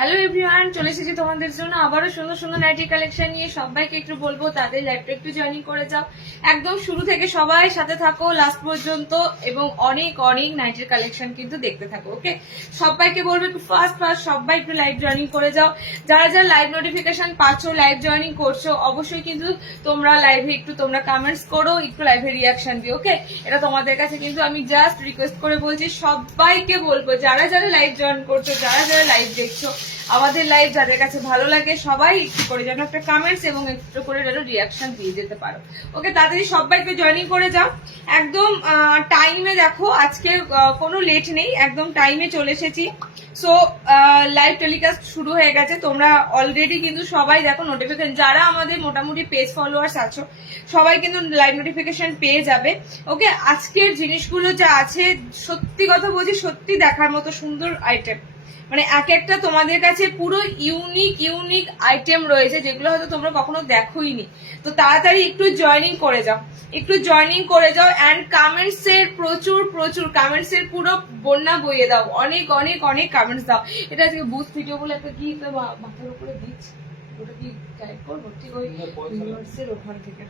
Hello everyone, চলে এসেছি তোমাদের জন্য আবারও সুন্দর সুন্দর নাইটি কালেকশন নিয়ে। সবাইকে একটু বলবো তাদের লাইভটা একটু জয়েনিং করে যাও, একদম শুরু থেকে সবাই সাথে থাকো লাস্ট পর্যন্ত, এবং অনেক অনেক নাইটির কালেকশন কিন্তু দেখতে থাকো। ওকে, সবাইকে বলবো একটু ফার্স্ট সবাই একটু লাইভ জয়েনিং করে যাও। যারা যারা লাইভ নোটিফিকেশন পাচ্ছ, লাইভ জয়েনিং করছো, অবশ্যই কিন্তু তোমরা লাইভে একটু তোমরা কমেন্টস করো, একটু লাইভে রিয়াকশন দিও। ওকে, এটা তোমাদের কাছে কিন্তু আমি জাস্ট রিকোয়েস্ট করে বলছি। সবাইকে বলবো যারা যারা লাইভ জয়েন করছো, যারা যারা লাইভ দেখছো, আমাদের লাইভ যাদের কাছে ভালো লাগে সবাই একটু করে যেন একটা কমেন্টস এবং একটু করে যেন রিয়াকশন দিয়ে যেতে পারো। ওকে, তাড়াতাড়ি সবাইকে জয়েনিং করে যাও। একদম টাইমে দেখো, আজকে কোনো লেট নেই, একদম টাইমে চলে এসেছি। সো লাইভ টেলিকাস্ট শুরু হয়ে গেছে। তোমরা অলরেডি কিন্তু সবাই দেখো নোটিফিকেশন, যারা আমাদের মোটামুটি পেজ ফলোয়ার্স আছো সবাই কিন্তু লাইভ নোটিফিকেশন পেয়ে যাবে। ওকে, আজকের জিনিসগুলো যা আছে সত্যি কথা বলছি, সত্যি দেখার মতো সুন্দর আইটেম। মানে এক একটা তোমাদের কাছে পুরো ইউনিক ইউনিক আইটেম রয়েছে, যেগুলো হয়তো তোমরা কখনো দেখোইনি। তো তাড়াতাড়ি একটু জয়েনিং করে যাও, একটু জয়েনিং করে যাও। অ্যান্ড কমেন্টস এর প্রচুর প্রচুর কমেন্টস এর পুরো বন্যা বইয়ে দাও, অনেক অনেক অনেক কমেন্টস দাও। এটা আজকে বুস্ট ভিডিও বলে একটা কি মাথার উপরে দিচ্ছি, ওটা কি টাইপ করবো ঠিক ওই ওখান থেকে।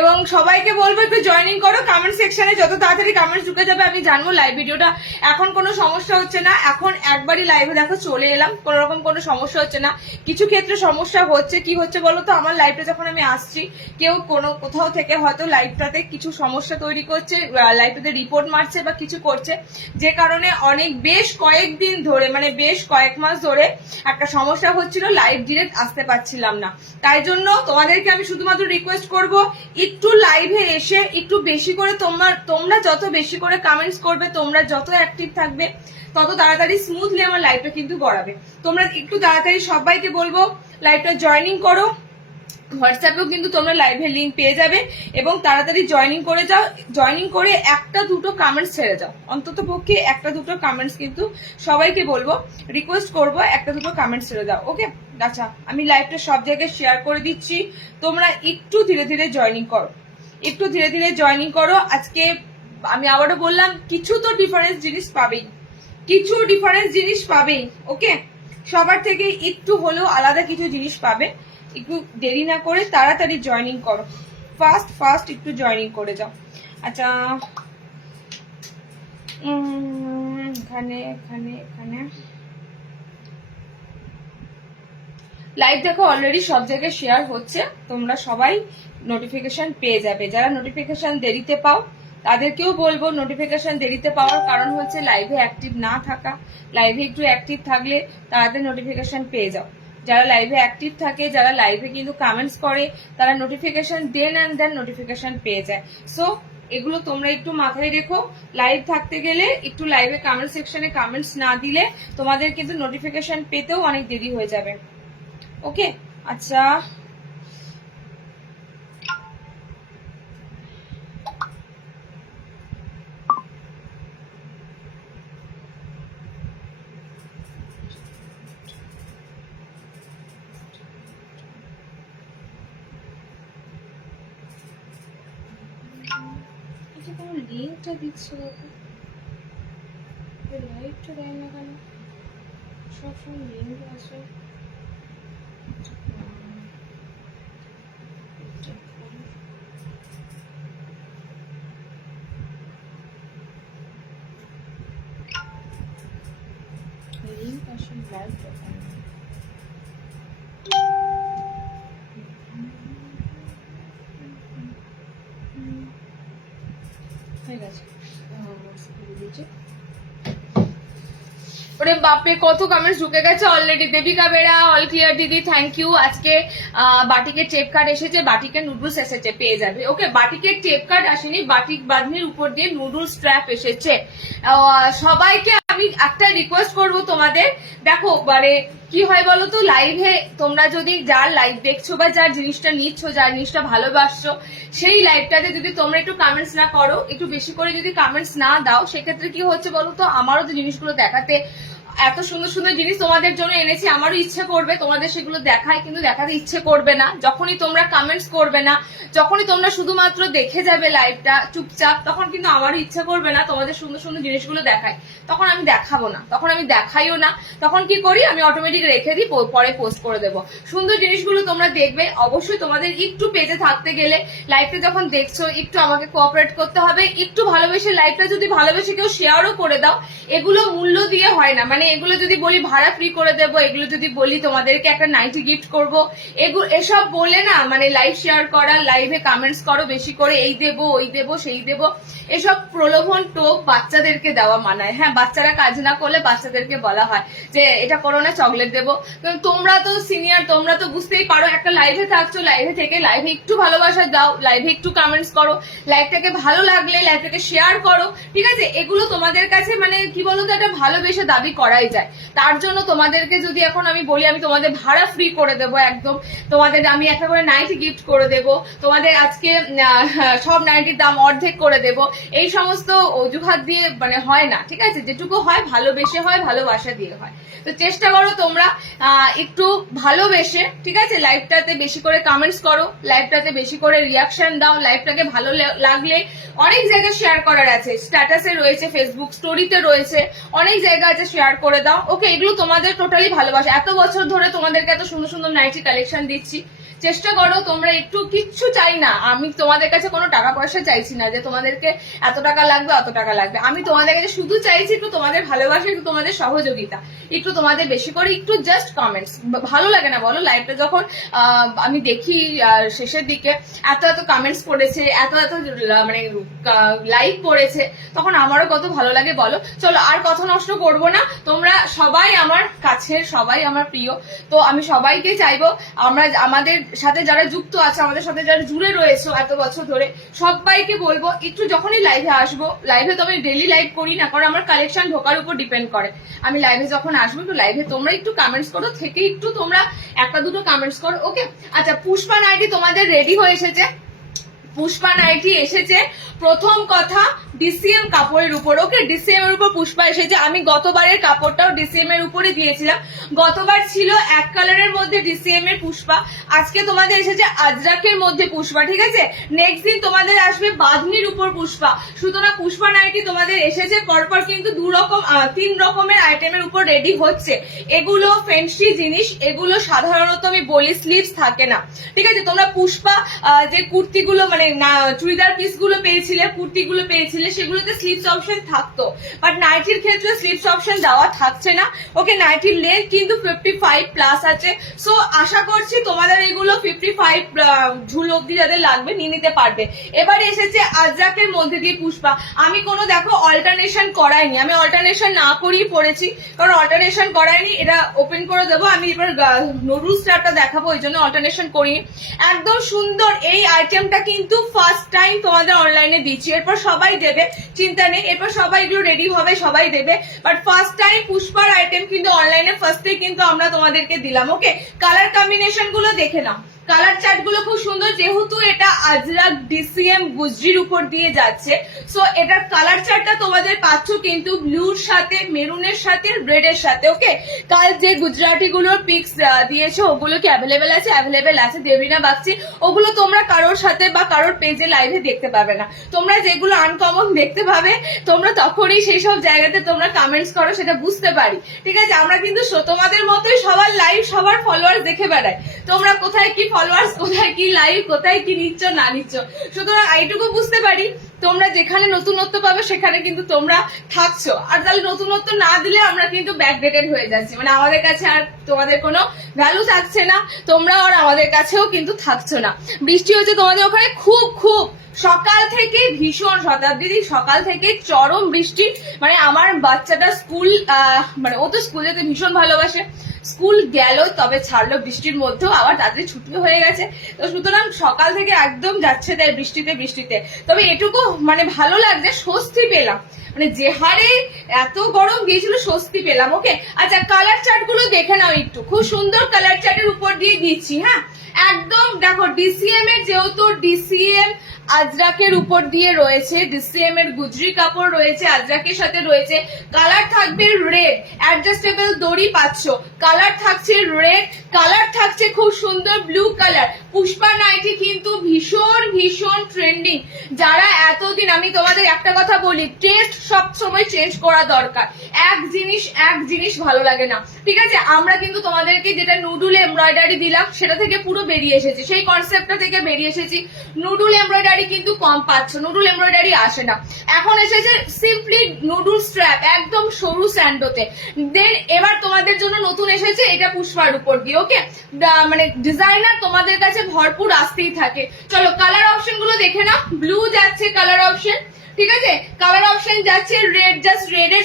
এবং সবাইকে বলবো একটু জয়েনিং করো কমেন্ট সেকশনে, যত তাড়াতাড়ি কমেন্টস ঢুকে যাবে আমি জানবো লাইভ ভিডিওটা। এখন কোনো সমস্যা হচ্ছে না, এখন একবারই লাইভে দেখো চলে এলাম, কোনো রকম কোনো সমস্যা হচ্ছে না। কিছু ক্ষেত্রে সমস্যা হচ্ছে, কি হচ্ছে বলো তো, আমার লাইভটা যখন আমি আসছি কেউ কোনো কোথাও থেকে হয়তো লাইভটাতে কিছু সমস্যা তৈরি করছে, লাইভটাতে রিপোর্ট মারছে বা কিছু করছে, যে কারণে অনেক বেশ কয়েকদিন ধরে, মানে বেশ কয়েক মাস ধরে একটা সমস্যা হচ্ছিল, লাইভ ডিরেক্ট আসতে পারছিলাম না। তাই জন্য তোমাদেরকে আমি শুধুমাত্র রিকোয়েস্ট করব, একটু লাইভে এসে একটু বেশি করে তোমরা যত বেশি করে কমেন্টস করবে, তোমরা যত অ্যাক্টিভ থাকবে, তত তাড়াতাড়ি স্মুথলি আমার লাইভটা কিন্তু গড়াবে। তোমরা একটু তাড়াতাড়ি সবাইকে বলবো লাইভটা জয়েনিং করো। হোয়াটসঅ্যাপেও কিন্তু তোমরা লাইভের লিঙ্ক পেয়ে যাবে, এবং তাড়াতাড়ি জয়েনিং করে যাও। জয়েনিং করে একটা দুটো কমেন্টস ছেড়ে যাও, অন্তত পক্ষে একটা দুটো কমেন্টস কিন্তু সবাইকে বলবো, রিকোয়েস্ট করবো একটা দুটো কমেন্টস ছেড়ে দাও। ওকে, আচ্ছা আমি লাইভটা সব জায়গায় শেয়ার করে দিচ্ছি, তোমরা একটু ধীরে ধীরে জয়েনিং করো, একটু ধীরে ধীরে জয়েনিং করো। আজকে আমি আবারও বললাম, কিছু তো ডিফারেন্স জিনিস পাবেই, কিছু ডিফারেন্স জিনিস পাবেই। ওকে, সবার থেকে একটু হলেও আলাদা কিছু জিনিস পাবে। একটু দেরি না করে তাড়াতাড়ি জয়েনিং করো, ফার্স্ট একটু জয়েনিং করে যাও। আচ্ছা, এখানে এখানে এখানে লাইভ দেখো অলরেডি সব জায়গায় শেয়ার হচ্ছে, তোমরা সবাই নোটিফিকেশন পেয়ে যাবে। যারা নোটিফিকেশন দেরিতে পাও তাদেরকেও বলবো, নোটিফিকেশন দেরিতে পাওয়ার কারণ হচ্ছে লাইভে অ্যাক্টিভ না থাকা। লাইভে একটু অ্যাক্টিভ থাকলে তাড়াতাড়ি নোটিফিকেশন পেয়ে যাও। যারা লাইভে অ্যাক্টিভ থাকে, যারা লাইভে কিন্তু কমেন্টস করে, তারা নোটিফিকেশন দেন অ্যান্ড দেন নোটিফিকেশন পেয়ে যায়। সো এগুলো তোমরা একটু মাথায় রেখো। লাইভ থাকতে গেলে একটু লাইভে কমেন্ট সেকশনে কমেন্টস না দিলে তোমাদের কিন্তু নোটিফিকেশন পেতেও অনেক দেরি হয়ে যাবে। ওকে, আচ্ছা কোনো লিঙ্কটা দিচ্ছে লাইভটা দেয় না কেন, সবসময় লিঙ্ক আসে। লিঙ্ক আসে লাইভ দেখায় না। হয়ে গেছে, ওরে বাপরে কত কমেন্টস ঢুকে গেছে অলরেডি। দেবিকা বেড়া, অল ক্লিয়ার দিদি, থ্যাংক ইউ। আজকে বাটিকের টেপ কার্ড এসেছে, বাটিকের নুডলস এসেছে, পেয়ে যাবে। ওকে, বাটিকের টেপ কার্ড আসেনি, বাটিক বাঁধনির উপর দিয়ে নুডলস স্ট্র্যাপ এসেছে। সবাইকে আমি একটা রিকোয়েস্ট করব তোমাদের, দেখো মানে কি হয় বলো তো, লাইভে তোমরা যদি যার লাইভ দেখছো বা যার জিনিসটা নিচ্ছ, যার জিনিসটা ভালোবাসছো, সেই লাইভটাতে যদি তোমরা একটু কমেন্টস না করো, একটু বেশি করে যদি কমেন্টস না দাও, সেক্ষেত্রে কি হচ্ছে বলো তো, আমারও তো জিনিসগুলো দেখাতে এত সুন্দর সুন্দর জিনিস তোমাদের জন্য এনেছি, আমারও ইচ্ছে করবে তোমাদের সেগুলো দেখায়, কিন্তু দেখাতে ইচ্ছে করবে না যখনই তোমরা কমেন্টস করবে না, যখনই তোমরা শুধুমাত্র দেখে যাবে লাইভটা চুপচাপ, তখন কিন্তু আমারও ইচ্ছে করবে না তোমাদের সুন্দর সুন্দর জিনিসগুলো দেখায়, তখন আমি দেখাবো না, তখন আমি দেখাইও না। তখন কি করি, আমি অটোমেটিক রেখে দিই, পরে পোস্ট করে দেবো। সুন্দর জিনিসগুলো তোমরা দেখবে। অবশ্যই তোমাদের একটু পেজে থাকতে গেলে, লাইভটা যখন দেখছো একটু আমাকে কোঅপারেট করতে হবে, একটু ভালোবেসে লাইভটা যদি ভালোবেসে কেউ শেয়ারও করে দাও, এগুলো মূল্য দিয়ে হয় না, মানে এগুলো যদি বলি ভাড়া ফ্রি করে দেবো, এগুলো যদি বলি তোমাদেরকে একটা নাইটি গিফট করবো, এসব বলে না, মানে লাইভ শেয়ার করা, লাইভে কমেন্টস করো বেশি করে, এই দেবো ওই দেবো সেই দেবো, এসব প্রলোভন টোপ বাচ্চাদেরকে দেওয়া মানায়। হ্যাঁ, বাচ্চারা কাজ না করলে বাচ্চাদেরকে বলা হয় যে এটা করো না, চকলেট দেবো। তোমরা তো সিনিয়র, তোমরা তো বুঝতেই পারো, একটা লাইভে থাকছো, লাইভে থেকে লাইভে একটু ভালোবাসা দাও, লাইভে একটু কমেন্টস করো, লাইভটাকে ভালো লাগলে লাইভটাকে শেয়ার করো, ঠিক আছে? এগুলো তোমাদের কাছে মানে কি বলতো, একটা ভালোবেসে দাবি করাই যায়। তার জন্য তোমাদেরকে যদি এখন আমি বলি আমি তোমাদের ভাড়া ফ্রি করে দেবো একদম, তোমাদের আমি একটা করে নাইটি গিফট করে দেবো, তোমাদের আজকে সব নাইটির দাম অর্ধেক করে দেবো, এই সমস্ত অজুহাত দিয়ে মানে হয় না, ঠিক আছে? যেটুকু হয় ভালোবেসে হয়, ভালোবাসা দিয়ে হয়। তো চেষ্টা করো তোমরা একটু ভালোবেসে, ঠিক আছে, লাইভটাতে বেশি করে কমেন্টস করো, লাইভটাতে বেশি করে রিয়াকশন দাও, লাইভটাকে ভালো লাগলে অনেক জায়গায় শেয়ার করার আছে, স্ট্যাটাসে রয়েছে, ফেসবুক স্টোরিতে রয়েছে, অনেক জায়গা আছে, শেয়ার করে দাও। ওকে, এগুলো তোমাদের টোটালি ভালোবাসা। এত বছর ধরে তোমাদেরকে এত সুন্দর সুন্দর নাইটি কালেকশন দিচ্ছি, চেষ্টা করো তোমরা একটু, কিচ্ছু চাই না আমি তোমাদের কাছে, কোনো টাকা পয়সা চাইছি না যে তোমাদেরকে এত টাকা লাগবে অত টাকা লাগবে, আমি তোমাদের কাছে শুধু চাইছি একটু তোমাদের ভালোবাসা, একটু তোমাদের সহযোগিতা, একটু তোমাদের বেশি করে একটু জাস্ট কমেন্টস। ভালো লাগে না বলো, লাইভটা যখন আমি দেখি শেষের দিকে এত এত কমেন্টস পড়েছে, এত এত মানে লাইক পড়েছে, তখন আমারও কত ভালো লাগে বলো। চলো আর কথা নষ্ট করবো না, তোমরা সবাই আমার কাছের, সবাই আমার প্রিয়, তো আমি সবাইকে চাইবো, আমরা আমাদের সাথে যারা যুক্ত আছে, আমাদের সাথে যারা জুড়ে রয়েছে এত বছর ধরে, সবাইকে বলবো একটু যখনই লাইভে আসবো, লাইভে তো আমি ডেলি লাইভ করি না, কারণ আমার কালেকশন ঢোকার উপর ডিপেন্ড করে, আমি লাইভে যখন আসবো একটু লাইভে তোমরা একটু কমেন্টস করো, থেকে একটু তোমরা একটা দুটো কমেন্টস করো। ওকে, আচ্ছা, পুষ্পা নাইটি তোমাদের রেডি হয়ে এসেছে, পুষ্পা নাইটি এসেছে। প্রথম কথা ডিসিএম কাপড়ের উপর, ওকে, ডিসিএম এর উপর পুষ্পা এসেছে। আমি গতবারের কাপড়টাও ডিসিএম এর উপরে দিয়েছিলাম, গতবার ছিল এক কালারের মধ্যে ডিসিএম এর পুষ্পা, আজকে তোমাদের এসেছে আজরাকের মধ্যে পুষ্পা, ঠিক আছে? নেক্সট দিন তোমাদের আসবে বাঁধনির উপর পুষ্পা। সুতরাং পুষ্পা নাইটি তোমাদের এসেছে, পরপর কিন্তু তিন রকমের আইটেমের উপর রেডি হচ্ছে। এগুলো ফ্যান্সি জিনিস, এগুলো সাধারণত আমি বলি স্লিভস থাকে না, ঠিক আছে? তোমরা পুষ্পা যে কুর্তিগুলো মানে চুড়িদার পিস গুলো পেয়েছিলে, কুর্তি গুলো পেয়েছিলে, সেগুলোতে স্লিভস অপশন থাকতো, বাট নাইটির ক্ষেত্রে স্লিভস অপশন দেওয়া থাকছে না। ওকে, নাইটির লেন্থ কিন্তু 55 প্লাস আছে, সো আশা করছি তোমাদের এগুলো 55 ঝুল অব্দি যাদের লাগবে নিয়ে নিতে পারবে। এবারে এসেছে আজরাকের মধ্যে দিয়ে পুষ্পা। আমি কোনো দেখো অল্টারনেশন করাইনি, আমি অল্টারনেশন না করেই পড়েছি, কারণ অল্টারনেশন করাইনি। এটা ওপেন করে দেবো আমি, এবার নুডুল স্টারটা দেখাবো, ওই জন্য অল্টারনেশন করিনি। একদম সুন্দর এই আইটেমটা কিন্তু ফার্স্ট টাইম তোমাদের অনলাইনে দিচ্ছি, এরপর সবাই দেবে, চিন্তা নেই, এরপর সবাই এগুলো রেডি হবে, সবাই দেবে, বাট ফার্স্ট টাইম পুষ্পার আইটেম কিন্তু অনলাইনে ফার্স্টে কিন্তু আমরা তোমাদেরকে দিলাম। ওকে, কালার কম্বিনেশন গুলো দেখে নাও, কালার চার্ট গুলো খুব সুন্দর, যেহেতু এটা আজরাক ডিসিএম গুজরির উপর দিয়ে যাচ্ছে, সো এটার কালার চার্টটা তোমাদের পাচ্ছ কিন্তু ব্লুর সাথে, মেরুনের সাথে, রেড এর সাথে। ওকে, কাল যে গুজরাটি গুলোর পিক্স দিয়েছে ওগুলো কি অ্যাভেলেবেল আছে? অ্যাভেলেবেল আছে, দেবিনা বাগচি, ওগুলো তোমরা কারোর সাথে বা কারোর পেজে লাইভে দেখতে পাবে না। তোমরা যেগুলো আনকমন দেখতে পাবে, তোমরা তখনই সেই সব জায়গাতে তোমরা কমেন্টস করো, সেটা বুঝতে পারি, ঠিক আছে? আমরা কিন্তু তোমাদের মতোই সবার লাইভ, সবার ফলোয়ার্স দেখে বেড়াই, তোমরা কোথায় কি ফলোয়ার্স, কোথায় কি লাইভ, কোথায় কি নিচ্ছ না নিচ্ছ। সুতরাং এইটুকু বুঝতে পারি তোমরা যেখানে নতুনত্ব পাবে সেখানে কিন্তু তোমরা থাকছো, আর তাহলে নতুনত্ব না দিলে আমরা কিন্তু ব্যাকডেটেড হয়ে যাচ্ছি, মানে আমাদের কাছে আর তোমাদের কোনো ভ্যালু থাকছে না, তোমরাও আর আমাদের কাছেও কিন্তু থাকছো না। বৃষ্টি হচ্ছে তোমাদের ওখানে? খুব খুব সকাল থেকে ভীষণ, শতাব্দী সকাল থেকে চরম বৃষ্টি, মানে আমার বাচ্চাটা স্কুল মানে ও তো স্কুল যেতে ভীষণ ভালোবাসে, স্কুল গেল তবে ছাড়লো বৃষ্টির মধ্যেও, আবার তাড়াতাড়ি ছুটিও হয়ে গেছে, তো সুতরাং সকাল থেকে একদম যাচ্ছে তাই বৃষ্টিতে বৃষ্টিতে। তবে এটুকু মানে ভালো লাগছে, স্বস্তি পেলাম, মানে যে হারে এত গরম গিয়েছিল স্বস্তি পেলাম। ওকে, আচ্ছা, কালার চার্ট গুলো দেখে নাও একটু, খুব সুন্দর কালার চার্টের উপর দিয়ে দিচ্ছি। হ্যাঁ, একদম দেখো ডিসিএম এর, যেহেতু ডিসিএম আজরাকের উপর দিয়ে রয়েছে, ডিসিএম এর গুজরি কাপড় রয়েছে, আজরাকের সাথে রয়েছে। কালার থাকবে রেড, অ্যাডজাস্টেবল দড়ি পাচ্ছ। কালার থাকছে রেড, কালার থাকছে খুব সুন্দর ব্লু কালার। পুষ্পা নাইটি কিন্তু ভীষণ ভীষণ ট্রেন্ডিং। যারা এতদিন, আমি তোমাদের একটা কথা বলি, টেস্ট সব সময় চেঞ্জ করা দরকার। এক জিনিস ভালো লাগে না, ঠিক আছে? আমরা কিন্তু তোমাদেরকে যেটা নুডুল এমব্রয়ডারি দিলাম সেটা থেকে পুরো বেরিয়ে এসেছি, সেই কনসেপ্টটা থেকে বেরিয়ে এসেছি। নুডুল এমব্রয়ডারি কিন্তু কম পাচ্ছ, নুডুল এমব্রয়ডারি আসে না। এখন এসেছে সিম্পলি নুডুল স্ট্র্যাপ, একদম সরু স্যান্ডোতে। দেন এবার তোমাদের জন্য নতুন এসেছে এটা পুষ্পার উপর দিয়ে। ওকে, মানে ডিজাইনার তোমাদের কাছে ভরপুর আসতেই থাকে। চলো কালার অপশন গুলো দেখে নাও। ব্লু যাচ্ছে কালার অপশন, ঠিক আছে? কালার অপশন যাচ্ছে রেড, জাস্ট রেড এর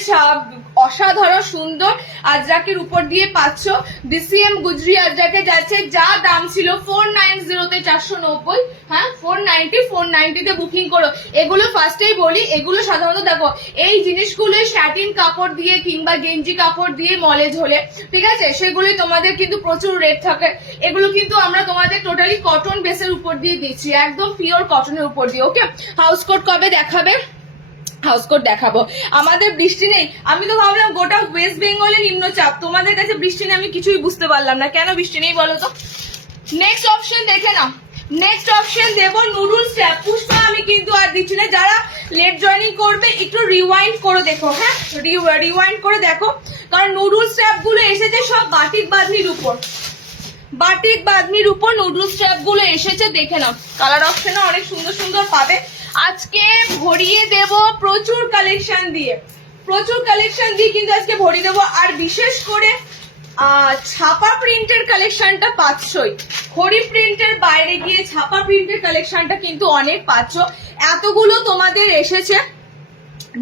অসাধারণ সুন্দর আজরাকের উপর দিয়ে পাচ্ছ। ডিসিএম গুজরি আজরাকে যাচ্ছে, যা দাম ছিল 490 তে 490, হ্যাঁ 490 তে বুকিং করো। এগুলো ফার্স্টেই বলি, এগুলো সাধারণত দেখো এই জিনিসগুলো স্যাটিন কাপড় দিয়ে কিংবা গেঞ্জি কাপড় দিয়ে মলে ঝোলে, ঠিক আছে? সেগুলি তোমাদের কিন্তু প্রচুর রেট থাকে। এগুলো কিন্তু আমরা তোমাদের টোটালি কটন বেসের উপর দিয়ে দিচ্ছি, একদম পিওর কটনের উপর দিয়ে। ওকে, হাউস কোট কবে দেখাবে? হাউস কোট দেখাবো। আমাদের বৃষ্টি নেই, আমি তো ভাবলাম গোটা ওয়েস্ট বেঙ্গলে নিম্নচাপ, তোমাদের কাছে বৃষ্টি নেই, আমি কিছুই বুঝতে পারলাম না কেন বৃষ্টি নেই বলো তো। নেক্সট অপশন দেখে নাও, নেক্সট অপশন দেবো নুডুল স্ট্র্যাপ। পুষ্পা আমি কিন্তু আর দিচ্ছি না, যারা লেট জয়েনিং করবে একটু রিওয়াইন্ড করে দেখো, হ্যাঁ রিওয়াইন্ড করে দেখো, কারণ নুডুল স্ট্র্যাপ গুলো এসেছে সব বাটিক বাঁধনির উপর, বাটিক বাঁধনির উপর নুডুল স্ট্র্যাপ গুলো এসেছে, দেখে নাও। কালার অপশনে অনেক সুন্দর সুন্দর পাবে। আজকে ভরিয়ে দেব প্রচুর কালেকশন দিয়ে, প্রচুর কালেকশন দিয়ে কিন্তু আজকে ভরিয়ে দেবো। আর বিশেষ করে ছাপা প্রিন্টের কালেকশনটা পাচ্ছই, খড়ি প্রিন্টের বাইরে গিয়ে ছাপা প্রিন্টের কালেকশনটা কিন্তু অনেক পাচ্ছ। এতগুলো তোমাদের এসেছে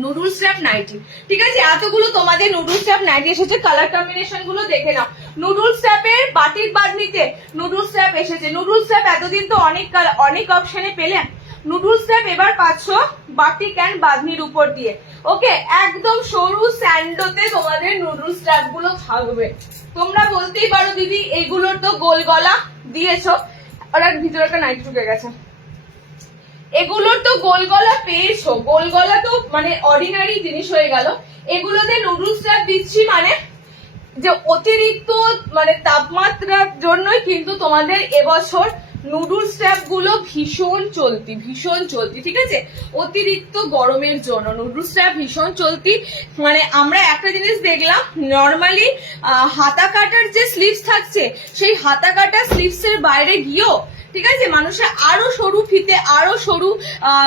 নুডুল স্ট্র্যাপ নাইটি, ঠিক আছে? এতগুলো তোমাদের নুডুল স্ট্র্যাপ নাইটি এসেছে। কালার কম্বিনেশন গুলো দেখে নাও। নুডুল স্ট্র্যাপের বাটিক বাঁধনিতে নুডুল স্ট্র্যাপ এসেছে। নুডুল স্ট্র্যাপ এতদিন তো অনেক অপশনে পেলেন, নুডুল স্ট্র্যাপ এবার পাচ্ছ বাটিক অ্যান্ড বাঁধনির উপর দিয়ে। ওকে, একদম সরু স্যান্ডোতে তোমাদের নুডুল স্ট্র্যাপ গুলো থাকবে। তোমরা বলতেই পারো দিদি এগুলোর তো গোল গলা দিয়েছো, ওরা ভিতরে একটা নাইটি ঢুকে গেছে, এগুলোর তো গোল গলা পেয়েছো, গোল গলা তো মানে অর্ডিনারি জিনিস হয়ে গেল। এগুলোতে নুডুল স্ট্র্যাপ দিচ্ছি মানে যে অতিরিক্ত মানে তাপমাত্রার জন্যই কিন্তু তোমাদের এবছর নুডুল স্ট্র্যাপ গুলো ভীষণ চলতি, ঠিক আছে? অতিরিক্ত গরমের জন্য নুডুল স্ট্র্যাপ ভীষণ চলতি। মানে আমরা একটা জিনিস দেখলাম, নর্মালি হাতা কাটার যে স্লিভস থাকছে, সেই হাতা কাটা স্লিভস এর বাইরে গিয়েও, ঠিক আছে, মানুষের আরো সরু ফিতে, আরো সরু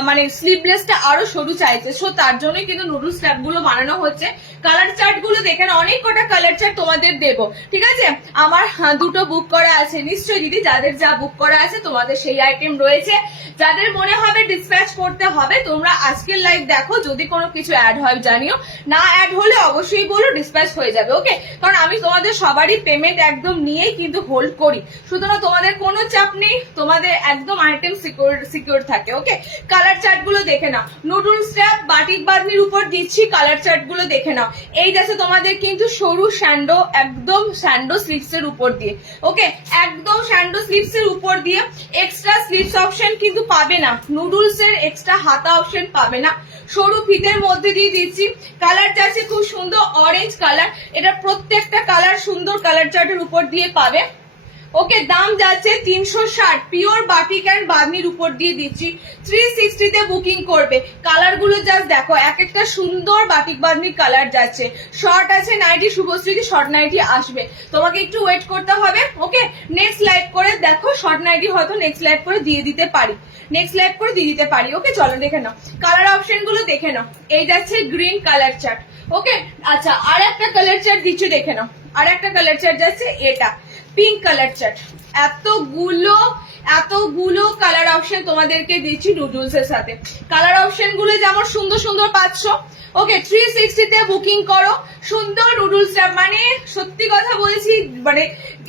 মানে স্লিভলেসটা আরো সরু চাইছে। সো তার জন্যই কিন্তু নুডুল স্ট্র্যাপ গুলো বানানো হচ্ছে। কালার চার্ট গুলো দেখে না, অনেক কটা কালার চার্ট তোমাদের দেবো, ঠিক আছে? আমার দুটো বুক করা আছে, নিশ্চয়ই দিদি যাদের যা বুক করা আছে তোমাদের সেই আইটেম রয়েছে। যাদের মনে হবে ডিসপ্যাচ করতে হবে তোমরা আজকের লাইভ দেখো, যদি কোনো কিছু অ্যাড হয় জানিও, না অ্যাড হলে অবশ্যই বলো, ডিসপ্যাচ হয়ে যাবে। ওকে, কারণ আমি তোমাদের সবারই পেমেন্ট একদম নিয়েই কিন্তু হোল্ড করি, সুতরাং তোমাদের কোনো চাপ নেই, তোমাদের একদম আইটেম সিকিউর থাকে। ওকে, কালার চার্ট গুলো দেখে নাও। নুডুল স্ট্র্যাপ বাটিক বাঁধনির উপর দিচ্ছি, কালার চার্ট গুলো দেখে নাও। এই যাচ্ছে তোমাদের কিন্তু সরু স্যান্ডো, একদম স্যান্ডো স্লিভস এর উপর দিয়ে। ওকে, একদম স্যান্ডো স্লিভস এর উপর দিয়ে। এক্সট্রা স্লিভস অপশন কিন্তু পাবে না, নুডলস এর এক্সট্রা হাতা অপশন পাবে না। সরু ফিতের মধ্যে দিয়ে দিচ্ছি। কালার যাচ্ছে খুব সুন্দর অরেঞ্জ কালার, এটা প্রত্যেকটা কালার সুন্দর কালার চার্টের উপর দিয়ে পাবে। ওকে, দাম যাচ্ছে 360, পিওর বাটিক অ্যান্ড বাঁধনির উপর দিয়ে দিচ্ছি। 360 তে বুকিং করবে। কালার গুলো জাস্ট দেখো, এক একটা সুন্দর বাটিক বাঁধনির কালার যাচ্ছে। শর্ট আছে নাইটি, শুভশ্রীতে শর্ট নাইটি আসবে, তোমাকে একটু ওয়েট করতে হবে। ওকে, নেক্সট লাইভ করে দেখো, শর্ট নাইটি হয়তো নেক্সট লাইভ করে দিয়ে দিতে পারি, ওকে, চলো দেখে নাও। কালার অপশন গুলো দেখে নাও। এই যাচ্ছে গ্রিন কালার চার্ট। ওকে, আচ্ছা আর একটা কালার চার্ট দিচ্ছি, দেখে নাও। আর একটা কালার চার্ট যাচ্ছে এটা পিঙ্ক কালার চার্ট। এতগুলো কালার অপশন তোমাদেরকে দিচ্ছি নুডলস এর সাথে। কালার অপশন গুলো যেমন সুন্দর সুন্দর পাচ্ছ। ওকে, 360 তে বুকিং করো। সুন্দর নুডলস, মানে সত্যি কথা বলছি, মানে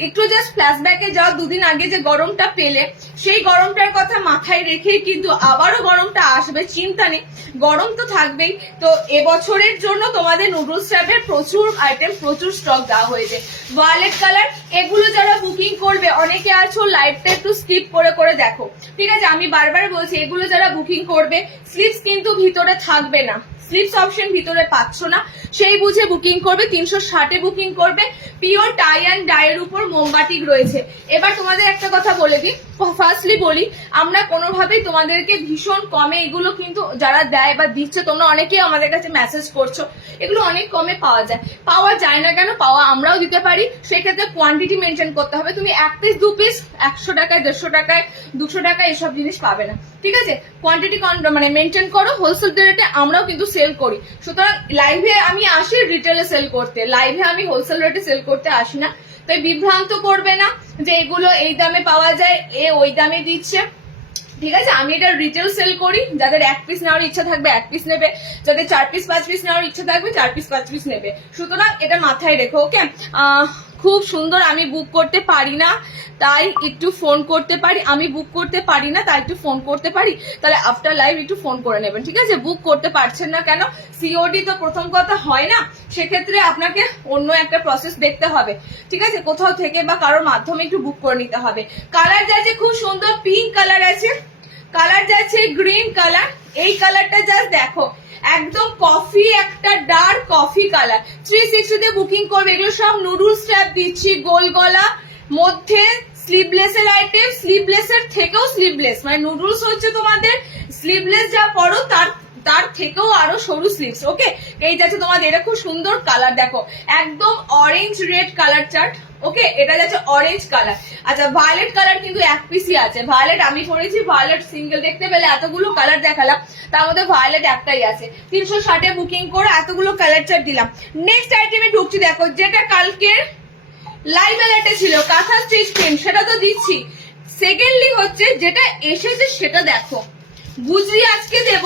একটু জাস্ট ফ্ল্যাশব্যাকে যাও, দুদিন আগে যে গরমটা পেলে সেই গরমটার কথা মাথায় রেখে কিন্তু আবারও গরমটা আসবে, চিন্তা নেই, গরম তো থাকবেই। তো এবছরের জন্য তোমাদের নুডলস ট্র্যাপের প্রচুর আইটেম, প্রচুর স্টক দেওয়া হয়েছে। ভায়োলেট কালার, এগুলো যারা বুকিং করবে, অনেকে আছো লাইভটা একটু স্কিপ করে করে দেখো, ঠিক আছে? আমি বারবার বলছি এগুলো যারা বুকিং করবে, স্লিপস কিন্তু ভিতরে থাকবে না, স্লিপস অপশন ভিতরে পাচ্ছ না, সেই বুঝে বুকিং করবে। 360-এ বুকিং করবে, পিওর টাই অ্যান্ড ডাইয়ের উপর মোমবাটিক রয়েছে। এবার তোমাদের একটা কথা বলে দিই, ফার্স্টলি বলি, আমরা কোনোভাবেই তোমাদেরকে ভীষণ কমে এগুলো কিন্তু যারা দেয় বা দিচ্ছে, তোমরা অনেকেই আমাদের কাছে মেসেজ করছো, এগুলো অনেক কমে পাওয়া যায়। পাওয়া যায় না কেন? পাওয়া আমরাও দিতে পারি, সেক্ষেত্রে কোয়ান্টিটি মেনটেন করতে হবে। তুমি 1 পিস 2 পিস 100 টাকায় 150 টাকায় 200 টাকায় এসব জিনিস পাবে না, ঠিক আছে? কোয়ান্টিটি মানে মেনটেন করো। হোলসেল রেটে আমরাও কিন্তু সেল করি, সুতরাং লাইভে আমি আসি রিটেলে সেল করতে, লাইভে আমি হোলসেল রেটে সেল করতে আসি না। তাই বিভ্রান্ত করবে না যে এগুলো এই দামে পাওয়া যায়, ওই দামে দিচ্ছে, ঠিক আছে? আমি এটা রিটেল সেল করি, যাদের 1 পিস নেওয়ার ইচ্ছা থাকবে 1 পিস নেবে, যাদের 4 পিস 5 পিস নেওয়ার ইচ্ছা থাকবে 4 পিস 5 পিস নেবে। সুতরাং এটা মাথায় রেখো, ওকে? খুব সুন্দর। আমি বুক করতে পারি না তাই একটু ফোন করতে পারি, আমি বুক করতে পারি না তাই একটু ফোন করতে পারি, তাহলে আফটার লাইভ একটু ফোন করে নেবেন, ঠিক আছে? বুক করতে পারছেন না কেন? সিওডি তো প্রথম কথা হয় না, সেক্ষেত্রে আপনাকে অন্য একটা প্রসেস দেখতে হবে, ঠিক আছে? কোথাও থেকে বা কারোর মাধ্যমে একটু বুক করে নিতে হবে। কালার যাচ্ছে খুব সুন্দর, পিঙ্ক কালার আছে, কালার যাচ্ছে গ্রিন কালার। এই কালারটা জাস্ট দেখো, একদম কফি, একটা ডার্ক কফি কালার। 360-তে বুকিং করবে। এগুলো সব নুডুল স্ট্র্যাপ দিচ্ছি, গোল গলা, মধ্যে স্লিভলেসের আইটেম, স্লিভলেসের থেকেও স্লিভলেস, মানে নুডলস হচ্ছে তোমাদের স্লিভলেস যা পড়ো তার থেকেও আরো সরু স্লিভস, ওকে? এই যাচ্ছে তোমাদের, এটা খুব সুন্দর কালার, দেখো একদম অরেঞ্জ রেড কালার চার্ট, ওকে? এটা যাচ্ছে অরেঞ্জ কালার। আচ্ছা, ভায়োলেট কালার কিন্তু 1 পিসই আছে। ভায়োলেট আমি পরেছি, ভায়োলেট সিঙ্গেল দেখতে পেলে, এতগুলো কালার দেখালাম, তার মধ্যে ভায়োলেট একটাই আছে। 360-এ বুকিং করে এতগুলো কালার চার্ট দিলাম। নেক্সট আইটেমে ঢুকছি, দেখো যেটা কালকের লাইভ অ্যালার্টে ছিল, কাঁথা স্টিচ প্রিন্ট, সেটা তো দিচ্ছি। সেকেন্ডলি হচ্ছে যেটা এসেছে সেটা দেখো, গুজরি আজকে দেব,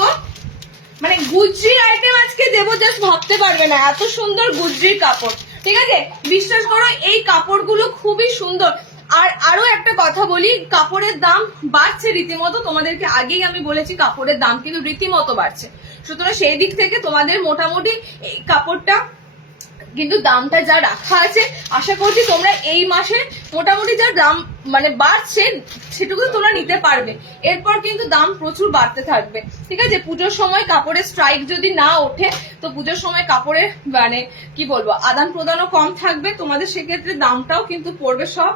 মানে গুজরির আইটেম আজকে দেবো, জাস্ট ভাবতে পারবে না এত সুন্দর গুজরির কাপড়, ঠিক আছে? বিশ্বাস করো এই কাপড়গুলো খুবই সুন্দর। আর আরো একটা কথা বলি, কাপড়ের দাম বাড়ছে রীতিমতো, তোমাদেরকে আগেই আমি বলেছি কাপড়ের দাম কিন্তু রীতিমতো বাড়ছে, সুতরাং সেই দিক থেকে তোমাদের মোটামুটি এই কাপড়টা কিন্তু দামটা যা রাখা আছে, আশা করছি তোমরা এই মাসে মোটামুটি যা দাম মানে বাড়ছে সেটুকু তোমরা নিতে পারবে। এরপর কিন্তু দাম প্রচুর বাড়তে থাকবে, ঠিক আছে? পুজোর সময় কাপড়ের স্ট্রাইক যদি না ওঠে, তো পুজোর সময় কাপড়ের মানে কি বলবো আদান প্রদানও কম থাকবে তোমাদের, সেক্ষেত্রে দামটাও কিন্তু পড়বে সব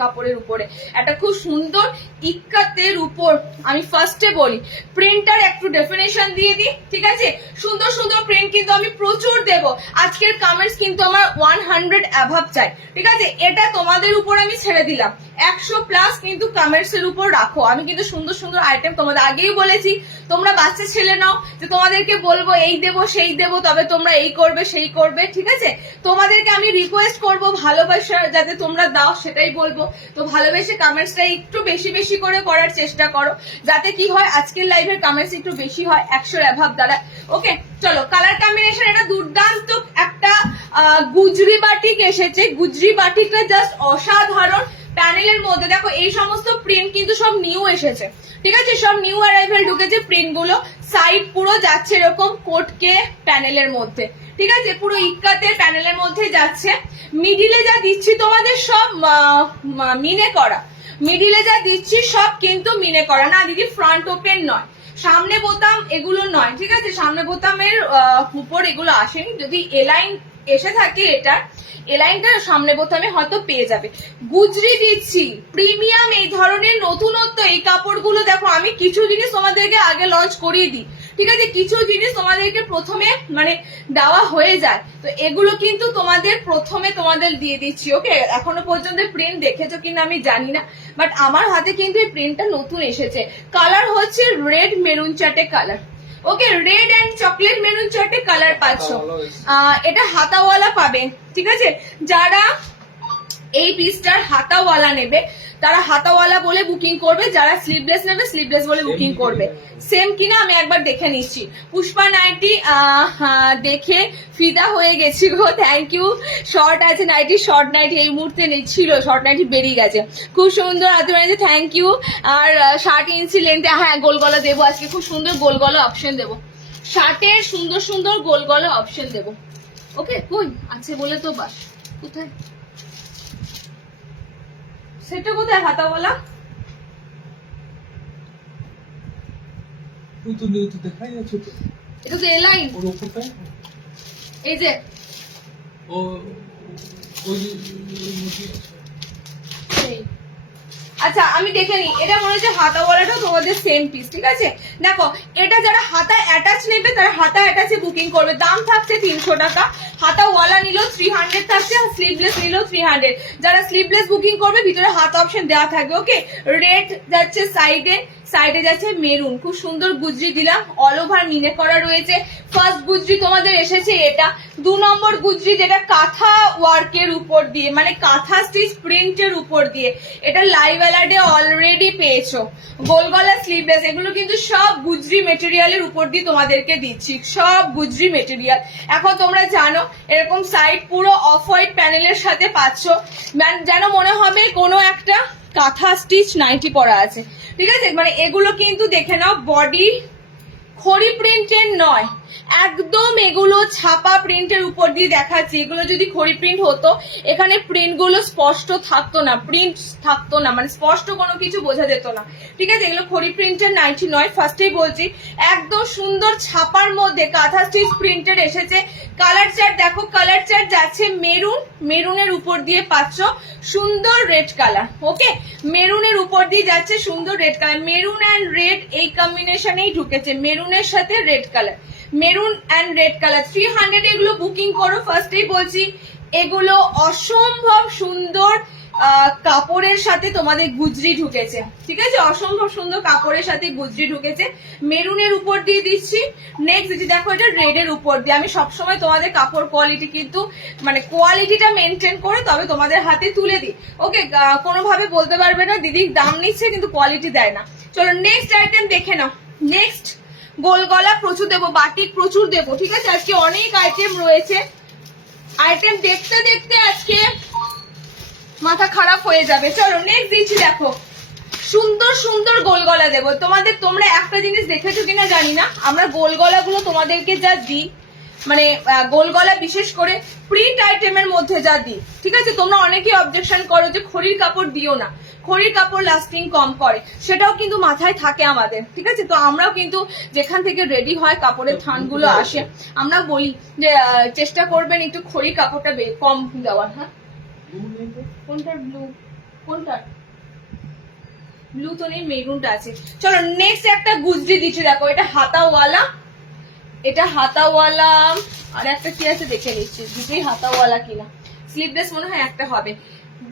কাপড়ের উপরে। একটা খুব সুন্দর ইক্কাতের উপর, আমি ফার্স্টে বলি প্রিন্টার একটু ডেফিনেশন দিয়ে দিই, ঠিক আছে? সুন্দর সুন্দর প্রিন্ট কিন্তু আমি প্রচুর দেব। আজকের কমেন্টস কিন্তু আমার 100 অ্যাভাব চাই, ঠিক আছে? এটা তোমাদের উপর আমি ছেড়ে দিলাম, 100+ কিন্তু কমেন্টস এর উপর রাখো। আমি কিন্তু সুন্দর সুন্দর আইটেম তোমাদের আগেই বলেছি, তোমরা বাচ্চা ছেলে নাও যে তোমাদেরকে বলবো এই দেবো সেই দেবো, তবে তোমরা এই করবে সেই করবে, ঠিক আছে? তোমাদেরকে আমি রিকোয়েস্ট করবো ভালোবাসা যাতে তোমরা দাও সেটাই বলবো। তো ভালোবেসে কমেন্টসটা একটু বেশি বেশি করে করার চেষ্টা করো, যাতে কি হয় আজকের লাইভের কমেন্টস একটু বেশি হয়, 100 অ্যাভাব দ্বারা, ওকে? চলো, কালার কম্বিনেশন এটা দুর্দান্ত একটা গুজরি বাটিক এসেছে। গুজরি বাটিকটা জাস্ট অসাধারণ। প্যানেলের মধ্যে দেখো এই সমস্ত প্রিন্ট কিন্তু সব নিউ এসেছে, ঠিক আছে? সব নিউ অ্যারাইভেল ঢুকেছে প্রিন্ট গুলো। সাইড পুরো যাচ্ছে এরকম কোটকে প্যানেলের মধ্যে, ঠিক আছে? পুরো ইক্কাতের প্যানেলের মধ্যে যাচ্ছে। মিডিলে যা দিচ্ছি তোমাদের সব মিনে করা, মিডিলে যা দিচ্ছি সব কিন্তু মিনে করা না দিদি, ফ্রন্ট ওপেন নয়, সামনে বোতাম এগুলো নয়, ঠিক আছে? সামনে বোতামের উপর এগুলো আসেনি, যদি এলাইন এসে থাকে এটা এলাইনটা সামনে বোতামে হয়তো পেয়ে যাবে। গুজরি দিচ্ছি প্রিমিয়াম, এই ধরনের নতুনত্ব এই কাপড়গুলো দেখো, আমি কিছু জিনিস তোমাদেরকে আগে লঞ্চ করিয়ে দিই, ঠিক আছে? কিছু জিনিস তোমাদেরকে প্রথমে মানে দেওয়া হয়ে যায়, তো এগুলো কিন্তু তোমাদের প্রথমে তোমাদের দিয়ে দিচ্ছি, ওকে? এখনো পর্যন্ত প্রিন্ট দেখেছো কিনা আমি জানি না, বাট আমার হাতে কিন্তু এই প্রিন্টটা নতুন এসেছে। কালার হচ্ছে রেড মেরুন চাটে colour, okay? Red and chocolate maroon চার্টে কালার পাচ্ছ। এটা হাতাওয়ালা পাবে, ঠিক আছে? যারা এই পিসটার হাতাওয়ালা নেবে তারা হাতাওয়ালা বলে বুকিং করবে, যারা স্লিভলেস নেবে স্লিভলেস বলে বুকিং করবে। সেম কিনা আমি একবার দেখে নিচ্ছি। পুষ্পা নাইটি দেখে ফিদা হয়ে গেছি গো, থ্যাংক ইউ। শর্ট আছে নাইটি, শর্ট নাইটি এই মুহূর্তে ছিল, শর্ট নাইটি বেরিয়ে গেছে, খুব সুন্দর হাতে বানিয়েছে, থ্যাংক ইউ। আর 60 ইঞ্চি লেন্থে, হ্যাঁ গোল গলা দেবো আজকে, খুব সুন্দর গোল গলা অপশন দেবো, শার্টের সুন্দর সুন্দর গোল গলা অপশন দেবো, ওকে? কই আছে বলে তো বাস, কোথায় সেটা কোথায় হাতাওয়ালা? ওই তো নেই তো, দেখাই আছে তো। এটা তো এলাইন। ওর উপরটা এই যে ও ওই মধ্যে আছে। আচ্ছা আমি দেখে নিই, এটা মনে হচ্ছে হাতাওয়ালাটা তোমাদের সেম পিস, ঠিক আছে? দেখো এটা যারা হাতা অ্যাটাচ নেবে তারা হাতা অ্যাটাচে বুকিং করবে, দাম থাকছে 300 টাকা। হাতাওয়ালা নিলেও 300 থাকছে, আর স্লিভলেস নিলেও 300। যারা স্লিভলেস বুকিং করবে ভিতরে হাত অপশন দেওয়া থাকবে। ওকে, রেড যাচ্ছে সাইডে, সাইডে যাচ্ছে মেরুন, খুব সুন্দর গুজরি দিলাম, অল ওভার মিনে করা রয়েছে। ফার্স্ট গুজরি তোমাদের এসেছে এটা। 2 নম্বর গুজরি যেটা কাঁথা ওয়ার্কের উপর দিয়ে, মানে কাঁথা স্টিচ প্রিন্টের উপর দিয়ে, এটা লাইভ অ্যালার্টে অলরেডি পেয়েছো। গোল গলা স্লিভলেস, এগুলো কিন্তু সব গুজরি মেটেরিয়ালের উপর দিয়ে তোমাদেরকে দিচ্ছি, সব গুজরি মেটেরিয়াল। এখন তোমরা জানো এরকম সাইড পুরো অফ হোয়াইট প্যানেলের সাথে পাচ্ছ, যেন মনে হবে কোনো একটা কাঁথা স্টিচ নাইটি পরা আছে, ঠিক আছে? মানে এগুলো কিন্তু দেখে নাও বডি খড়ি প্রিন্টের নয়, একদম এগুলো ছাপা প্রিন্টের উপর দিয়ে দেখাচ্ছি। এগুলো যদি খড়ি প্রিন্ট হতো এখানে প্রিন্ট গুলো স্পষ্ট থাকতো না, প্রিন্ট থাকতো না, মানে স্পষ্ট কোনো কিছু বোঝা যেত না, ঠিক আছে? এগুলো খড়ি প্রিন্টের নাইটি নয়, ফার্স্টেই বলছি। একদম সুন্দর ছাপার মধ্যে কাঁথা স্টিচ প্রিন্টের এসেছে। কালার চার্ট দেখো, কালার চার্ট যাচ্ছে মেরুন, মেরুনের উপর দিয়ে পাচ্ছ সুন্দর রেড কালার। ওকে, মেরুনের উপর দিয়ে যাচ্ছে সুন্দর red colour, maroon and red এই কম্বিনেশনেই ঢুকেছে, মেরুনের সাথে red colour, maroon and red colour. 300 এগুলো বুকিং করো, ফার্স্টেই বলছি। এগুলো অসম্ভব সুন্দর কাপড়ের সাথে তোমাদের গুজরি ঢুকেছে, ঠিক আছে? অসম্ভব সুন্দর কাপড়ের সাথে গুজরি ঢুকেছে, মেরুনের উপর দিয়ে দিচ্ছি। নেক্সট যেটি দেখো, এটা রেডের উপর দিয়ে। আমি সবসময় তোমাদের কাপড় কোয়ালিটি কিন্তু মানে কোয়ালিটিটা মেনটেন করে তবে তোমাদের হাতে তুলে দিই। ওকে, কোনোভাবে বলতে পারবে না দিদি দাম নিচ্ছে কিন্তু কোয়ালিটি দেয় না। চলো নেক্সট আইটেম দেখে নাও। নেক্সট গোল গলা প্রচুর দেবো, বাটিক প্রচুর দেবো, ঠিক আছে? আজকে অনেক আইটেম রয়েছে, আইটেম দেখতে দেখতে আজকে মাথা খারাপ হয়ে যাবে। চলো নেক্সট দিচ্ছি, দেখো সুন্দর সুন্দর গোল গলা দেবো তোমাদের। তোমরা একটা জিনিস দেখেছো কিনা জানি না, আমরা গোল গলাগুলো তোমাদেরকে যা দিই, মানে গোল গলা বিশেষ করে প্রিন্ট আইটেমের মধ্যে যা দিই, ঠিক আছে? তোমরা অনেকেই অবজেকশন করো যে খড়ির কাপড় দিও না, খড়ির কাপড় লাস্টিং কম করে, সেটাও কিন্তু মাথায় থাকে আমাদের, ঠিক আছে? তো আমরাও কিন্তু যেখান থেকে রেডি হয় কাপড়ের থানগুলো আসে, আমরা বলি যে চেষ্টা করবেন একটু খড়ির কাপড়টা কম দেওয়ার। হ্যাঁ, কোনটার ব্লু, কোনটার ব্লু তো নেই, মেরুনটা আছে। চলো নেক্সট একটা গুজরি দিচ্ছি, দেখো এটা হাতাওয়ালা, এটা হাতাওয়ালা, আর একটা কি আছে দেখে নিচ্ছি, দুটোই হাতাওয়ালা কিনা। স্লিভলেস মনে হয় একটা হবে।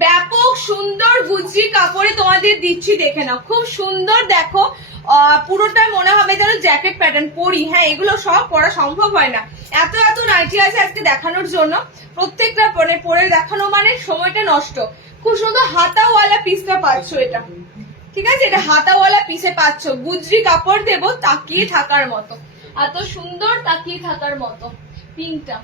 ব্যাপক সুন্দর গুজরি কাপড়ে তোমাদের দিচ্ছি, দেখে নাও, খুব সুন্দর। দেখো পুরোটা মনে হবে যেন জ্যাকেট প্যাটার্ন পরি। হ্যাঁ, এগুলো সব পরা সম্ভব হয় না, এত এত নাইটি আছে আজকে দেখানোর জন্য, প্রত্যেকটা পরে দেখানো মানে সময়টা নষ্ট। খুব সুন্দর হাতাওয়ালা পিসটা পাচ্ছ এটা, ঠিক আছে? এটা হাতাওয়ালা পিসে পাচ্ছ, গুজরি কাপড় দেবো তাকিয়ে থাকার মতো, এত সুন্দর তাকিয়ে থাকার মতো পিঙ্কটা,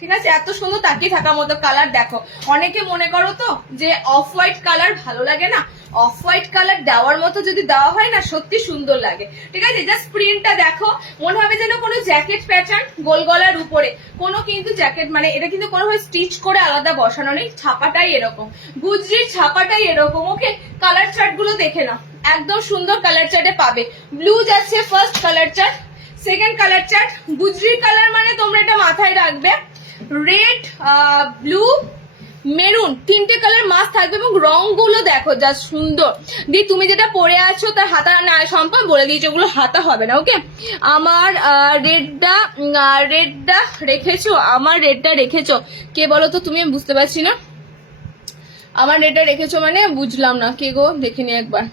ঠিক আছে? এত সুন্দর তাকিয়ে থাকার মতো কালার। দেখো অনেকে মনে করো তো যে অফ হোয়াইট কালার ভালো লাগে না, অফ হোয়াইট কালার দেওয়ার মতো যদি দেওয়া হয় না সত্যি সুন্দর লাগে, ঠিক আছে? জাস্ট প্রিন্টটা দেখো, মনে হবে যেন কোনো জ্যাকেট প্যাটার্ন গোল গলার উপরে, কোনো কিন্তু জ্যাকেট মানে এটা কিন্তু কোনোভাবে স্টিচ করে আলাদা বসানো নেই, ছাপাটাই এরকম, গুজরির ছাপাটাই এরকম। ওকে, কালার চার্ট গুলো দেখে নাও, একদম সুন্দর কালার চার্টে পাবে। ব্লু যাচ্ছে first colour chart, second colour chart গুজরির কালার মানে তোমরা এটা মাথায় রাখবে, রেড ব্লু মেরুন তিনটে কালার মাস্ট থাকবে, এবং রংগুলো দেখো যা সুন্দর। দি তুমি যেটা পরে আছো তার হাতা না, সম্পর্ক বলে দিয়েছো ওগুলো হাতা হবে না। ওকে, আমার রেডটা রেখেছো, আমার রেডটা রেখেছো কে বলো তো তুমি? আমি বুঝতে পারছি না, আমার রেডটা রেখেছো মানে বুঝলাম না কে গো, দেখিনি একবার।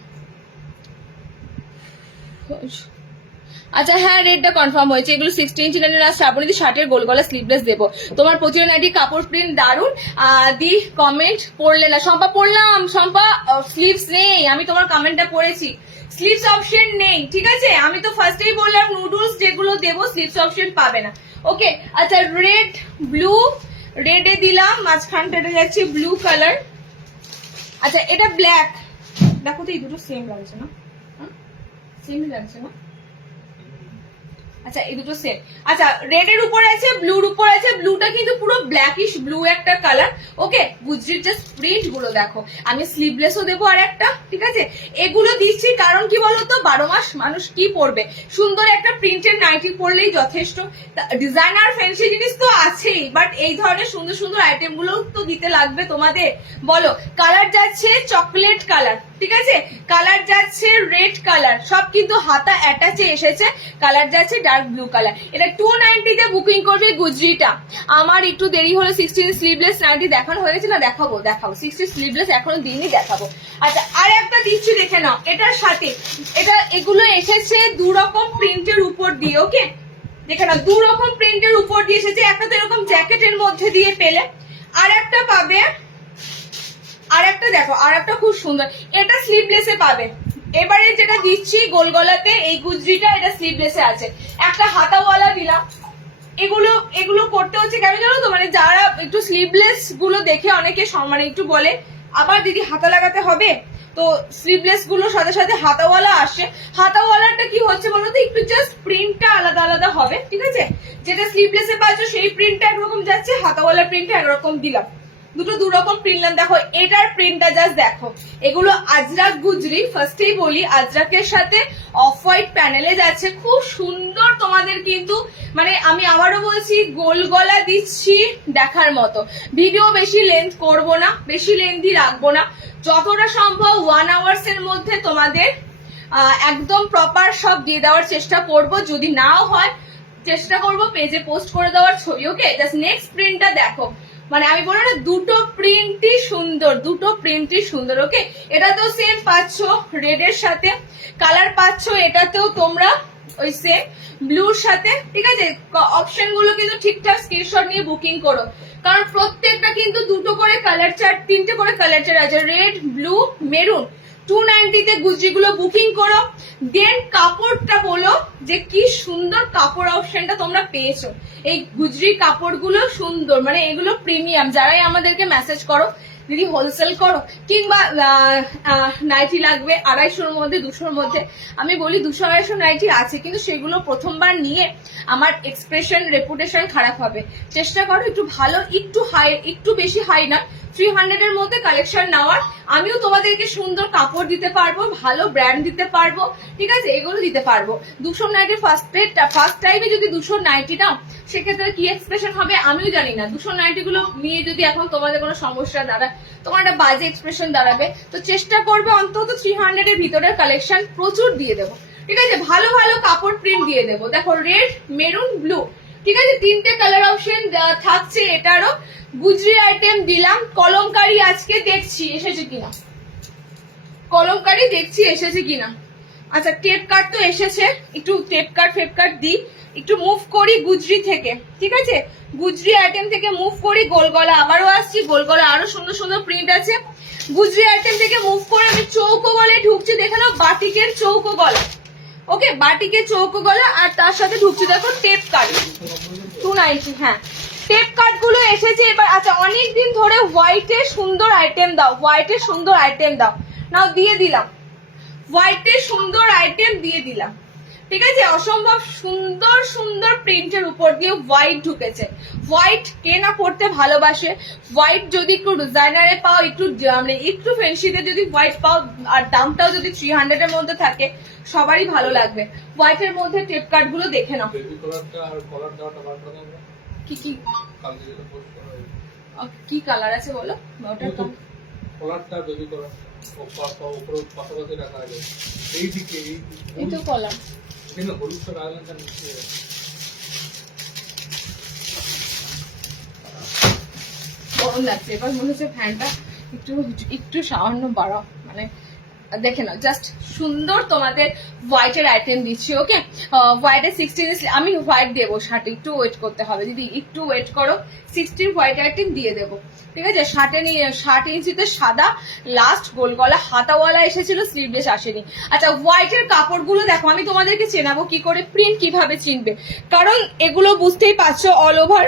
আচ্ছা হ্যাঁ, রেডটা কনফার্ম হয়েছে। এগুলো 16 ইঞ্চি শ্রাবণী শার্টের গোল গলা স্লিভলেস দেবো। তোমার প্রতিটা নাইটি কাপড় প্রিন্ট দারুন। দি কমেন্ট পড়লে না শম্পা? পড়লাম শম্পা, স্লিভস নেই, আমি তোমার কমেন্টটা পড়েছি, স্লিভস অপশন নেই, ঠিক আছে? আমি তো ফার্স্টেই বললাম নুডলস যেগুলো দেবো স্লিভস অপশন পাবে না। ওকে, আচ্ছা রেড ব্লু, রেডে দিলাম, মাঝখানটা যাচ্ছে ব্লু কালার। আচ্ছা এটা ব্ল্যাক, দেখো তো এই দুটো সেম লাগছে না? সেমই লাগছে না? আচ্ছা এই দুটো সেম। আচ্ছা রেড এর উপর আছে, ব্লুর উপর আছে। ব্লুটা কিন্তু পুরো ব্ল্যাকিশ ব্লু একটা কালার। ওকে, গুজরির জাস্ট প্রিন্ট গুলো দেখো। আমি স্লিভলেসও দেবো আর একটা, ঠিক আছে। এগুলো দিচ্ছি কারণ কি বলতো, 12 মাস মানুষ কি পরবে, সুন্দর একটা প্রিন্টের নাইটি পরলেই যথেষ্ট। ডিজাইনার ফ্যান্সি জিনিস তো আছেই, বাট এই ধরনের সুন্দর সুন্দর আইটেম গুলো তো দিতে লাগবে তোমাদের। বলো, কালার যাচ্ছে চকলেট কালার, ঠিক আছে, কালার যাচ্ছে রেড কালার, সব কিন্তু হাতা অ্যাটাচে এসেছে। কালার যাচ্ছে ডার্ক ব্লু কালার। এটা 290 তে বুকিং করবে গুজরিটা। আমার একটু দেরি হলো, 16 স্লিভলেস নাইটি দেখানো হয়ে গেছে না, দেখাবো 60 স্লিভলেস এখনো দিনই দেখাবো। আচ্ছা আর একটা দিচ্ছি, দেখে নাও। এটার সাথে এগুলো এসেছে 2 রকম প্রিন্টের উপর দিয়ে। ওকে, দেখে নাও 2 রকম প্রিন্টের উপর দিয়ে এসেছে। একটা তো এরকম জ্যাকেটের মধ্যে দিয়ে পেলে, আর একটা পাবে, আর একটা দেখো, আর একটা খুব সুন্দর, এটা স্লিভলেসে পাবে। এবারে যেটা দিচ্ছি গোল গলাতে এই গুজরিটা, এটা স্লিভলেসে আছে। একটা হাতাওয়ালা দিলাম। এগুলো করতে হচ্ছে কেন জানো তো, মানে যারা একটু স্লিভলেস গুলো দেখে অনেকে মানে একটু বলে আবার দিদি হাতা লাগাতে হবে, তো স্লিভলেস গুলো সাথে সাথে হাতাওয়ালা আসে। হাতাওয়ালাটা কি হচ্ছে বলতো, একটু জাস্ট প্রিন্টটা আলাদা আলাদা হবে, ঠিক আছে। যেটা স্লিভলেসে পাচ্ছ সেই প্রিন্টটা একরকম যাচ্ছে, হাতাওয়ালা প্রিন্টটা একরকম দিলাম। দুটো 2 রকম প্রিন্ট। দেখো এটার প্রিন্টটা জাস্ট দেখো। এগুলো আজরাক গুজরি, ফার্স্টেই বলি আজরাকের সাথে অফ হোয়াইট প্যানেলে যাচ্ছে, খুব সুন্দর তোমাদের কিন্তু। মানে আমি আবারও বলছি, গোল গলা দিচ্ছি দেখার মতো। ভিডিও বেশি লেন্থ করব না, বেশি লেন্থই রাখবো না, যতটা সম্ভব 1 আওয়ার্স এর মধ্যে তোমাদের একদম প্রপার সব দিয়ে দেওয়ার চেষ্টা করব। যদি নাও হয় চেষ্টা করব পেজে পোস্ট করে দেওয়ার ছবি। ওকে, জাস্ট নেক্সট প্রিন্টটা দেখো। মানে আমি বলবো না, দুটো প্রিন্টই সুন্দর, দুটো প্রিন্টই সুন্দর। ওকে, এটা তো সেম পাচ্ছ রেড এর সাথে, কালার পাচ্ছ এটাতেও তোমরা ওই সেম ব্লুর সাথে, ঠিক আছে। অপশন গুলো কিন্তু ঠিকঠাক স্ক্রিনশট নিয়ে বুকিং করো, কারণ প্রত্যেকটা কিন্তু 2টো করে কালার চার্ট, 3টে করে কালার চার্ট আছে, রেড, ব্লু, মেরুন। 290 তে গুজরি গুলো বুকিং করো। দেন কাপড়টা বলো যে কি সুন্দর কাপড় অপশনটা তোমরা পেয়েছো। এই গুজরি কাপড়গুলো সুন্দর, মানে এগুলো প্রিমিয়াম। যারাই আমাদেরকে মেসেজ করো দিদি হোলসেল করো, কিংবা নাইটি লাগবে 250-র মধ্যে 200-র মধ্যে, আমি বলি 200-250 নাইটি আছে, কিন্তু সেগুলো প্রথমবার নিয়ে আমার এক্সপ্রেশন রেপুটেশন খারাপ হবে। চেষ্টা করো একটু ভালো, একটু হাই, একটু বেশি হাই না, 300 এর মধ্যে কালেকশন নেওয়ার। আমিও তোমাদেরকে সুন্দর কাপড় দিতে পারবো, ভালো ব্র্যান্ড দিতে পারবো, ঠিক আছে, এগুলো দিতে পারবো। 200 নাইটির ফার্স্ট টাইমে যদি 200 নাইটি নাও, সেক্ষেত্রে কি এক্সপ্রেশন হবে আমিও জানি না। 200 নাইটি গুলো নিয়ে যদি এখন তোমাদের কোনো সমস্যা দাঁড়ায়, তোমার একটা বাজে এক্সপ্রেশন দাঁড়াবে। তো চেষ্টা করবে অন্তত 300 এর ভিতরের কালেকশন প্রচুর দিয়ে দেবো, ঠিক আছে। ভালো ভালো কাপড় প্রিন্ট দিয়ে দেবো। দেখো রেড, মেরুন, ব্লু, ঠিক আছে, 3টে কালার অপশন থাকছে। এটারও গুজরি আইটেম দিলাম। কলমকারি আজকে দেখছি এসেছে কিনা, কলমকারি দেখছি এসেছে কিনা। আচ্ছা টেপ কাট তো এসেছে, একটু টেপ কাট ফেপ কাট দিই, একটু মুভ করি গুজরি থেকে, ঠিক আছে। গুজরি আইটেম থেকে মুভ করি, গোলগলা আবারও আসছি, গোলগলা আরো সুন্দর সুন্দর প্রিন্ট আছে। গুজরি আইটেম থেকে মুভ করে আমি চৌকো গলায় ঢুকছি, দেখে নাও বাটিকের চৌকো গলা। ওকে, বাটিকের চৌকো গলা, আর তার সাথে ঢুকছি দেখো টেপ কাট 290। হ্যাঁ, টেপ কাট গুলো এসেছে এবার। আচ্ছা অনেকদিন ধরে হোয়াইটের সুন্দর আইটেম দাও, হোয়াইটের সুন্দর আইটেম দাও, নাও দিয়ে দিলাম। হোয়াইটের সুন্দর আইটেম দিয়ে দিলাম, ঠিক আছে। অসম্ভব সুন্দর সুন্দর প্রিন্টের উপর দিয়ে হোয়াইট ঢুকেছে। হোয়াইট কে না পড়তে ভালোবাসে। হোয়াইট যদি একটু ডিজাইনারে পাও, একটু মানে একটু ফ্যান্সিতে যদি হোয়াইট পাও, আর দামটাও যদি 300 এর মধ্যে থাকে, সবারই ভালো লাগবে। হোয়াইটের মধ্যে টেপ কাট গুলো দেখে নাও। কি কি কি কালার আছে বলো, ওটা কলারটা বেবি কলার উপরে পাশাপাশি রাখা আছে, এইদিকে এই তো কলার, এখানে হলুদটা রাখলেন তার নিচে। গরম লাগছে, এবার মনে হচ্ছে ফ্যানটা একটু একটু সামান্য বাড়াও, মানে দেখে নাও। জাস্ট সুন্দর তোমাদের হোয়াইটের আইটেম দিচ্ছি। ওকে, হোয়াইটের 16, আমি হোয়াইট দেবো শার্টে, একটু ওয়েট করতে হবে দিদি, একটু ওয়েট করো। 16 হোয়াইট আইটেম দিয়ে দেবো, ঠিক আছে। 60 ইঞ্চিতে সাদা, লাস্ট গোল গলা, হাতাওয়ালা এসেছিল, স্লিভলেস আসেনি। আচ্ছা হোয়াইটের কাপড়গুলো দেখো, আমি তোমাদেরকে চেনাবো কি করে, প্রিন্ট কিভাবে চিনবে, কারণ এগুলো বুঝতেই পারছো অল ওভার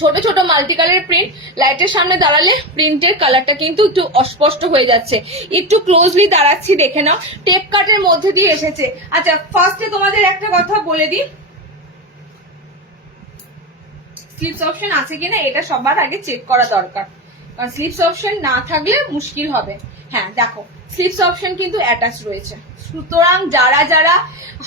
ছোট ছোট মাল্টি কালার প্রিন্ট, লাইটের সামনে দাঁড়ালে প্রিন্টের কালারটা কিন্তু একটু অস্পষ্ট হয়ে যাচ্ছে। একটু ক্লোজলি দাঁড়াচ্ছি, দেখে নাও, টেপ কাটের মধ্যে দিয়ে এসেছে। আচ্ছা, ফার্স্টে তোমাদের একটা কথা বলে দিই, স্লিপস অপশন আছে কিনা এটা সবার আগে চেক করা দরকার, কারণ স্লিপস অপশন না থাকলে মুশকিল হবে। হ্যাঁ দেখো, স্লিপস অপশন কিন্তু অ্যাটাচ রয়েছে, সুতরাং যারা যারা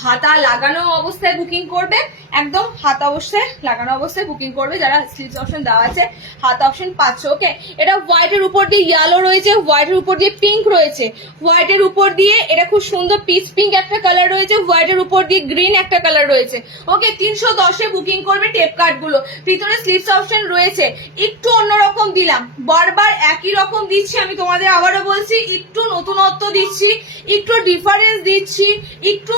হাতা লাগানো অবস্থায় বুকিং করবে, একদম হাতা অবস্থায় লাগানো অবস্থায় বুকিং করবে, যারা স্লিপস অপশন দেওয়া আছে হাতা অপশন পাচ্ছ। ওকে, এটা হোয়াইটের উপর দিয়ে ইয়েলো রয়েছে, হোয়াইটের উপর দিয়ে পিঙ্ক রয়েছে, হোয়াইটের উপর দিয়ে এটা খুব সুন্দর পিচ পিঙ্ক একটা কালার রয়েছে, হোয়াইটের উপর দিয়ে গ্রিন একটা কালার রয়েছে। ওকে, 310-এ বুকিং করবে টেপ কাট গুলো, ভিতরে স্লিপস অপশন রয়েছে। একটু অন্যরকম দিলাম, বারবার একই রকম দিচ্ছি, আমি তোমাদের আবারও বলছি, একটু নতুনত্ব দিচ্ছি, একটু ডিফারেন্স দিচ্ছি, একটু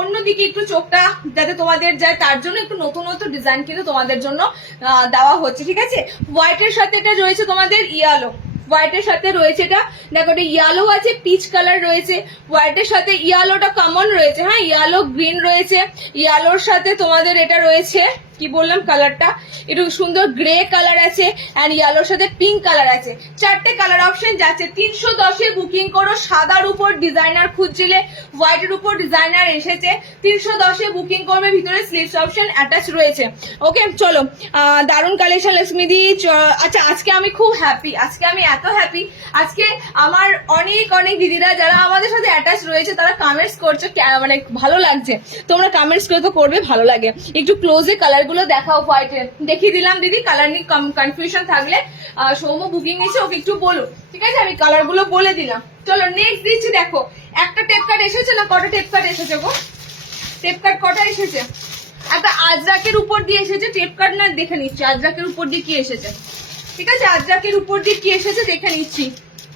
অন্যদিকে একটু চোখটা যাতে তোমাদের যায়, তার জন্য একটু নতুনত্ব ডিজাইন কিন্তু তোমাদের জন্য দেওয়া হচ্ছে। ঠিক আছে, হোয়াইটের সাথে এটা রয়েছে তোমাদের ইয়েলো, হোয়াইটের সাথে রয়েছে এটা, দেখো এটা ইয়েলো আছে, পিচ কালার রয়েছে, হোয়াইটের সাথে ইয়েলোটা কমন রয়েছে। হ্যাঁ, ইয়েলো গ্রিন রয়েছে, ইয়েলোর সাথে তোমাদের এটা রয়েছে, কি বললাম কালারটা, একটু সুন্দর গ্রে কালার আছে, এন্ড ইয়েলোর সাথে পিঙ্ক কালার আছে। চারটে কালার অপশন যাচ্ছে। 310-এ বুকিং করো, সাদার উপর ডিজাইনার খুঁজছিলে, হোয়াইটের উপর ডিজাইনার এসেছে, 310-এ বুকিং করবে, ভিতরে স্লিভস অপশন অ্যাটাচ রয়েছে। ওকে, চলো, দারুণ কালেকশন লক্ষ্মীদি। আচ্ছা, আজকে আমি খুব হ্যাপি, আজকে আমি এত হ্যাপি, আজকে আমার অনেক অনেক দিদিরা যারা আমাদের সাথে অ্যাটাচ রয়েছে তারা কমেন্টস করছো, মানে ভালো লাগছে, তোমরা কমেন্টস করে তো করবে, ভালো লাগে। একটু ক্লোজে কালার গুলো দেখাও, হোয়াইটে দেখিয়ে দিলাম দিদি, কালার নিয়ে কনফিউশন থাকলে সৌম্য বুকিং এসে ওকে একটু বলো, ঠিক আছে, আমি কালার গুলো বলে দিলাম। চলো নেক্সট দিচ্ছি, দেখো একটা টেপ কার্ড এসেছে না, কটা টেপ কার্ড এসেছে গো, টেপ কার্ড কটা এসেছে, একটা আজরাকের উপর দিয়ে এসেছে টেপ কার্ড, না দেখে নিচ্ছি আজরাকের উপর দিয়ে কি এসেছে। ঠিক আছে, আজরাকের উপর দিয়ে কি এসেছে দেখে নিচ্ছি,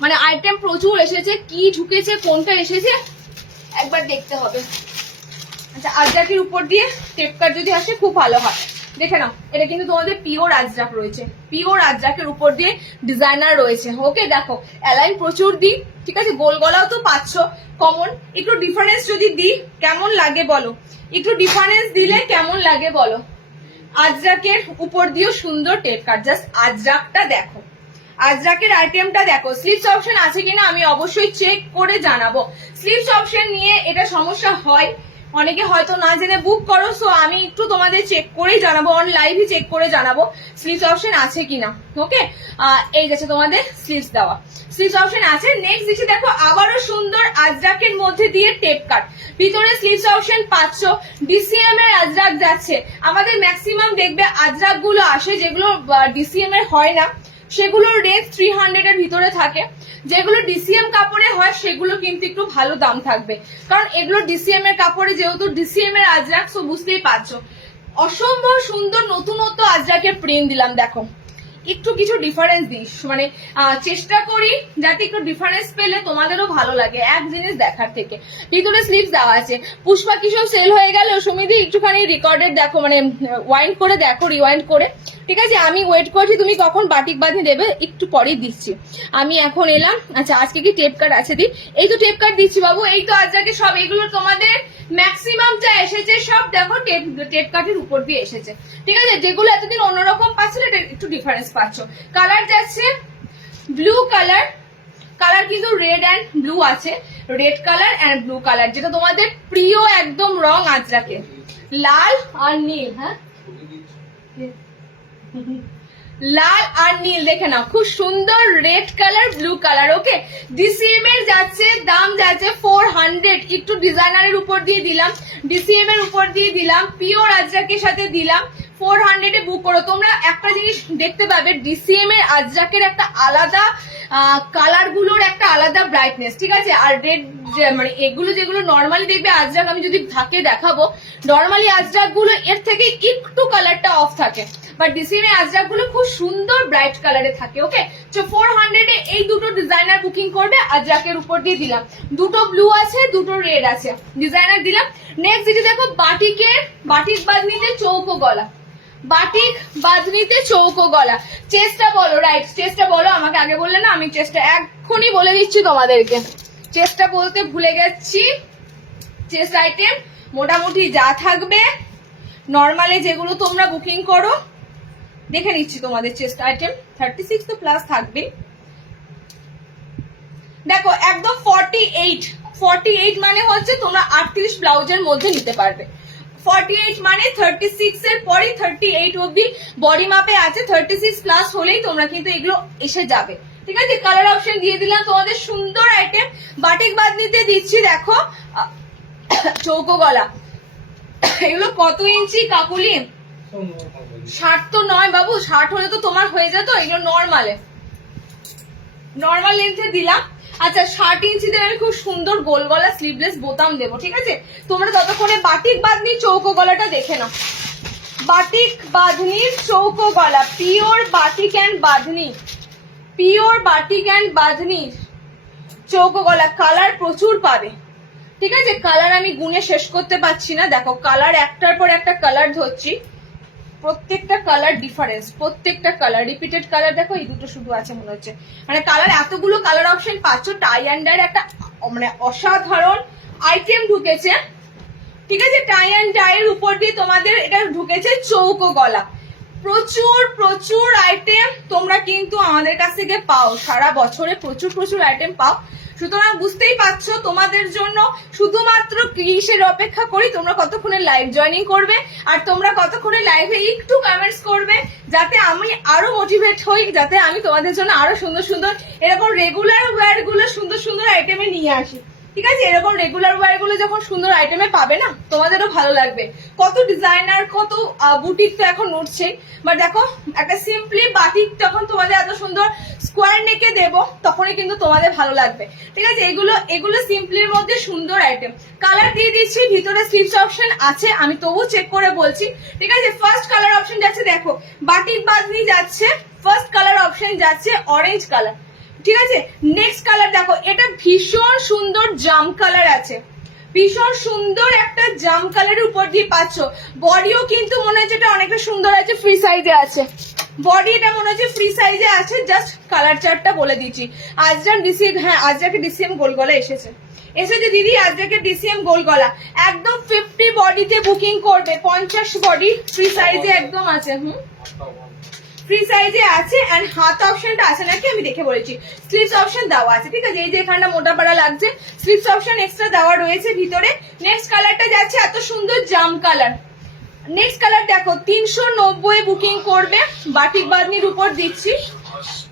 মানে আইটেম প্রচুর এসেছে, কি ঢুকেছে কোনটা এসেছে একবার দেখতে হবে। আচ্ছা, আজরাকের উপর দিয়ে টেপ কাট যদি আসে খুব ভালো হয়, দেখে নাও, এটা কিন্তু তোমাদের পিওর আজরাক রয়েছে, পিওর আজরাকের উপর দিয়ে ডিজাইনার রয়েছে। ওকে, দেখো অ্যালাইন প্রচুর দিই, ঠিক আছে, গোল গলাও তো পাচ্ছ কমন। একটু ডিফারেন্স যদি দিই কেমন লাগে বলো, একটু ডিফারেন্স দিলে কেমন লাগে বলো। আজরাকের উপর দিয়েও সুন্দর টেপ কাট, জাস্ট আজরাকটা দেখো, আজরাকের আইটেমটা দেখো। স্লিভস অপশন আছে কিনা আমি অবশ্যই চেক করে জানাবো। স্লিভস অপশন নিয়ে এটা সমস্যা হয়, অনেকে হয়তো না জেনে বুক করো, সো আমি একটু তোমাদের চেক করেই জানাবো, অন লাইভই চেক করে জানাবো স্লিভস অপশন আছে কিনা। ওকে, এই গেছে তোমাদের স্লিভস দেওয়া, স্লিভস অপশন আছে। নেক্সট দিচ্ছি, দেখো আবারও সুন্দর আজরাকের মধ্যে দিয়ে টেপ কাট, ভিতরে স্লিভস অপশন পাচ্ছ, ডিসিএম এর আজরাক যাচ্ছে। আমাদের ম্যাক্সিমাম দেখবে আজরাক গুলো আসে যেগুলো ডিসিএম এর হয় না, সেগুলোর রেট 300 এর ভিতরে থাকে, যেগুলো ডিসিএম কাপড়ে হয় সেগুলো কিন্তু একটু ভালো দাম থাকবে, কারণ এগুলো ডিসিএম এর কাপড়ে, যেহেতু ডিসিএম এর আজরাক, সো বুঝতেই পারছো। অসম্ভব সুন্দর নতুনত্ব আজরাকের প্রিন্ট দিলাম, দেখো একটু কিছু ডিফারেন্স দিস, মানে চেষ্টা করি যাতে একটু ডিফারেন্স পেলে তোমাদেরও ভালো লাগে এক জিনিস দেখার থেকে। ভিতরে স্লিভস দেওয়া আছে। পুষ্পা কি সব সেল হয়ে গেল সুমিদি, একটুখানি রেকর্ডেড দেখো, মানে ওয়াইন্ড করে দেখো, রিওয়াইন্ড করে, ঠিক আছে, আমি ওয়েট করছি তুমি কখন বাটিক বাঁধি দেবে, একটু পরেই দিচ্ছি, আমি এখন এলাম। আচ্ছা, আজকে কি টেপ কার্ড আছে দি, এই তো টেপ কার্ড দিচ্ছি বাবু, এই তো আজকে সব এগুলো তোমাদের ম্যাক্সিমাম যা এসেছে সব দেখো টেপ কার্ডের উপর দিয়ে এসেছে, ঠিক আছে, যেগুলো এতদিন অন্যরকম পাচ্ছিল একটু ডিফারেন্স পাচ্ছ। কালার যাচ্ছে ব্লু কালার, কালার কিন্তু রেড অ্যান্ড ব্লু আছে, red colour and blue colour, যেটা তোমাদের প্রিয় একদম রং আজরাকে, লাল আর নীল। হ্যাঁ, লাল আর নীল দেখে নাও, খুব সুন্দর রেড কালার ব্লু কালার। ওকে, ডিসিএম এর যাচ্ছে, দাম যাচ্ছে 400, একটু ডিজাইনারের উপর দিয়ে দিলাম, ডিসিএম এর উপর দিয়ে দিলাম, পিওর আজরাকের সাথে দিলাম, 400 বুক করো। তোমরা একটা জিনিস দেখতে পাবে, ডিসিএম এর আজরাকের একটা আলাদা কালার গুলোর একটা আলাদা ব্রাইটনেস, ঠিক আছে, আর রেড মানে এগুলো যেগুলো নর্মালি দেখবে আজরাক, আমি যদি থাকে দেখাবো, নর্মালি আজরাক গুলো এর থেকে একটু কালারটা অফ থাকে, বাট ডিসিএম এর আজরাক গুলো খুব সুন্দর ব্রাইট কালারে থাকে। ওকে, তো 400 এই দুটো ডিজাইনার বুকিং করবে, আজরাকের উপর দিয়ে দিলাম, দুটো ব্লু আছে দুটো রেড আছে, ডিজাইনার দিলাম। নেক্সট যেটা দেখো, বাটিক বাঁধনিতে চৌকো গলা, বাটিক বাঁধনিতে চৌকো গলা। চেষ্টা বলো, রাইট, চেষ্টা বলো, আমাকে আগে বললে না, আমি চেষ্টা এক্ষুনি বলে দিচ্ছি তোমাদেরকে, চেষ্টা বলতে ভুলে গেছি। চেস্ট আইটেম মোটামুটি যা থাকবে নর্মালে যেগুলো তোমরা বুকিং করো দেখে নিচ্ছি তোমাদের চেস্ট আইটেম 36 তো প্লাস থাকবে। দেখো একদম 48 মানে হচ্ছে তোমরা 38 ব্লাউজের মধ্যে নিতে পারবে। 48 মানে 36 এর পরে 38 অবধি বডি মাপে আছে, 36 প্লাস হলেই তোমরা কিন্তু এগুলো এসে যাবে। ঠিক আছে, কালার অপশন দিয়ে দিলাম তোমাদের, সুন্দর আইটেম। বাটিক বাঁধনিতে দিচ্ছি দেখো চৌকো গলা। এগুলো কত ইঞ্চি কাকুলি? 60 তো নয় বাবু, 60 হলে তো তোমার হয়ে যেত। এগুলো নর্মাল লেন্থে দিলাম। আচ্ছা 60 ইঞ্চিতে আমি খুব সুন্দর গোল গলা স্লিভলেস বোতাম দেবো। ঠিক আছে, তোমরা ততক্ষণে বাটিক বাঁধনি চৌকো গলাটা দেখে নাও। বাটিক বাঁধনির চৌকো গলা, পিওর বাটিক অ্যান্ড বাঁধনি চৌকো গলা। কালার প্রচুর পাবে। ঠিক আছে, কালার আমি গুনে শেষ করতে পারছি না। দেখো কালার একটার পর একটা কালার ধরছি, প্রত্যেকটা কালার ডিফারেন্স, প্রত্যেকটা কালার রিপিটেড কালার। দেখো এই দুটো শুধু আছে মনে হচ্ছে, মানে কালার এতগুলো কালার অপশন পাচ্ছ। টাই অ্যান্ড ডাই একটা মানে অসাধারণ আইটেম ঢুকেছে। ঠিক আছে, টাই অ্যান্ড ডাই এর উপর দিয়ে তোমাদের এটা ঢুকেছে চৌকো গলা। প্রচুর আইটেম তোমরা কিন্তু আমাদের কাছ থেকে পাও, সারা বছরে প্রচুর আইটেম পাও। সুতরাং বুঝতেই পারছো তোমাদের জন্য শুধুমাত্র কিসের অপেক্ষা করি, তোমরা কতক্ষণে লাইভ জয়েনিং করবে আর তোমরা কতক্ষণে লাইভে একটু কমেন্টস করবে, যাতে আমি আরো মোটিভেট হই, যাতে আমি তোমাদের জন্য আরো সুন্দর এরকম রেগুলার ওয়্যার গুলো সুন্দর আইটেমে নিয়ে আসি। ঠিক আছে, এরকম রেগুলার ওয়্যার গুলো যখন সুন্দর আইটেমে পাবে না, তোমাদেরও ভালো লাগবে। কত ডিজাইনার, কত বুটিক তো এখন উঠছে, বাট দেখো একটা সিম্পলি বাটিক যখন তোমাদের এত সুন্দর স্কোয়ার নেকে দেবো, তখনই কিন্তু তোমাদের ভালো লাগবে। ঠিক আছে, এগুলো সিম্পলির মধ্যে সুন্দর আইটেম। কালার দিয়ে দিচ্ছি, ভিতরে স্লিভস অপশন আছে, আমি তবু চেক করে বলছি। ঠিক আছে, ফার্স্ট কালার অপশন যাচ্ছে দেখো বাটিক বাঁধনি যাচ্ছে, ফার্স্ট কালার অপশন যাচ্ছে অরেঞ্জ কালার। ঠিক আছে, নেক্সট কালার দেখো, এটা ভীষণ সুন্দর জাম কালার আছে, ভীষণ সুন্দর একটা জাম কালারের উপর দিয়ে পাচ্ছ। বডিও কিন্তু মনে হচ্ছে এটা অনেকটা সুন্দর আছে, ফ্রি সাইজে আছে বডি, এটা মনে হচ্ছে ফ্রি সাইজে আছে। জাস্ট কালার চার্টটা বলে দিচ্ছি। আজরাক ডিসিএম, হ্যাঁ আজরাকে ডিসিএম গোল গলা এসেছে দিদি, আজরাকে ডিসিএম গোল গলা একদম 50 বডিতে বুকিং করবে, 50 বডি ফ্রি সাইজে একদম আছে। ফ্রি সাইজে আছে এন্ড হাত অপশনটা আছে নাকি আমি দেখে বলেছি। স্লিভস অপশন দেওয়া আছে। ঠিক আছে, এই যে এখানটা মোটা পাড়া লাগছে, স্লিভস অপশন এক্সট্রা দেওয়া রয়েছে ভিতরে। নেক্সট কালারটা যাচ্ছে এত সুন্দর জাম কালার। নেক্সট কালার দেখো 390 বুকিং করবে, বাটিক বাঁধনির উপর দিচ্ছি,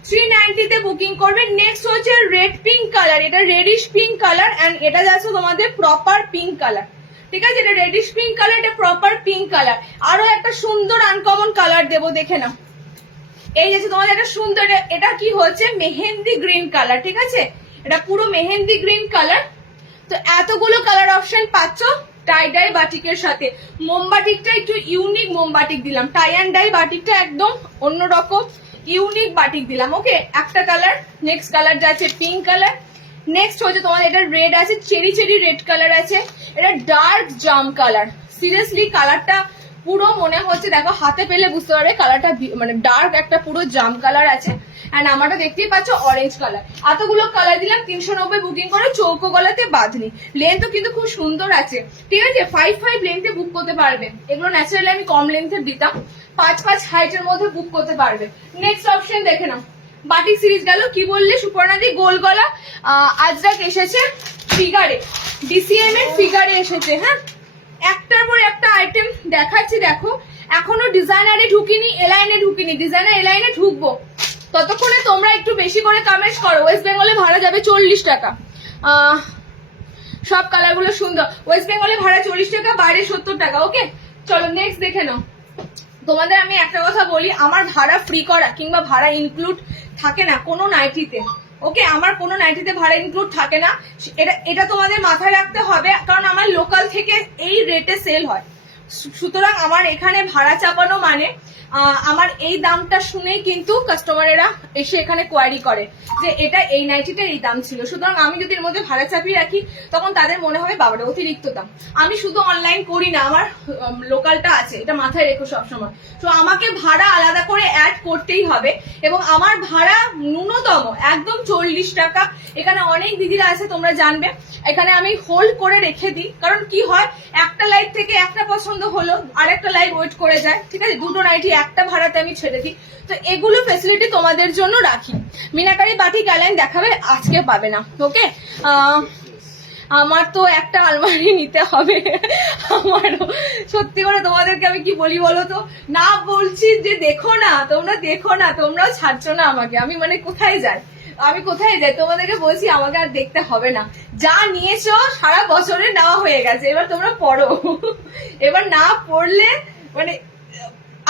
390 তে বুকিং করবে। নেক্সট হচ্ছে রেড পিঙ্ক কালার, এটা রেডিশ পিঙ্ক কালার এন্ড এটা যাচ্ছে তোমাদের প্রপার পিঙ্ক কালার। ঠিক আছে, এটা রেডিশ পিঙ্ক কালার, এটা প্রপার পিঙ্ক কালার। আরো একটা সুন্দর আনকমন কালার দেবো, দেখে নাও। এই যে তোমাদের একটা সুন্দর, এটা কি হচ্ছে মেহেন্দি গ্রিন কালার। ঠিক আছে, এটা পুরো মেহেন্দি গ্রিন কালার। তো এতগুলো কালার অপশন পাচ্ছ টাই ডাই বাটিকের সাথে। মোমবাটিকটা একটু ইউনিক মোমবাটিক দিলাম, টাই অ্যান্ড ডাই বাটিকটা একদম অন্যরকম ইউনিক বাটিক দিলাম। ওকে, একটা কালার। নেক্সট কালার যাচ্ছে পিঙ্ক কালার। নেক্সট হচ্ছে তোমাদের এটা রেড আছে, চেরি রেড কালার আছে, এটা ডার্ক জাম কালার। সিরিয়াসলি কালারটা পুরো মনে হচ্ছে, দেখো হাতে পেলে বুঝতে পারবে কালারটা মানে ডার্ক একটা পুরো জাম কালার আছে। এন্ড আমারটা দেখতেই পাচ্ছ অরেঞ্জ কালার। এতগুলো কালার দিলাম, 390 বুকিং করে চৌকো গলাতে বাঁধনি। লেন্থও কিন্তু খুব সুন্দর আছে। ঠিক আছে, 5 লেন্থে বুক করতে পারবে। এগুলো ন্যাচারালি আমি কম লেন্থে দিতাম, 5 হাইটের মধ্যে বুক করতে পারবে। নেক্সট অপশন দেখে নাও, বাটিক সিরিজ গেল। কি বললে সুপর্ণাদি? গোল গলা আজরাক এসেছে ফিগারে, ডিসিএম এর ফিগারে এসেছে। হ্যাঁ, একটার পর একটা আইটেম দেখাচ্ছি। দেখো এখনো ডিজাইনারে ঢুকিনি, এলাইনে ঢুকিনি, ডিজাইনার এলাইনে ঢুকবো। ততক্ষণে তোমরা একটু বেশি করে কমেন্ট করো। ওয়েস্ট বেঙ্গলে ভাড়া যাবে 40 টাকা। সব কালারগুলো সুন্দর। ওয়েস্ট বেঙ্গলে ভাড়া 40 টাকা, বাইরে 70 টাকা। ওকে, চলো নেক্সট দেখে নাও। তোমাদের আমি একটা কথা বলি, আমার ভাড়া ফ্রি করা কিংবা ভাড়া ইনক্লুড থাকে না কোনো নাইটিতে। ওকে, আমার কোনো নাইটিতে ভাড়া ইনক্লুড থাকে না, এটা তোমাদের মাথায় রাখতে হবে, কারণ আমার লোকাল থেকে এই রেটে সেল হয়। সুতরাং আমার এখানে ভাড়া চাপানো মানে আমার এই দামটা শুনেই কিন্তু কাস্টমারেরা এসে এখানে কোয়ারি করে যে এটা এই নাইটিটা এই দাম ছিল। সুতরাং আমি যদি এর মধ্যে ভাড়া চাপিয়ে রাখি, তখন তাদের মনে হবে বাবারে অতিরিক্ত দাম। আমি শুধু অনলাইন করি না, আমার লোকালটা আছে, এটা মাথায় রেখো সবসময়। তো আমাকে ভাড়া আলাদা করে অ্যাড করতেই হবে, এবং আমার ভাড়া ন্যূনতম একদম 40 টাকা। এখানে অনেক দিদিরা আছে তোমরা জানবে, এখানে আমি হোল্ড করে রেখে দিই, কারণ কি হয় একটা লাইভ থেকে একটা পছন্দ হলো আর একটা লাইভ ওয়েট করে যায়, ঠিক আছে, দুটো নাইটি একটা ভাড়াতে আমি ছেড়ে দিই। তো এগুলো ফেসিলিটি তোমাদের জন্য রাখি। মিনাকারি বাটি গ্যালাইন দেখাবে, আজকে পাবে না। ওকে, আমার তো একটা আলমারি নিতে হবে আমারও। সত্যি করে তোমাদেরকে আমি কি বলি বলো তো, না বলছি যে দেখো না, তোমরা দেখো না, তোমরাও ছাড়ছো না আমাকে। আমি মানে কোথায় যাই, আমি কোথায় যাই, তোমাদেরকে বলছি আমাকে আর দেখতে হবে না। যা নিয়েছো সারা বছরে নেওয়া হয়ে গেছে, এবার তোমরা পড়ো। এবার না পড়লে মানে,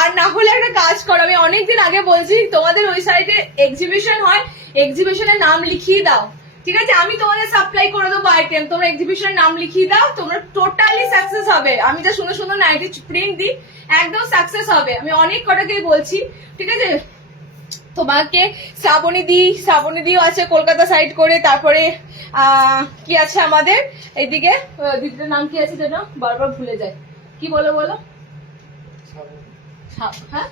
আর না হলে একটা কাজ করো, আমি অনেকদিন আগে বলছি তোমাদের ওই সাইডে এক্সিবিশন হয়, এক্সিবিশনের নাম লিখিয়ে দাও, ঠিক আছে, আমি তোমাদের সাপ্লাই করে দেবো আইটেম, তোমরা এক্সিবিশনের নাম লিখিয়ে দাও, তোমরা টোটালি সাকসেস হবে। আমি যা সুন্দর সুন্দর নাইটি প্রিন্ট দিই, একদম সাকসেস হবে, আমি অনেক কটাকেই বলছি, ঠিক আছে। তোমাকে শ্রাবণী দিও আছে কলকাতা সাইড করে, তারপরে কি আছে আমাদের এইদিকে, দিদিটার নাম কি আছে যেন বারবার ভুলে যায়, কি বলো বলো, হ্যাঁ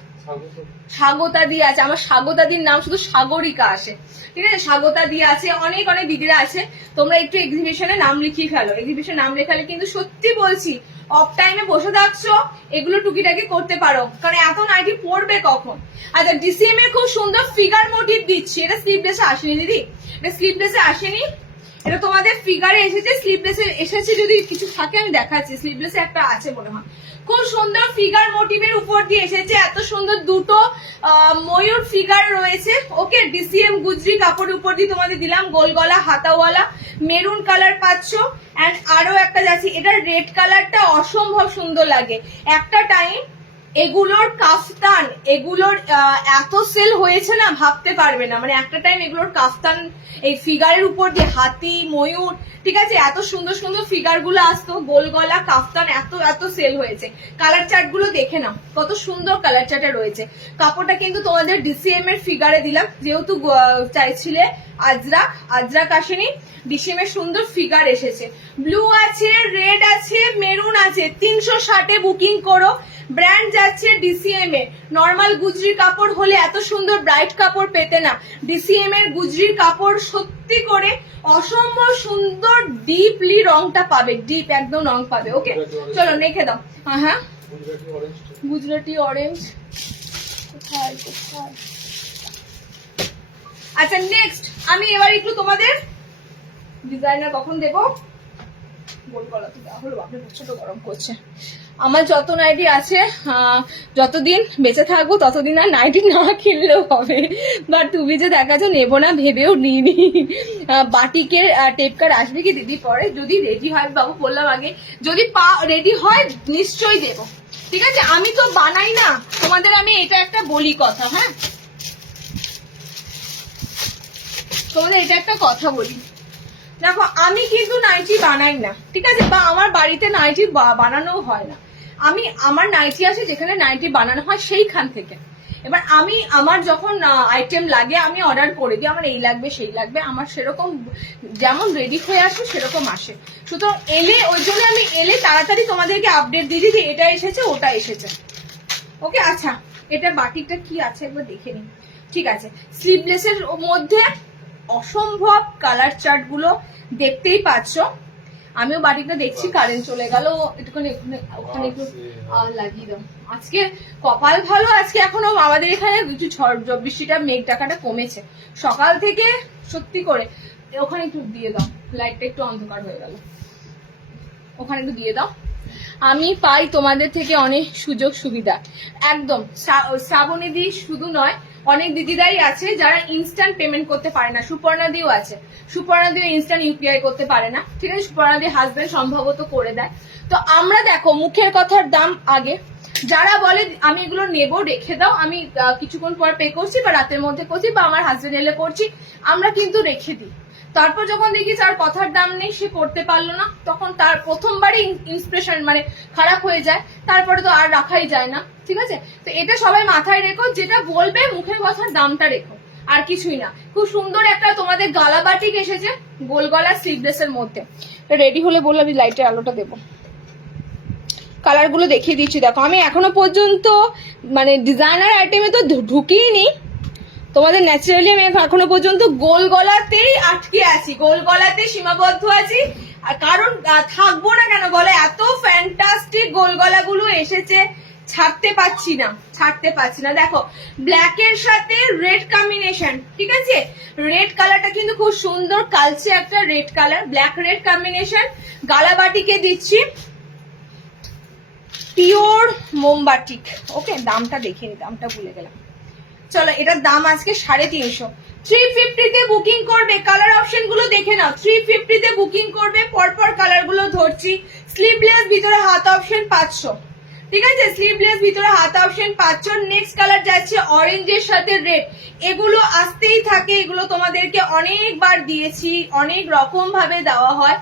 স্বাগতা দিয়ে আছে, আমার স্বাগতাদির নাম শুধু সাগরিকা আসে, ঠিক আছে, স্বাগতা দিয়ে আছে, অনেক অনেক দিদিরা আছে। তোমরা একটু এক্সিবিশনে নাম লিখিয়ে ফেলো, এক্সিবিশনে নাম লেখালে কিন্তু সত্যি বলছি অফ টাইমে বসে থাকছো, এগুলো টুকিটাকি করতে পারো, কারণ এত নাইটি পড়বে কখন। আচ্ছা, ডিসিএম এর খুব সুন্দর ফিগার মোটিভ দিচ্ছি, এটা স্লিভলেসে আসেনি দিদি, এটা স্লিভলেসে আসেনি, এটা তোমাদের ফিগারে এসেছে, স্লিভলেসে এসেছে, যদি কিছু থাকে আমি দেখাচ্ছি, স্লিভলেসে একটা আছে মনে হয়, খুব সুন্দর ফিগার মোটিভের উপর দিয়ে এসেছে, এত সুন্দর দুটো ময়ূর ফিগার রয়েছে। ওকে, ডিসিএম গুজরি কাপড়ের উপর দিয়ে তোমাদের দিলাম, গোল গলা হাতাওয়ালা, মেরুন কালার পাচ্ছ, এন্ড আরো একটা যাচ্ছি, এটা রেড কালারটা অসম্ভব সুন্দর লাগে। একটা টাইম এগুলোর কাফতান, এগুলোর এত সেল হয়েছে না ভাবতে পারবে না, মানে একটা টাইম এগুলোর কাফতান এই ফিগারের উপর দিয়ে হাতি ময়ূর, ঠিক আছে, এত সুন্দর সুন্দর ফিগার গুলো আসতো, গোল গলা কাফতান, এত এত সেল হয়েছে। কালার চার্ট গুলো দেখে নাও, কত সুন্দর কালার চার্টে রয়েছে। কাপড়টা কিন্তু তোমাদের ডিসিএম এর ফিগারে দিলাম, যেহেতু চাইছিলে আজরাক আসেনি, ডিসিএম এর সুন্দর ফিগার এসেছে, ব্লু আছে, রেড আছে, মেরুন আছে, 360 বুকিং করো। ব্র্যান্ড যাচ্ছে ডিসিএম এর, নর্মাল গুজরির কাপড় হলে এত সুন্দর ব্রাইট কাপড় পেতে না, ডিসিএম এর গুজরির কাপড় সত্যি করে অসম্ভব সুন্দর, ডিপলি রংটা পাবে, ডিপ একদম রং পাবে। ওকে, চলো রেখে দাও। হ্যাঁ, গুজরাটি অরেঞ্জ কোথায় কোথায়। আচ্ছা, নেক্সট আমি এবার একটু তোমাদের ডিজাইনার কখন দেবো, গোল গলা তো দেওয়া হলো, বাপরে ছোট গরম করছে। আমার যত নাইটি আছে, যতদিন বেঁচে থাকবো ততদিন আর নাইটি না কিনলেও হবে, বাট তুমি যে দেখাচ্ছ নেবো না ভেবেও নিইনি। বাটিকের টেপকার আসবে কি দিদি পরে, যদি রেডি হয়, বাবু বললাম আগে, যদি রেডি হয় নিশ্চয়ই দেবো, ঠিক আছে। আমি তো বানাই না, তোমাদের আমি এটা একটা বলি কথা, হ্যাঁ তোমাদের এটা একটা কথা বলি, দেখো আমি কিন্তু নাইটি বানাই না, ঠিক আছে, বা আমার বাড়িতে নাইটি বানানো হয় না, আমি আমার নাইটি আসে যেখানে নাইটি বানানো হয় সেইখান থেকে। এবার আমি আমার যখন আইটেম লাগে আমি অর্ডার করে দিই, আমার এই লাগবে সেই লাগবে, আমার সেরকম যেমন রেডি হয়ে আসে সেরকম আসে, সুতরাং এলে ওই জন্য আমি এলে তাড়াতাড়ি তোমাদেরকে আপডেট দিয়ে দিই যে এটা এসেছে ওটা এসেছে। ওকে, আচ্ছা এটা বাটিকটা কি আছে একবার দেখে নিই, ঠিক আছে। স্লিভলেসের মধ্যে অসম্ভব কালার চার্ট গুলো দেখতেই পাচ্ছ, আমিও বাটিকটা দেখছি, কারেন্ট চলে গেল, একটুখানি ওখানে একটু লাগিয়ে দাও। আজকে কপাল ভালো, আজকে এখনো আমাদের এখানে কিছু ঝড় বৃষ্টিটা মেঘ ডাকাটা কমেছে সকাল থেকে, সত্যি করে। ওখানে একটু দিয়ে দাও, লাইটটা একটু অন্ধকার হয়ে গেল, ওখানে একটু দিয়ে দাও। আমি পাই তোমাদের থেকে অনেক সুযোগ সুবিধা, একদম। শ্রাবণী দি শুধু নয়, অনেক দিদিদাই আছে যারা ইনস্ট্যান্ট পেমেন্ট করতে পারে না, সুপর্ণা দিও আছে, সুপর্ণা দিও ইনস্ট্যান্ট ইউপিআই করতে পারে না, ঠিক আছে, সুপর্ণা দি হাজবেন্ড সম্ভবত করে দেয়। তো আমরা দেখো মুখের কথার দাম আগে, যারা বলে আমি এগুলো নেবো রেখে দাও, আমি কিছুক্ষণ পর পে করছি বা রাতের মধ্যে করছি বা আমার হাজবেন্ড এলে করছি, আমরা কিন্তু রেখে দিই। তারপর যখন দেখি তার কথার দাম নেই, সে করতে পারলো না, তখন তার প্রথমবারই ইন্সপিরেশন মানে খারাপ হয়ে যায়, তারপরে তো আর রাখাই যায় না, ঠিক আছে। তো এটা সবাই মাথায় রেখো, যেটা বলবে মুখের কথার দামটা রেখো, আর কিছুই না। খুব সুন্দর একটা তোমাদের গালা বাটিক এসেছে গোল গলা স্লিভলেসের মধ্যে, রেডি হলে বললে আমি লাইটের আলোটা দেবো। কালার গুলো দেখিয়ে দিচ্ছি, দেখো আমি এখনো পর্যন্ত মানে ডিজাইনার আইটেমে তো ঢুকিয়ে নি, তোমাদের ন্যাচারালি আমি এখনো পর্যন্ত গোল গলাতেই আটকে আছি, গোল গলাতেই সীমাবদ্ধ আছি। আর কারণ থাকবো না কেন বলে, এত ফ্যান্টাস্টিক গোল গলাগুলো এসেছে, ছাড়তে পারছি না। দেখো ব্ল্যাক এর সাথে রেড কম্বিনেশন, ঠিক আছে? রেড কালারটা কিন্তু খুব সুন্দর, কালচে একটা red colour, black red combination. গালাবাটিকে দিচ্ছি পিওর মোমবাটিক। ওকে, দামটা দেখিনি, দামটা ভুলে গেলাম। চলো, এটার দাম আজকে 350। 350 তে বুকিং করবে। কালার অপশন গুলো দেখে নাও। 350 তে বুকিং করবে, পরপর কালার গুলো ধরছি। স্লিভলেস, ভিতরে হাত অপশন 500, ঠিক আছে? স্লিভলেস, ভিতরে হাত অপশন 500। নেক্সট কালার যাচ্ছে অরেঞ্জের সাথে রেড। এগুলো আসতেই থাকে, এগুলো তোমাদেরকে অনেকবার দিয়েছি, অনেক রকম ভাবে দেওয়া হয়,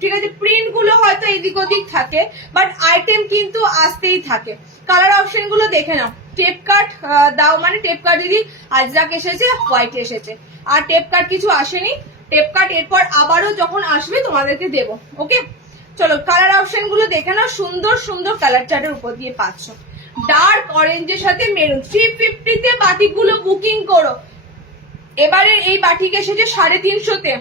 ঠিক আছে? প্রিন্ট গুলো হয়তো এদিক ওদিক থাকে, বাট আইটেম কিন্তু আসতেই থাকে। কালার অপশন গুলো দেখে নাও। টেপ কাট দাও মানে টেপ কাট দিদি আজরাক এসেছে, হোয়াইট এসেছে, আর টেপ কাট কিছু আসেনি। টেপ কাট এরপর আবারও যখন আসবে তোমাদেরকে দেবো। ওকে, চলো কালার অপশন গুলো দেখে নাও। সুন্দর সুন্দর কালার চার্টের উপর দিয়ে পাচ্ছ। ডার্ক অরেঞ্জের সাথে মেরুন। 350 তে বাটিক গুলো বুকিং করো। এবারে এই বাটিক এসেছে 350 তে।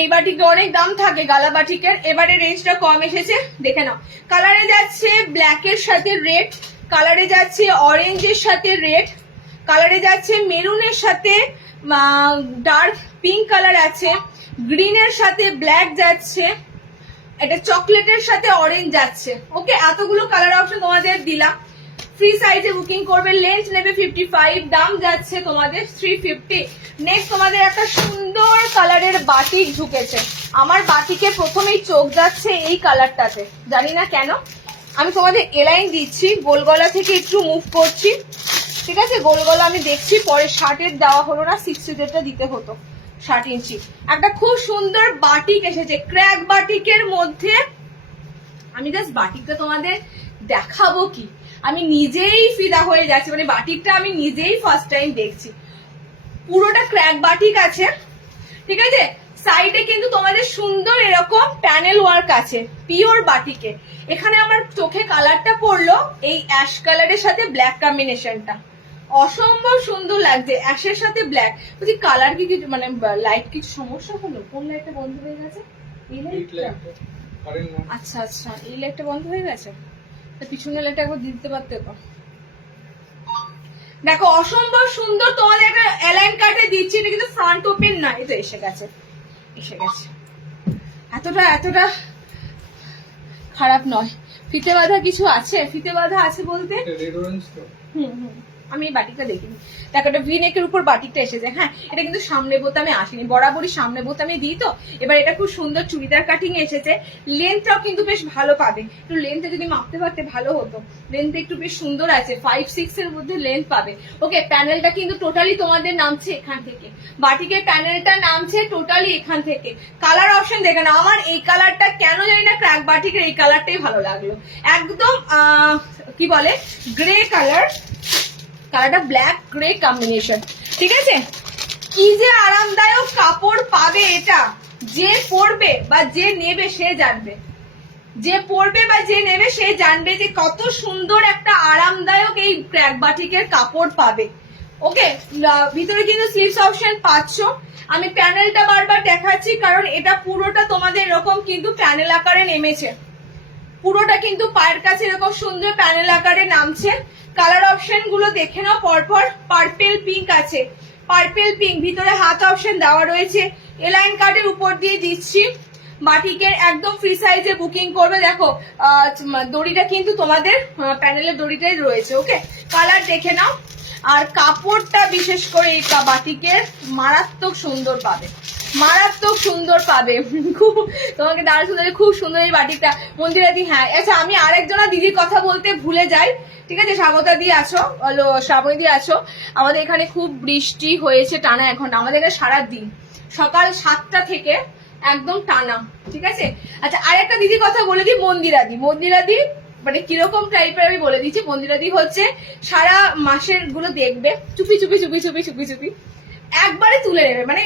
এই বাটিকে অনেক দাম থাকে গালা বাটিকের, এবারে রেঞ্জটা কম এসেছে, দেখে নাও। কালারে যাচ্ছে ব্ল্যাক এর সাথে রেড, কালারে যাচ্ছে অরেঞ্জের সাথে রেড, কালারে যাচ্ছে মেরুনের সাথে ডার্ক পিঙ্ক কালার আছে, গ্রিনের সাথে ব্ল্যাক যাচ্ছে, এটা চকলেটের সাথে অরেঞ্জ যাচ্ছে। ওকে, এতগুলো কালার অপশন তোমাদের দিলাম। ফ্রি সাইজে বুকিং করবে, লেন্থ নেবে 55, দাম যাচ্ছে তোমাদের 350। নেক্সট তোমাদের একটা সুন্দর কালারের বাটিক ঢুকেছে। আমার বাটিকে প্রথমেই চোখ যাচ্ছে এই কালারটাতে, জানি না কেন। আমি তোমাদের এলাইন দিচ্ছি, গোল গলা থেকে একটু মুভ করছি, ঠিক আছে? গোল গলা আমি দেখছি, পরে শার্টের দেওয়া হলো না, 60 দিতে হতো 60 ইঞ্চি। একটা খুব সুন্দর বাটিক এসেছে, ক্র্যাক বাটিকের মধ্যে। আমি জাস্ট বাটিকটা তোমাদের দেখাবো কি, আমি নিজেই ফিদা হয়ে যাচ্ছি, মানে বাটিকটা আমি নিজেই ফার্স্ট টাইম দেখছি। পুরোটা ক্র্যাক বাটিক আছে, ঠিক আছে? সাইডে কিন্তু তোমাদের সুন্দর এরকম প্যানেল ওয়ার্ক আছে পিওর বাটিকে। এখানে আমার চোখে কালারটা পড়লো এই অ্যাশ কালারের সাথে ব্ল্যাক কম্বিনেশনটা, অসম্ভব সুন্দর লাগছে অ্যাশের সাথে ব্ল্যাক। বলছি কালার কি কিছু মানে লাইট কিছু সমস্যা হলো? কোন লাইটটা বন্ধ হয়ে গেছে? এই লাইটটা? আচ্ছা আচ্ছা, এই লাইটটা বন্ধ হয়ে গেছে, পিছনে লাইটটা একবার দিতে পারতে তো। দেখো অসম্ভব সুন্দর, তোমাদের একটা অ্যালাইন কাটে দিচ্ছি, এটা কিন্তু ফ্রন্ট ওপেন না, এটা এসে গেছে। এতটা খারাপ নয়। ফিতে বাঁধা কিছু আছে? ফিতে বাঁধা আছে বলতে আমি এই বাটিকটা দেখিনি। দেখো এটা ভি নেকের উপর বাটিকটা এসেছে। হ্যাঁ, এটা কিন্তু সামনে বোতামে আসেনি, বরাবরই সামনে বোতামে দিই তো। এবার এটা খুব সুন্দর চুড়িদার কাটিং এসেছে। লেন্থটাও কিন্তু বেশ ভালো পাবে, একটু লেন্থে যদি মাপতে পারতে ভালো হতো। লেন্থ একটু বেশ সুন্দর আছে, 5-6 এর মধ্যে লেন্থ পাবে। ওকে, প্যানেলটা কিন্তু টোটালি তোমাদের নামছে এখান থেকে, বাটিকের প্যানেলটা নামছে টোটালি এখান থেকে। কালার অপশন দেখে না, আমার এই কালারটা কেন জানি না ক্র্যাক বাটিকের এই কালারটাই ভালো লাগলো। একদম কি বলে গ্রে কালার, কালারটা ব্ল্যাক গ্রে কম্বিনেশন, ঠিক আছে? কি যে আরামদায়ক কাপড় পাবে এটা, যে পরবে বা যে নেবে সে জানবে, যে পরবে বা যে নেবে সে জানবে যে কত সুন্দর একটা আরামদায়ক এই ক্র্যাক বাটিকের কাপড় পাবে। ওকে, ভিতরে কিন্তু স্লিভস অপশন পাচ্ছ। আমি প্যানেলটা বারবার দেখাচ্ছি কারণ এটা পুরোটা তোমাদের এরকম কিন্তু প্যানেল আকারে নেমেছে, পুরোটা কিন্তু পায়ের কাছে এরকম সুন্দর প্যানেল আকারে নামছে। কালার অপশন গুলো দেখে নাও পরপর। পার্পেল পিঙ্ক আছে, পার্পেল পিঙ্ক, ভিতরে হাত অপশন দেওয়া রয়েছে। এলাইন কার্ডের উপর দিয়ে দিচ্ছি। বাটিকের একদম ফ্রি সাইজে বুকিং করবে। দেখো দড়িটা কিন্তু তোমাদের প্যানেলের দড়িটাই রয়েছে। ওকে, কালার দেখে নাও। আর কাপড়টা বিশেষ করে এই বাটিকের মারাত্মক সুন্দর পাবে, মারাত্মক সুন্দর পাবে। খুব তোমাকে দাঁড়া সুন্দর, খুব সুন্দর এই বাটিকটা। মন্দিরাদি, হ্যাঁ আচ্ছা, আমি আরেকজনা দিদির কথা বলতে ভুলে যাই, ঠিক আছে? স্বাগতা দিয়ে আছো, শ্রাবণী দিয়ে আছো। আমাদের এখানে খুব বৃষ্টি হয়েছে টানা, এখন আমাদের এখানে সারাদিন সকাল 7টা থেকে একদম টানা, ঠিক আছে? আচ্ছা, আরেকটা দিদির কথা বলে দিই, মন্দিরাদি। মন্দিরাদি মানে কিরকম টাইপের আমি বলে দিচ্ছি। মন্দিরাদি হচ্ছে সারা মাসের গুলো দেখবে, চুপি চুপি চুপি চুপি চুপি চুপি একবারে তুলে নেবে। মানে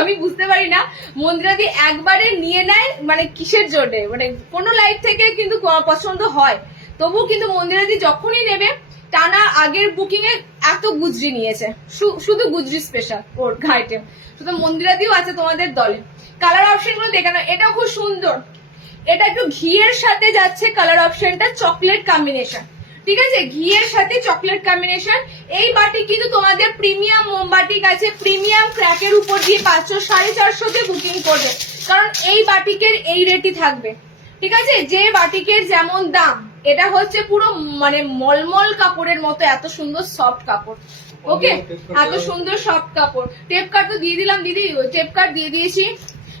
আমি বুঝতে পারি না মন্দিরাদি একবারে নিয়ে নেয় মানে কিসের জন্য, মানে কোনো লাইট থেকে কিন্তু পছন্দ হয়, তবু কিন্তু মন্দিরাদি যখনই নেবে টানা আগের বুকিং এ এত গুজরি নিয়েছে, শুধু গুজরি স্পেশাল ওর আইটেম, শুধু মন্দিরাদিও আছে তোমাদের দলে। কালার অপশন গুলো দেখে নাও, এটা খুব সুন্দর, এটা একটু ঘিয়ের সাথে যাচ্ছে কালার অপশনটা, চকলেট কম্বিনেশন, ঠিক আছে, ঘিয়ের সাথে চকলেট কম্বিনেশন। এই বাটি কিন্তু তোমাদের প্রিমিয়াম মোমবাটিক আছে, প্রিমিয়াম ক্র্যাকের উপর দিয়ে পাচ্ছ, 450 বুকিং করবে, কারণ এই বাটিকের এই রেটই থাকবে, ঠিক আছে। যে বাটিকের যেমন দাম, এটা হচ্ছে পুরো মানে মলমল কাপড়ের মতো, এত সুন্দর সফট কাপড়, ওকে, এত সুন্দর সফট কাপড়। টেপ কাট তো দিয়ে দিলাম দিদি, টেপ কাট দিয়ে দিয়েছি।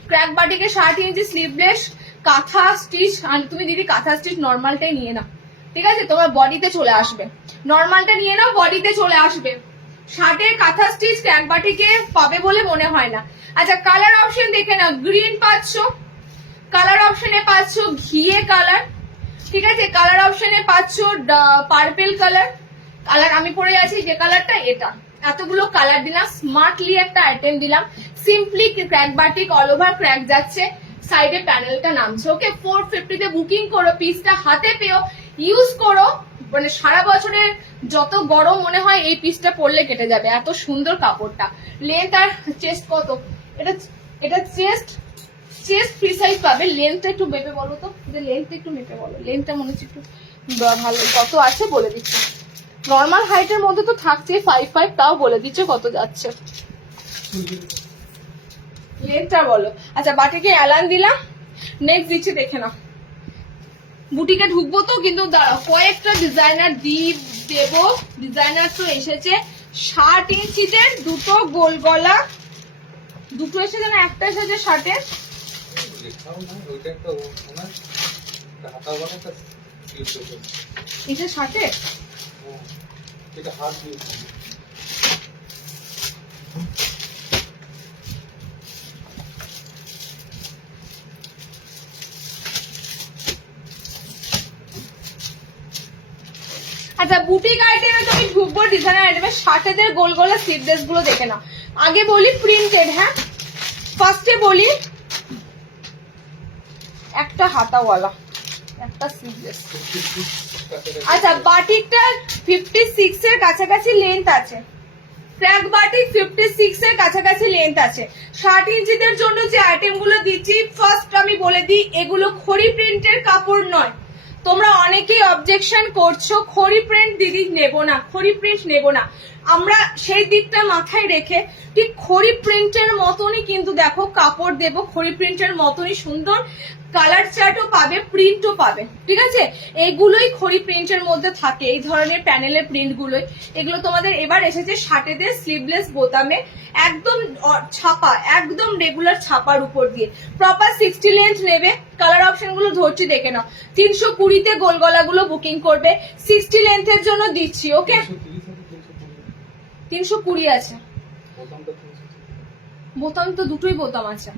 ক্র্যাক বাটিকে 60 ইঞ্চি স্লিভলেস কাঁথা স্টিচ, তুমি দিদি কাঁথা স্টিচ নর্মালটাই নিয়ে নাও, ঠিক আছে, তোমার বডিতে চলে আসবে, নর্মালটা নিয়ে নাও, বডিতে চলে আসবে। 60-এর কাঁথা স্টিচ ক্র্যাক বাটিকে পাবে বলে মনে হয় না। আচ্ছা কালার অপশন দেখে নাও, গ্রিন পাচ্ছ, কালার অপশনে পাচ্ছ ঘিয়ে কালার, ঠিক আছে, কালার অপশনে পাচ্ছ পার্পেল কালার, কালার আমি পরে আছি যে কালারটা এটা। এতগুলো কালার দিলাম, স্মার্টলি একটা আইটেম দিলাম, simply crack batik, all over crack যাচ্ছে, সাইডে প্যানেলটা নামছে, ওকে। 450 তে বুকিং করো, পিসটা হাতে পেও, ইউজ করো, মানে সারা বছরের যত গরম মনে হয় এই পিসটা পরলে কেটে যাবে, এত সুন্দর কাপড়টা। লেন্থ আর চেস্ট কত, এটা চেস্ট ফ্রি সাইজ পাবে। লেন্থটা একটু মেপে বলো তো, লেন্থটা একটু মেপে বলো, লেন্থটা মনে হচ্ছে একটু ভালো কত আছে বলে দিচ্ছে। নর্মাল হাইটের মধ্যে তো থাকছে 5'5", তাও বলে দিচ্ছে কত যাচ্ছে, লেন্থটা বলো। আচ্ছা বাটিকে অ্যালান দিলাম, নেক্সট দিচ্ছি দেখে নাও। বুটিকে ঢুকবো তো, কিন্তু দাঁড়াও কয়েকটা ডিজাইনার দেব, ডিজাইনার তো এসেছে। 60 ইঞ্চিতে দুটো গোল গলা, দুটো এসেছে না একটা এসেছে 60-এর, এটা 60-এর, আচ্ছা বুটিক আইটেমে তুমি ঢুকবো, ডিজাইনার আইটেমে 60-এর গোল গলা স্লিভলেস গুলো দেখে নাও। আগে বলি প্রিন্টেড, হ্যাঁ ফার্স্টে বলি একটা হাতাওয়ালা, একটা স্লিভলেস। আচ্ছা বাটিকটা 56 এর কাছাকাছি লেন্থ আছে, ক্র্যাক বাটিক 56 এর কাছাকাছি লেন্থ আছে। 60 ইঞ্চিদের জন্য যে আইটেম গুলো দিচ্ছি, ফার্স্ট আমি বলে দিই এগুলো খড়ি প্রিন্টের কাপড় নয়। তোমরা অনেকেই অবজেকশন করছো খড়ি প্রিন্ট দিদি নেব না, খড়ি প্রিন্ট নেব না, আমরা সেই দিকটা মাথায় রেখে ঠিক খড়ি প্রিন্টের মতনই কিন্তু দেখো কাপড় দেব, খড়ি প্রিন্টের মতনই সুন্দর কালার চার্টও পাবে, প্রিন্টও পাবে, ঠিক আছে। এইগুলোই খড়ি প্রিন্টের মধ্যে থাকে, এই ধরনের প্যানেলের প্রিন্ট গুলোই। এগুলো তোমাদের এবার এসেছে 60-দের স্লিভলেস বোতামে, একদম ছাপা, একদম রেগুলার ছাপার উপর দিয়ে, প্রপার 60 লেন্থ নেবে। কালার অপশন গুলো ধরছি দেখে নাও। 320-তে গোল গলাগুলো বুকিং করবে, 60 লেন্থের জন্য দিচ্ছি, ওকে। 320 আছে, বোতাম তো দুটোই বোতাম আছে,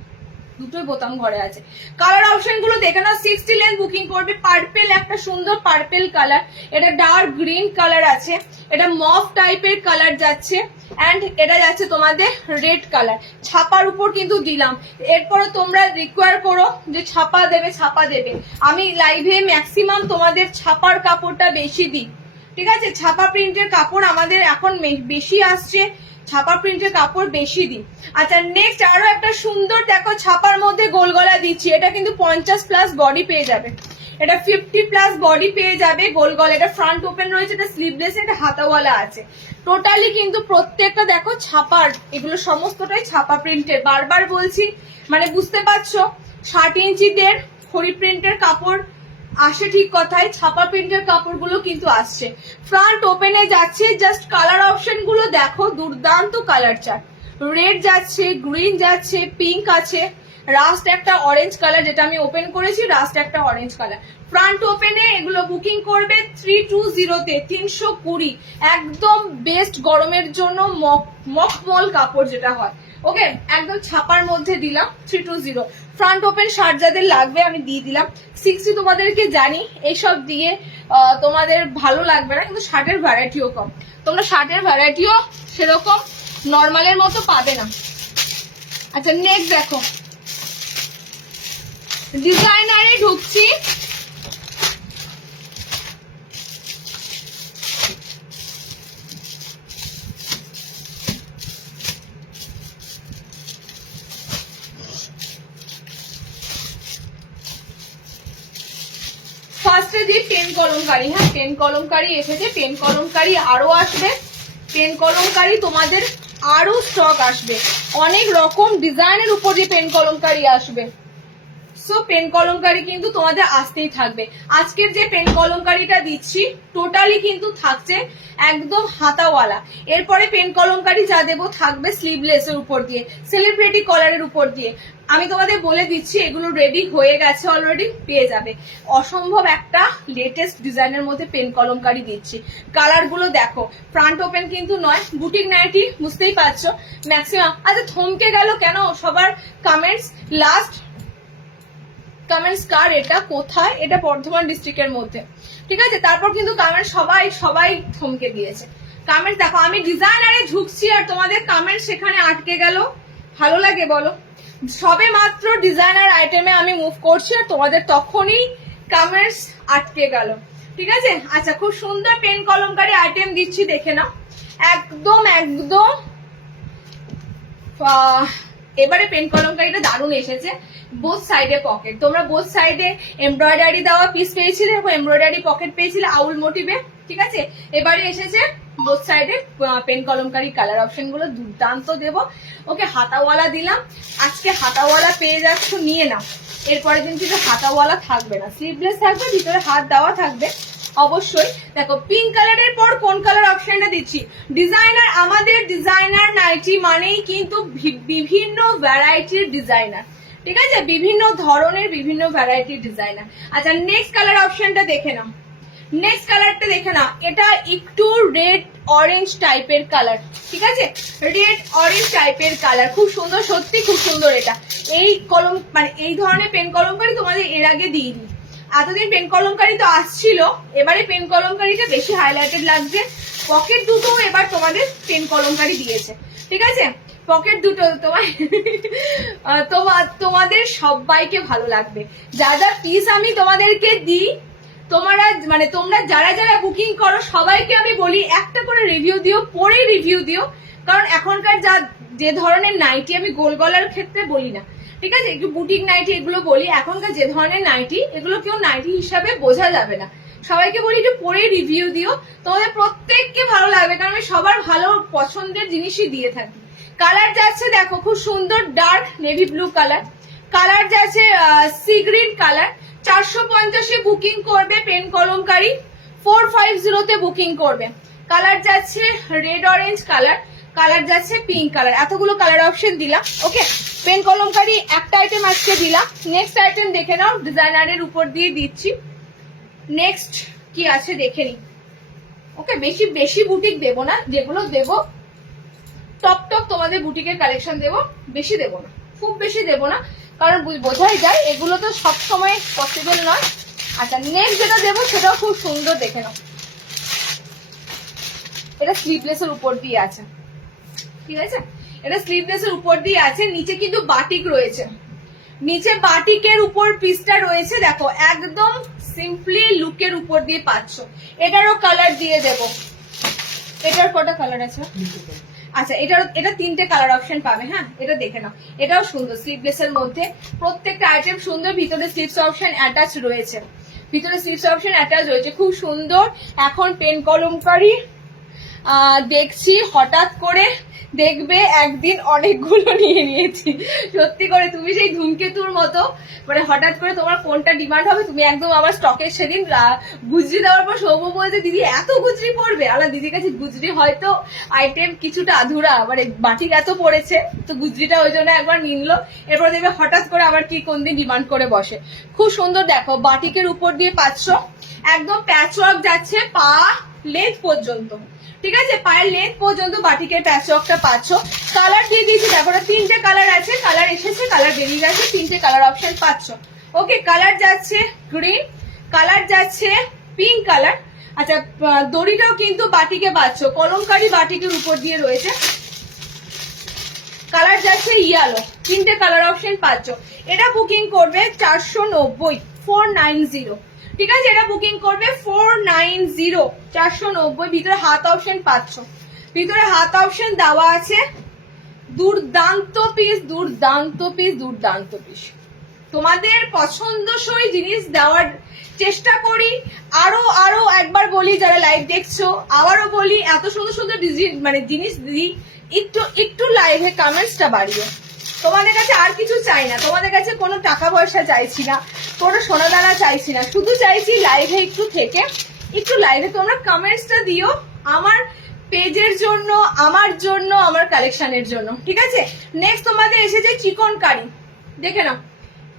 দুটোই বোতাম ঘরে আছে। কালার অপশন গুলো দেখে নাও, 60 লেন্থ বুকিং করবে। পার্পেল, একটা সুন্দর পার্পেল কালার, এটা ডার্ক গ্রিন কালার আছে, এটা মফ টাইপের কালার যাচ্ছে, এন্ড এটা যাচ্ছে তোমাদের রেড কালার। ছাপার উপর কিন্তু দিলাম, এরপরে তোমরা রিকোয়ার করো যে ছাপা দেবে, ছাপা দেবে, আমি লাইভে ম্যাক্সিমাম তোমাদের ছাপার কাপড়টা বেশি দিই, ঠিক আছে। ছাপা প্রিন্টের কাপড় আমাদের এখন বেশি আসছে, ছাপা প্রিন্টের কাপড় বেশি দিই। আচ্ছা নেক্সট আরো একটা সুন্দর দেখো ছাপার মধ্যে গোল গলা দিচ্ছি, এটা কিন্তু 50+ বডি পেয়ে যাবে, এটা 50+ বডি পেয়ে যাবে গোল গলা। এটা ফ্রন্ট ওপেন রয়েছে, এটা স্লিভলেস, এটা হাতাওয়ালা আছে। টোটালি কিন্তু প্রত্যেকটা দেখো ছাপার, এগুলো সমস্তটাই ছাপা প্রিন্টের, বারবার বলছি, মানে বুঝতে পারছো। 60 ইঞ্চিদের খড়ি প্রিন্টের কাপড় আসে ঠিক কথাই, ছাপা প্রিন্টের কাপড়গুলো কিন্তু আসছে। ফ্রন্ট ওপেনে যাচ্ছে, জাস্ট কালার অপশন গুলো দেখো, দুর্দান্ত কালার চার্ট। রেড যাচ্ছে, গ্রিন যাচ্ছে, পিঙ্ক আছে, রাস্ট একটা অরেঞ্জ কালার, যেটা আমি ওপেন করেছি, রাস্ট একটা অরেঞ্জ কালার। ফ্রন্ট ওপেনে এগুলো বুকিং করবে 320-তে, 320, একদম বেস্ট গরমের জন্য মখমল কাপড় যেটা হয়, ওকে, একদম ছাপার মধ্যে দিলাম 320। ফ্রন্ট ওপেন শার্ট যাদের লাগবে আমি দিয়ে দিলাম। 60 তোমাদেরকে জানি এইসব দিয়ে তোমাদের ভালো লাগবে না, কিন্তু শার্টের ভ্যারাইটিও কম, তোমরা শার্টের ভ্যারাইটিও সেরকম নর্মালের মতো পাবে না। আচ্ছা নেক্সট দেখো, ডিজাইনারে ঢুকছি, দিই পেন কলমকারি। হ্যাঁ, পেন কলমকারি এসেছে, পেন কলমকারি আরো আসবে, পেন কলমকারি তোমাদের আরো স্টক আসবে, অনেক রকম ডিজাইনের উপর দিয়ে পেন কলমকারি আসবে। সো পেন কলমকারি কিন্তু তোমাদের আসতেই থাকবে। আজকের যে পেন কলমকারিটা দিচ্ছি টোটালি কিন্তু থাকছে একদম হাতাওয়ালা। এরপরে পেন কলমকারি যা দেবো থাকবে স্লিভলেস এর উপর দিয়ে, সেলিব্রিটি কলারের উপর দিয়ে। আমি তোমাদের বলে দিচ্ছি এগুলো রেডি হয়ে গেছে, অলরেডি পেয়ে যাবে। অসম্ভব একটা লেটেস্ট ডিজাইনের মধ্যে পেন কলমকারি দিচ্ছি। কালার গুলো দেখো, ফ্রন্ট ওপেন কিন্তু নয়, বুটিক নাইটি, বুঝতেই পারছো ম্যাক্সিমাম। আচ্ছা থমকে গেল কেন সবার কমেন্টস? লাস্ট কমেন্টস কার এটা, কোথায়? এটা বর্ধমান ডিস্ট্রিক্টের মধ্যে, ঠিক আছে। তারপর কিন্তু কমেন্ট সবাই থমকে দিয়েছে। কমেন্ট দেখো, আমি ডিজাইনারে ঝুঁকছি আর তোমাদের কমেন্ট সেখানে আটকে গেল। ভালো লাগে বলো? সবে মাত্র ডিজাইনার আইটেমে আমি মুভ করছি আর তোমাদের তখনই কমেন্টস আটকে গেল, ঠিক আছে। আচ্ছা, খুব সুন্দর পেন কলমকারি আইটেম দিচ্ছি, দেখে নাও। একদম এবারে পেন কলমকারিটা দারুণ এসেছে। বোথ সাইডে পকেট, তোমরা বোথ সাইডে এমব্রয়ডারি দেওয়া পিস পেয়েছিলে এবং এমব্রয়ডারি পকেট পেয়েছিলে আউল মোটিভে, ঠিক আছে। এবারে এসেছে বোথ সাইডে পেন কলমকারি। কালার অপশন গুলো দুর্দান্ত দেবো। ওকে, হাতাওয়ালা দিলাম, আজকে হাতাওয়ালা পেয়ে যাচ্ছ, নিয়ে নাও। এরপরে দিন কিন্তু হাতাওয়ালা থাকবে না, স্লিভলেস থাকবে, ভিতরে হাত দেওয়া থাকবে অবশ্যই। দেখো পিঙ্ক কালারের পর কোন কালার অপশনটা দিচ্ছি? ডিজাইনার, আমাদের ডিজাইনার নাইটি মানেই কিন্তু বিভিন্ন ভ্যারাইটির ডিজাইনার, ঠিক আছে, বিভিন্ন ধরনের বিভিন্ন ভ্যারাইটির ডিজাইনার। আচ্ছা, নেক্সট কালার অপশনটা দেখে নাও, নেক্সট কালারটা দেখে নাও। এটা একটু রেড অরেঞ্জ টাইপের কালার, ঠিক আছে, রেড অরেঞ্জ টাইপের কালার, খুব সুন্দর, সত্যি খুব সুন্দর। এটা এই কলম মানে এই ধরনের পেন কলমকারি তোমাদের এর আগে দিইনি। এতদিন পেন কলমকারি তো আসছিল, এবারে পেন কলমকারিটা বেশি হাইলাইটেড লাগছে। পকেট দুটো এবার তোমাদের পেন কলমকারি দিয়েছে, ঠিক আছে, পকেট দুটো তোমাদের সবাইকে ভালো লাগবে। যা যা পিস আমি তোমাদেরকে দিই, তোমরা যারা বুকিং করো সবাইকে আমি বলি একটা করে রিভিউ দিও, পরে রিভিউ দিও। কারণ এখনকার যে ধরনের নাইটি, আমি গোল গলার ক্ষেত্রে বলি না, ঠিক আছে, একটু বুটিক নাইটি এগুলো বলি। এখনকার যে ধরনের নাইটি, এগুলো কেউ নাইটি হিসাবে বোঝা যাবে না। সবাইকে বলি একটু পরে রিভিউ দিও, তোমাদের প্রত্যেককে ভালো লাগবে, কারণ আমি সবার ভালো পছন্দের জিনিসই দিয়ে থাকি। কালার যাচ্ছে দেখো, খুব সুন্দর dark navy blue colour, colour যাচ্ছে সি গ্রিন কালার। 450-এ বুকিং করবে পেন কলমকারি, 450-তে বুকিং করবে। কালার যাচ্ছে রেড অরেঞ্জ কালার, কালার যাচ্ছে পিঙ্ক কালার। এতগুলো কালার অপশন দিলাম। ওকে, পেন কলমকারি একটা আইটেম আজকে দিলাম। নেক্সট আইটেম দেখে নাও, ডিজাইনারের উপর দিয়ে দিচ্ছি। নেক্সট কি আছে দেখে নি। ওকে, বেশি বুটিক দেবো না, যেগুলো দেবো টপ তোমাদের বুটিকের কালেকশন দেবো, বেশি দেবো না, খুব বেশি দেবো না, কারণ বোঝাই যায় এগুলো তো সব সময় পসিবল নয়। আচ্ছা, নেক্সট যেটা দেবো সেটাও খুব সুন্দর, দেখে নাও। এটা স্লিভলেসের উপর দিয়ে আছে, ঠিক আছে, এটা স্লিভলেসের উপর দিয়ে আছে। নিচে কিন্তু বাটিক রয়েছে, নিচে বাটিকের উপর পিসটা রয়েছে। দেখো একদম সিম্পলি লুকের উপর দিয়ে পাচ্ছ। এটারও কালার দিয়ে দেব। এটার কটা কালার আছে? আচ্ছা, এটা 3টে কালার অপশন পাবে। হ্যাঁ, এটা দেখে নাও, এটাও সুন্দর, স্লিভলেস এর মধ্যে প্রত্যেকটা আইটেম সুন্দর। ভিতরে স্লিভস অপশন অ্যাটাচ রয়েছে, ভিতরে স্লিভস অপশন অ্যাটাচ রয়েছে, খুব সুন্দর। এখন পেন কলমকারি দেখছি, হঠাৎ করে দেখবে একদিন অনেকগুলো নিয়ে নিয়েছি। সত্যি করে তুমি সেই ধূমকেতুর মতো, মানে হঠাৎ করে তোমার কোনটা ডিমান্ড হবে, তুমি একদম আমার স্টকের সেদিন গুজরি দেওয়ার পর সৌম্য বলছে দিদি এত গুজরি পড়বে। আমার দিদির কাছে গুজরি হয়তো আইটেম কিছুটা আধুরা, মানে বাটিক এত পড়েছে তো গুজরিটা ওই জন্য একবার নিলো। এরপর দেখবে হঠাৎ করে আবার কি কোন দিন ডিমান্ড করে বসে। খুব সুন্দর, দেখো বাটিকের উপর দিয়ে পাচ্ছ, একদম প্যাচওয়ার্ক যাচ্ছে পা লেন্থ পর্যন্ত, ঠিক আছে, পায়ের লেন্থ পর্যন্ত বাটিকের প্যাচওয়ার্কটা পাচ্ছ। কালার দিয়ে দিয়েছি, দেখো 3টে কালার আছে, কালার এসেছে, কালার বেরিয়ে গেছে, 3টে কালার অপশন পাচ্ছ। ওকে, কালার যাচ্ছে গ্রিন, কালার যাচ্ছে পিঙ্ক কালার। আচ্ছা, দড়িটাও কিন্তু বাটিকে পাচ্ছ, কলমকারি বাটিকের উপর দিয়ে রয়েছে। কালার যাচ্ছে ইয়েলো, 3টে কালার অপশন পাচ্ছ। এটা বুকিং করবে 490, 490, ঠিক আছে, এটা বুকিং করবে 490, 490। ভিতরে হাত অপশন পাচ্ছ, ভিতরে হাত অপশন দেওয়া আছে। দুর্দান্ত পিস, দুর্দান্ত পিস, দুর্দান্ত পিস, তোমাদের পছন্দসই জিনিস দেওয়ার চেষ্টা করি। আরো একবার বলি, যারা লাইভ দেখছো আবারও বলি, এত সুন্দর সুন্দর জিনিস দিই, একটু লাইভে কমেন্টসটা বাড়িয়ে। তোমাদের কাছে আর কিছু চাই না, তোমাদের কাছে কোনো টাকা পয়সা চাইছি না, কোনো সোনাদানা চাইছি না, শুধু চাইছি লাইভে একটু লাইভে তোমরা কমেন্টসটা দিও আমার পেজের জন্য, আমার কালেকশনের জন্য, ঠিক আছে। নেক্সট তোমাদের এসেছে চিকন কারি, দেখে নাও।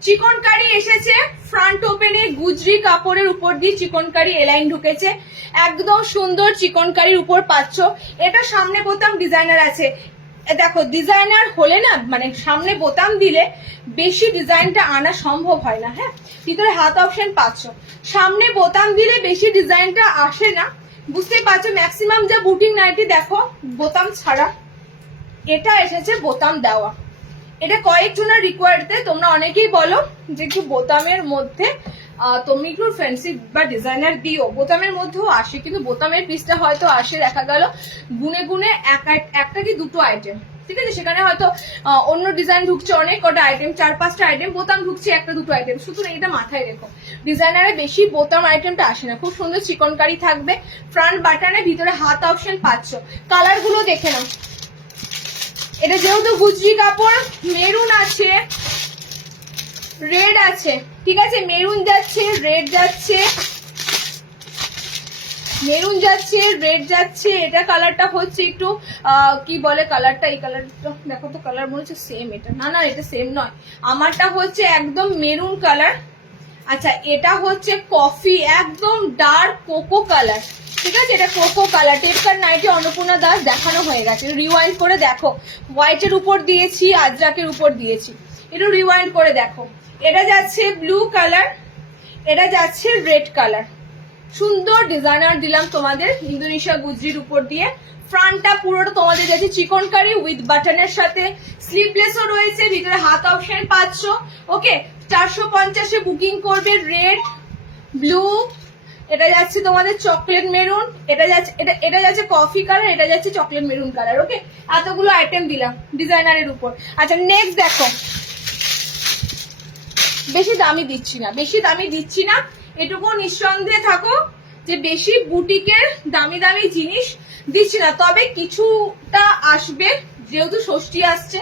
চিকন কারি এসেছে ফ্রন্ট ওপেনে গুজরি কাপড়ের উপর দিয়ে চিকন কারি এলাইন ঢুকেছে, একদম সুন্দর চিকন কারির উপর পাচ্ছ। এটা সামনে বোতাম ডিজাইনার আছে, দেখো ডিজাইনার হলে না মানে সামনে বোতাম দিলে বেশি ডিজাইনটা আনা সম্ভব হয় না। হ্যাঁ, ভিতরে হাত অপশন পাচ্ছ, সামনে বোতাম দিলে বেশি ডিজাইনটা আসে না, বুঝতেই পারছো। ম্যাক্সিমাম যা বুটিং নাইটি দেখো বোতাম ছাড়া, এটা এসেছে বোতাম দেওয়া। এটা কয়েকজনের রিকোয়ার্ডে তোমরা অনেকেই বলো যে একটু বোতামের মধ্যে তুমি একটু ফ্যান্সি বা ডিজাইনার দিও, বোতামের মধ্যেও আসে, কিন্তু বোতামের পিসটা হয়তো আসে দেখা গেল গুনে গুনে একটা কি দুটো আইটেম, ঠিক আছে। সেখানে হয়তো অন্য ডিজাইন ঢুকছে অনেক কটা আইটেম, 4-5টা আইটেম, বোতাম ঢুকছে 1-2 আইটেম। সুতরাং এটা মাথায় রেখো, ডিজাইনারে বেশি বোতাম আইটেমটা আসে না। খুব সুন্দর চিকনকারি থাকবে, ফ্রন্ট বাটনে ভিতরে হাত অপশন পাচ্ছ। কালার গুলো দেখে নাও, এটা যেহেতু গুজরি কাপড়, মেরুন আছে, রেড আছে, ঠিক আছে। মেরুন যাচ্ছে, রেড যাচ্ছে, মেরুন যাচ্ছে, রেড যাচ্ছে। এটা কালারটা হচ্ছে একটু কি বলে কালারটা, এই কালারটা দেখো তো, কালার মনে হচ্ছে সেম। এটা না, এটা সেম নয়, আমারটা হচ্ছে একদম মেরুন কালার। আচ্ছা, এটা হচ্ছে কফি, একদম ডার্ক কোকো কালার, ঠিক আছে। এটা কোকো কালার। টেপকার নাইটি অন্নপূর্ণা দাস দেখানো হয়ে গেছে, রিওয়াইন্ড করে দেখো। হোয়াইটের উপর দিয়েছি, আজরাকের উপর দিয়েছি, একটু রিওয়াইন্ড করে দেখো। এটা যাচ্ছে ব্লু কালার, এটা যাচ্ছে রেড কালার। সুন্দর ডিজাইনার দিলাম তোমাদের ইন্দোনেশিয়া গুজরির উপর দিয়ে। ফ্রন্টটা পুরোটা তোমাদের যাচ্ছে চিকনকারি উইথ বাটনের সাথে, স্লিভলেসও রয়েছে, ভিতরে হাত অপশন পাচ্ছ। ওকে, 450-এ বুকিং করবে। রেড, ব্লু, এটা যাচ্ছে তোমাদের চকলেট মেরুন, এটা যাচ্ছে কফি কালার, এটা যাচ্ছে চকলেট মেরুন কালার। ওকে, এতগুলো আইটেম দিলাম ডিজাইনারের উপর। আচ্ছা, নেক্সট দেখো, বেশি দামি দিচ্ছি না, এটুকু নিঃসন্দেহে থাকো যে বেশি বুটিকের দামি দামি জিনিস দিচ্ছি না। তবে কিছুটা আসবে, যেহেতু ষষ্ঠী আসছে,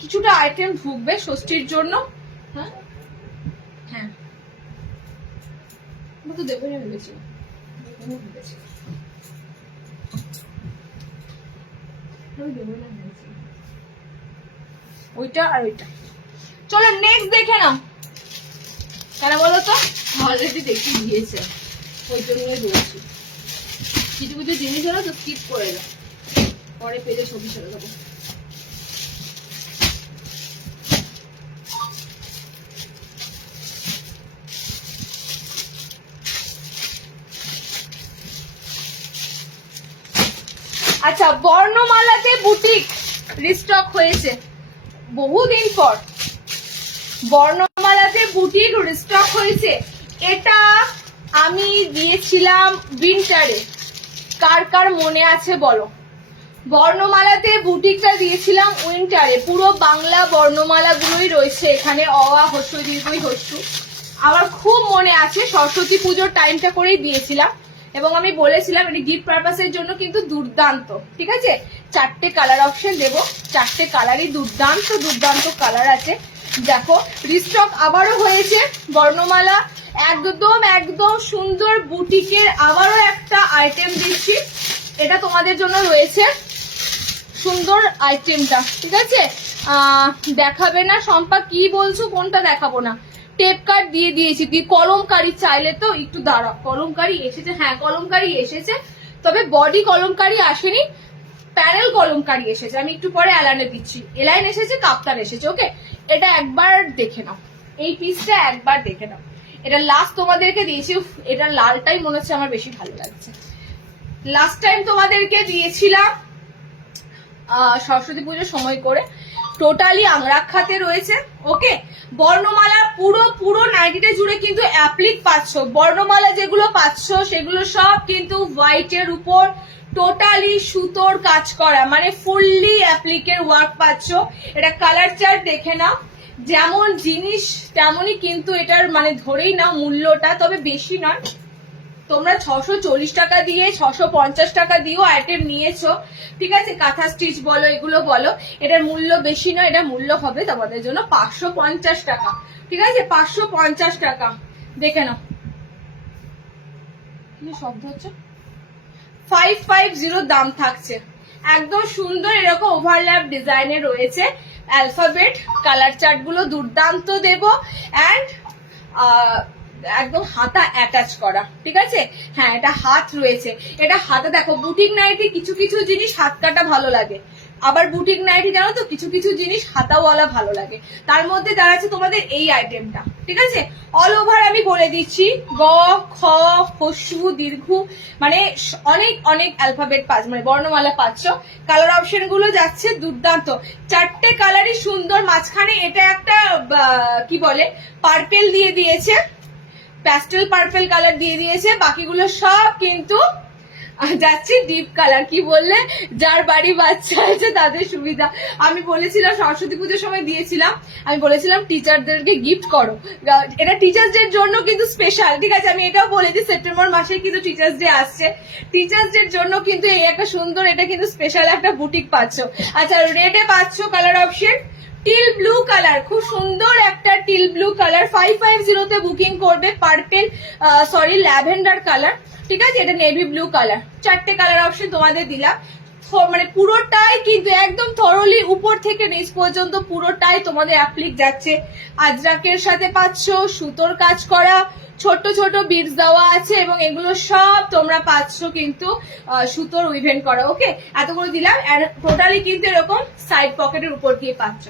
কিছুটা আইটেম ঢুকবে ষষ্ঠীর জন্য। হ্যাঁ হ্যাঁ, তো দেবো না ভেবেছি, ওইটা আর ওইটা। চলো নেক্সট দেখে নাও। কেন বলো তো, অলরেডি দেখে গিয়েছে, ওই জন্যই বলছি। কিছু কিছু জিনিস হলো তো স্কিপ করে দাও, পরে পেজে ছবি ছেড়ে দেবো। আচ্ছা, বর্ণমালাতে বুটিক রিস্টক হয়েছে বহুদিন পর, বর্ণমালাতে বুটিক রিস্টক হয়েছে। এটা আমি দিয়েছিলাম উইন্টারে, কার কার মনে আছে বলো। বর্ণমালাতে বুটিকটা দিয়েছিলাম উইন্টারে, পুরো বাংলা বর্ণমালাগুলোই রয়েছে এখানে, অ আ হ্রস্ব দীর্ঘ হ্রস্ব। আমার খুব মনে আছে, সরস্বতী পুজোর টাইমটা করেই দিয়েছিলাম, এবং আমি বলেছিলাম এটা গিফট পারপাসের জন্য কিন্তু দুর্দান্ত, ঠিক আছে। 4টে কালার অপশন দেবো, 4টে কালারই দুর্দান্ত কালার আছে। দেখো, রিস্টক আবারও হয়েছে বর্ণমালা, একদম সুন্দর বুটিকের আবারও একটা আইটেম দিচ্ছি। এটা তোমাদের জন্য রয়েছে সুন্দর আইটেমটা, ঠিক আছে। দেখাবে না শম্পা, কি বলছো, কোনটা দেখাবো না? টেপ কার্ড দিয়ে দিয়েছি, তুই কলমকারি চাইলে তো একটু দাঁড়াও। কলমকারি এসেছে, হ্যাঁ কলমকারি এসেছে, তবে বডি কলমকারি আসেনি, প্যানেল কলমকারি এসেছে। আমি একটু পরে এলাইনে দিচ্ছি, এলাইন এসেছে, কাপ্তান এসেছে। ওকে, এটা একবার দেখে নাও, এই পিসটা একবার দেখে নাও। এটা লাস্ট তোমাদেরকে দিয়েছি, এটা লালটাই মনে হচ্ছে আমার বেশি ভালো লাগছে। লাস্ট টাইম তোমাদেরকে দিয়েছিলাম সরস্বতী পুজোর সময় করে, টোটালি আংরাক্ষাতে রয়েছে। ওকে, বর্ণমালা পুরো নাইটিটা জুড়ে কিন্তু অ্যাপ্লিক পাচ্ছ। বর্ণমালা যেগুলো পাচ্ছ সেগুলো সব কিন্তু হোয়াইটের উপর টোটালি সুতোর কাজ করা, মানে ফুললি অ্যাপ্লিকের ওয়ার্ক পাচ্ছ। এটা কালার চার্ট দেখে নাও, যেমন জিনিস তেমনই কিন্তু এটার মানে ধরেই নাও মূল্যটা, তবে বেশি নয়। তোমরা 640 টাকা দিয়ে 650 টাকা দিয়েও আইটেম নিয়েছো, ঠিক আছে, কাঁথা স্টিচ বলো এগুলো বলো, এটার মূল্য বেশি নয়, এটা মূল্য হবে তোমাদের জন্য 550 টাকা, ঠিক আছে, 550 টাকা। দেখে নাও কি শব্দ হচ্ছে, 550 দাম থাকছে। একদম সুন্দর এরকম ওভারল্যাপ ডিজাইনে রয়েছে, অ্যালফাবেট, কালার চার্ট গুলো দুর্দান্ত দেব, অ্যান্ড একদম হাতা অ্যাটাচ করা, ঠিক আছে। হ্যাঁ, এটা হাত রয়েছে, এটা হাতে দেখো বুটিক নাইটি কিছু কিছু জিনিস হাত কাটা ভালো লাগে, আবার বুটিক নাইটি জানো তো কিছু কিছু জিনিস হাতাওয়ালা ভালো লাগে, তার মধ্যে দাঁড়াচ্ছে তোমাদের এই আইটেমটা, ঠিক আছে। অল ওভার আমি বলে দিচ্ছি গ খ হস্যু দীর্ঘ মানে অনেক অনেক অ্যালফাবেট পাচ্ছ, মানে বর্ণমালা পাচ্ছ। কালার অপশন গুলো যাচ্ছে দুর্দান্ত, 4টে কালারই সুন্দর। মাঝখানে এটা একটা কি বলে পার্পেল দিয়ে দিয়েছে, প্যাস্টেল পার্পেল কালার দিয়ে দিয়েছে, বাকিগুলো সব কিন্তু যাচ্ছে ডিপ কালার। কি বললে, যার বাড়ি বাচ্চা আছে তাদের সুবিধা। আমি বলেছিলাম সরস্বতী পুজোর সময় দিয়েছিলাম, আমি বলেছিলাম টিচারদেরকে গিফট করো, এটা টিচার্স ডের জন্য কিন্তু স্পেশাল, ঠিক আছে। আমি এটাও বলেছি সেপ্টেম্বর মাসে কিন্তু টিচার্স ডে আসছে, টিচার্স ডের জন্য কিন্তু এই একটা সুন্দর, এটা কিন্তু স্পেশাল একটা বুটিক পাচ্ছ। আচ্ছা, রেডে পাচ্ছ colour option, teal blue colour, খুব সুন্দর একটা টিল ব্লু কালার, 550 তে বুকিং করবে। পার্পেল সরি ল্যাভেন্ডার কালার, ঠিক আছে, এটা নেভি ব্লু কালার। 4টে কালার অপশন তোমাদের দিলাম, মানে পুরোটাই কিন্তু একদম থরলি উপর থেকে নিচ পর্যন্ত পুরোটাই তোমাদের অ্যাপ্লিক যাচ্ছে। আজরাকের সাথে পাচ্ছ, সুতোর কাজ করা, ছোট ছোট বিটস দেওয়া আছে, এবং এগুলো সব তোমরা পাচ্ছ কিন্তু সুতোর উইভেন করা। ওকে, এতগুলো দিলাম, টোটালি কিন্তু এরকম সাইড পকেটের উপর দিয়ে পাচ্ছ,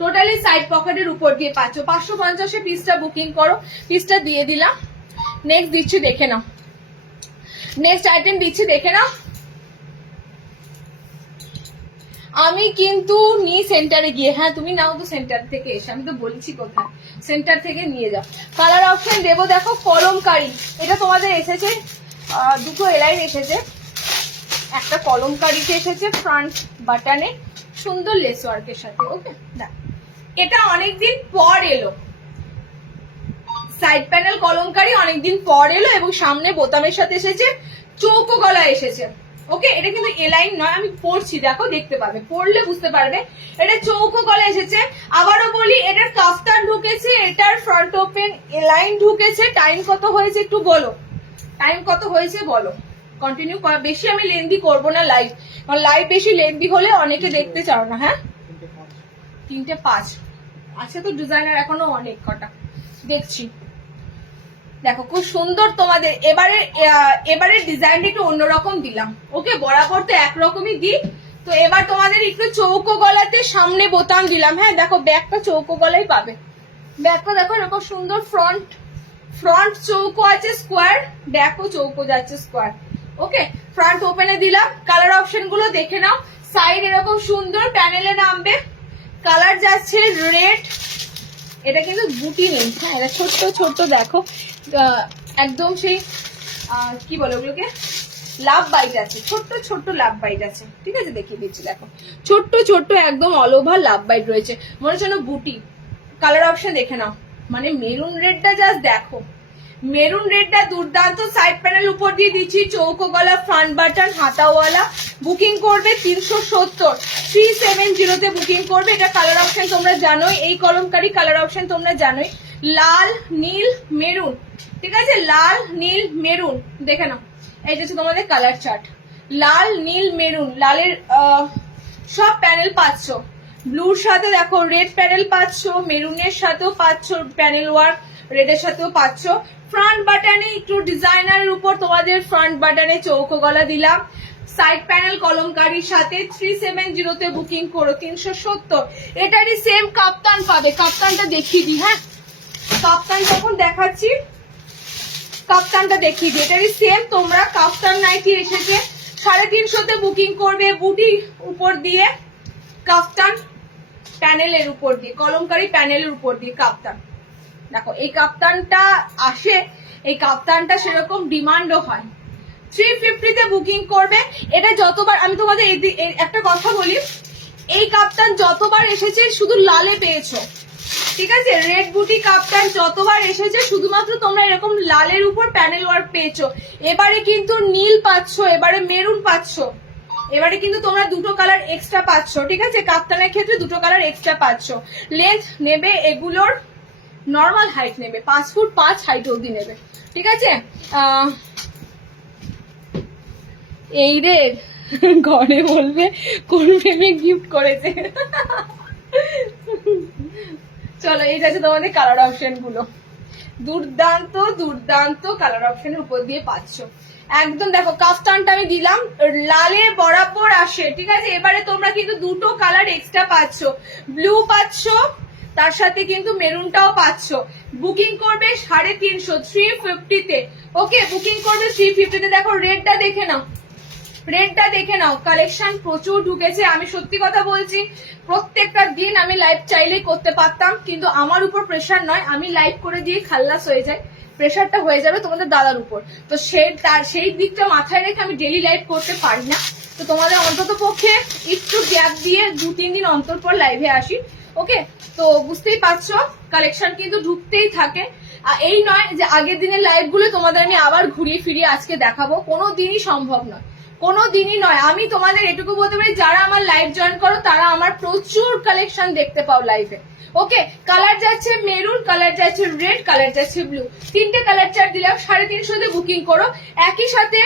টোটালি সাইড পকেটের উপর দিয়ে পাচ্ছ। 550 পিসটা বুকিং করো, পিসটা দিয়ে দিলাম। নেক্সট দিচ্ছি, দেখে নাও, নেক্সট আইটেম দিচ্ছি, দেখে নাও। আমি কিন্তু নিই সেন্টারে গিয়ে, হ্যাঁ তুমি নাও তো সেন্টার থেকে এসে, আমি তো বলছি কোথায়, সেন্টার থেকে নিয়ে যাও। কালার অপশন দেবো, দেখো কলমকারি, এটা তোমাদের এসেছে, দুটো এলাইন এসেছে, একটা কলমকারিতে এসেছে ফ্রন্ট বাটনে সুন্দর লেস ওয়ার্কের সাথে। ওকে, দেখ এটা অনেকদিন পর এলো, সাইড প্যানেল কলমকারি অনেকদিন পর এলো, এবং সামনে বোতামের সাথে এসেছে, চৌকো গলা এসেছে। ওকে, এটা কিন্তু এলাইন নয়, আমি পড়ছি, দেখো দেখতে পাবে, পড়লে বুঝতে পারবে এটা চৌকো গলা এসেছে। আবারও বলি, এটার কাফতান ঢুকেছে, এটার ফ্রন্ট ওপেন এলাইন ঢুকেছে। টাইম কত হয়েছে একটু বলো, টাইম কত হয়েছে বলো, কন্টিনিউ করা, বেশি আমি লেন্দি করবো না লাইভ, কারণ লাইভ বেশি লেন্দি হলে অনেকে দেখতে চাও না। হ্যাঁ, 3:05 আছে তো, ডিজাইনার এখনো অনেক কটা দেখছি। দেখো খুব সুন্দর তোমাদের এবারে ডিজাইনটা একটু অন্যরকম দিলাম। ওকে, বরাবর তো একরকমই দিই, তো এবার তোমাদের একটু চৌকো গলাতে সামনে বোতাম দিলাম। হ্যাঁ দেখো, ব্যাকটা চৌকো গলাই পাবে, ব্যাকটা দেখো এরকম সুন্দর, ফ্রন্ট চৌকো আছে স্কোয়ার, ব্যাকও চৌকো যাচ্ছে স্কোয়ার। ওকে, ফ্রন্ট ওপেনে দিলাম। কালার অপশন গুলো দেখে নাও, সাইড এরকম সুন্দর প্যানেলে নামবে, কালার যাচ্ছে রেড, এটা কিন্তু বুটি নেই, হ্যাঁ এটা ছোট্ট ছোট্ট দেখো, একদম সেই কি বলে ওগুলোকে, লাভ বাইট আছে, ছোট্ট ছোট্ট লাভ বাইট আছে, ঠিক আছে, দেখিয়ে দিচ্ছি, দেখো ছোট্ট ছোট্ট একদম অল ওভার লাভ বাইট রয়েছে, মনে হচ্ছে বুটি। কালার অপশন দেখে নাও, মানে মেরুন রেডটা জাস্ট দেখো, মেরুন রেডটা দুর্দান্ত। সাইড প্যানেল উপর দিয়ে দিচ্ছি, চৌকো গলা, ফ্রন্ট বাটন, হাতাওয়ালা। বুকিং করবে 370, 370 তে বুকিং করবে। এটা কালার অপশন তোমরা জানোই, এই কলমকারি কালার অপশন তোমরা জানোই, লাল নীল মেরুন, ঠিক আছে, লাল নীল মেরুন। দেখে নাও, এই যে তোমাদের কালার চার্ট, লাল নীল মেরুন, লালের সব প্যানেল পাচ্ছ, ব্লুর সাথে দেখো রেড প্যানেল পাচ্ছ, মেরুনের সাথেও পাচ্ছ প্যানেল ওয়ার্ক, রেডের সাথেও পাচ্ছ। ফ্রন্ট বাটনে একটু ডিজাইনারের উপর তোমাদের ফ্রন্ট বাটনে চৌকো গলা দিলাম, সাইড প্যানেল কলমকারির সাথে 370 তে বুকিং করো, 370। এটারই সেম কাপ্তান পাবে, কাপ্তানটা দেখিয়ে দিই, হ্যাঁ কাপ্তান যখন দেখাচ্ছি, কাপ্তানটা দেখিয়ে দিই, এটারই সেম তোমরা কাপ্তান নাইটি এসেছে 350 তে বুকিং করবে, বুটি উপর দিয়ে, কাপ্তান প্যানেলের উপর দিয়ে, কলমকারি প্যানেলের উপর দিয়ে কাপ্তান। দেখো এই কাপ্তানটা আসে, এই কাপ্তানটা সেরকম ডিমান্ডও হয়। 350 তে বুকিং করবে। এটা যতবার, আমি তোমাদের একটা কথা বলি, এই কাপ্তান যতবার এসেছে শুধু লালে পেয়েছো, ঠিক আছে, রেড বুটি কাপ্তান যতবার এসেছে শুধুমাত্র তোমরা এরকম লালের উপর প্যানেল ওয়ার্ক পেয়েছো, এবারে কিন্তু নীল পাচ্ছ, এবারে মেরুন পাচ্ছ, এবারে কিন্তু তোমরা দুটো কালার এক্সট্রা পাচ্ছ। ঠিক আছে, কাপ্তানের ক্ষেত্রে দুটো কালার এক্সট্রা পাচ্ছ। লেন্থ নেবে এগুলোর নর্মাল হাইট নেবে 5 ফুট 5 হাইট অবধি নেবে। ঠিক আছে, এই রে ঘরে বলবে কোন প্রেমে গিফট করেছে। চলো, এইটা আছে তোমাদের কালার অপশন গুলো। দুর্দান্ত দুর্দান্ত কালার অপশনের উপর দিয়ে পাচ্ছ একদম। দেখো কাফতানটা আমি দিলাম লালে বরাবর আসে। ঠিক আছে, এবারে তোমরা কিন্তু দুটো কালার এক্সট্রা পাচ্ছ, ব্লু পাচ্ছ, তার সাথে কিন্তু মেরুনটাও পাচ্ছ। বুকিং করবে 350 350-তে। ওকে, বুকিং করবে 350-তে। দেখো রেডটা দেখে নাও, রেডটা দেখে নাও, কালেকশন প্রচুর ঢুকেছে। আমি সত্যি কথা বলছি, প্রত্যেকটা দিন আমি লাইভ চাইলেই করতে পারতাম, কিন্তু আমার উপর প্রেশার নয়, আমি লাইভ করে দিয়ে খাল্লাস হয়ে যায়, প্রেশারটা হয়ে যাবে তোমাদের দাদার উপর। তো সেই দিকটা মাথায় রেখে আমি ডেলি লাইভ করতে পারি না। তো তোমাদের অন্তত পক্ষে একটু গ্যাপ দিয়ে 2-3 দিন অন্তর পর লাইভে আসি। ওকে, তো বুঝতেই পারছো কালেকশন কিন্তু ঢুকতেই থাকে। এই নয় যে আগের দিনের লাইভ গুলো তোমাদের আমি আবার ঘুরিয়ে ফিরিয়ে আজকে দেখাবো, কোনো দিনই সম্ভব নয়, কোনো দিনই নয়। আমি তোমাদের এটুকু বলতে পারি, যারা আমার লাইভ জয়েন করো তারা আমার প্রচুর কালেকশন দেখতে পাও লাইভে। ওকে, কালার যাচ্ছে মেরুন, কালার যাচ্ছে রেড, কালার যাচ্ছে ব্লু, 3টে কালার চার্ট দিলাম। 350-তে বুকিং করো। একই সাথে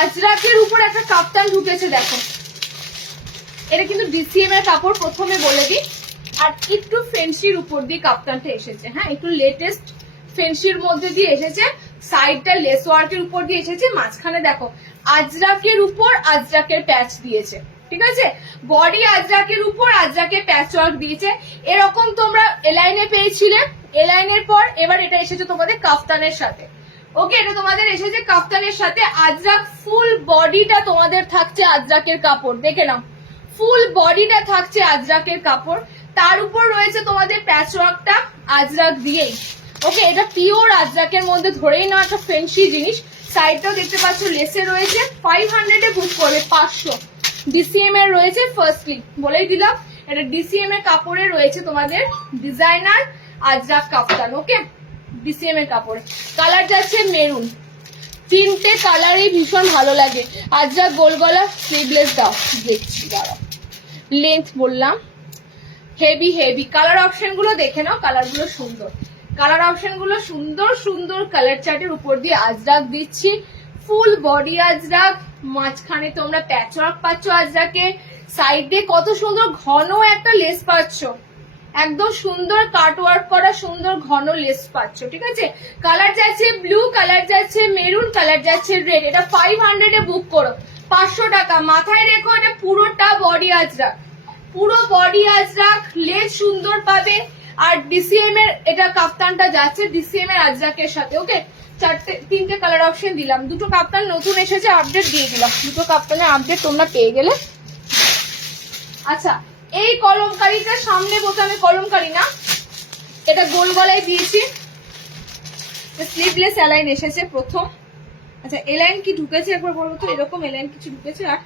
আজরাকের উপর একটা কাপ্তান ঢুকেছে, দেখো এটা কিন্তু ডিসিএম এর কাপড়, প্রথমে বলে দিই। আর একটু ফেন্সির উপর দিয়ে কাপ্তানটা এসেছে, হ্যাঁ একটু লেটেস্ট ফেন্সির মধ্যে দিয়ে এসেছে, সাইডটা লেস ওয়ার্কের উপর দিয়ে এসেছে, মাঝখানে দেখো আজরাকের উপর আজরাকের প্যাচ দিয়েছে। ঠিক আছে, বডি আজরাকের উপর আজরাকের প্যাচ ওয়ার্ক দিয়েছে। এরকম তোমরা এলাইনে পেয়েছিলে, এলাইনের পর এবার এটা এসেছে তোমাদের কাফতানের সাথে। ওকে, এটা তোমাদের এসেছে কাফতানের সাথে। আজরাক ফুল বডিটা তোমাদের থাকছে আজরাকের কাপড়, দেখে নাও ফুল বডিটা থাকছে আজরাকের কাপড়, তার উপর রয়েছে তোমাদের প্যাচ ওয়ার্কটা আজরাক দিয়েই। ওকে, এটা পিওর আজরাকের মধ্যে ধরেই না একটা ফেন্সি জিনিস। সাইডটাও দেখতে পাচ্ছ লেসে রয়েছে। 500-এ বুক করবে 500। ডিসিএম এর রয়েছে, ফার্স্টলি বলেই দিলাম এটা ডিসিএম এর কাপড়ে রয়েছে তোমাদের ডিজাইনার আজরাক কাপ্তান। ওকে, ডিসিএম এর কাপড়ে কালার যাচ্ছে মেরুন, 3টে কালারই ভীষণ ভালো লাগে। আজরাক গোল গলা স্লিভলেস দাও, দেখছি দাঁড়াও, লেন্থ বললাম হেভি হেভি। কালার অপশন গুলো দেখে নাও, কালার গুলো সুন্দর, কালার অপশন গুলো সুন্দর সুন্দর। কালার চার্টের উপর দিয়ে আজরাক দিচ্ছি, ফুল বডি আজরাক, মাঝখানে তোমরা প্যাচওয়ার্ক পাচ্ছ আজরাকে, সাইডে কত সুন্দর ঘন একটা লেস পাচ্ছ, একদম সুন্দর কাটওয়ার্ক করা সুন্দর ঘন লেস পাচ্ছ। ঠিক আছে, কালার যাচ্ছে ব্লু, কালার যাচ্ছে মেরুন, কালার যাচ্ছে রেড। এটা 500-এ বুক করো, 500 টাকা। মাথায় রেখো এটা পুরোটা বডি আজরাক, পুরো বডি আজরাক, লেস সুন্দর পাবে। আর ডিসিএম এর এটা কাপ্তানটা যাচ্ছে ডিসিএম এর আজরাকের সাথে। ওকে, 3টে কালার অপশন দিলাম। দুটো কাপ্তান নতুন এসেছে, আপডেট দিয়ে দিলাম, দুটো কাপ্তানের আপডেট তোমরা পেয়ে গেলে। আচ্ছা, এই কলমকারিটা সামনে বোতামে কলমকারি না, এটা গোল গলায় দিয়েছি, স্লিভলেস এলাইন এসেছে প্রথম। আচ্ছা, এলাইন কি ঢুকেছে একবার বলো তো, এরকম এলাইন কিছু ঢুকেছে? আর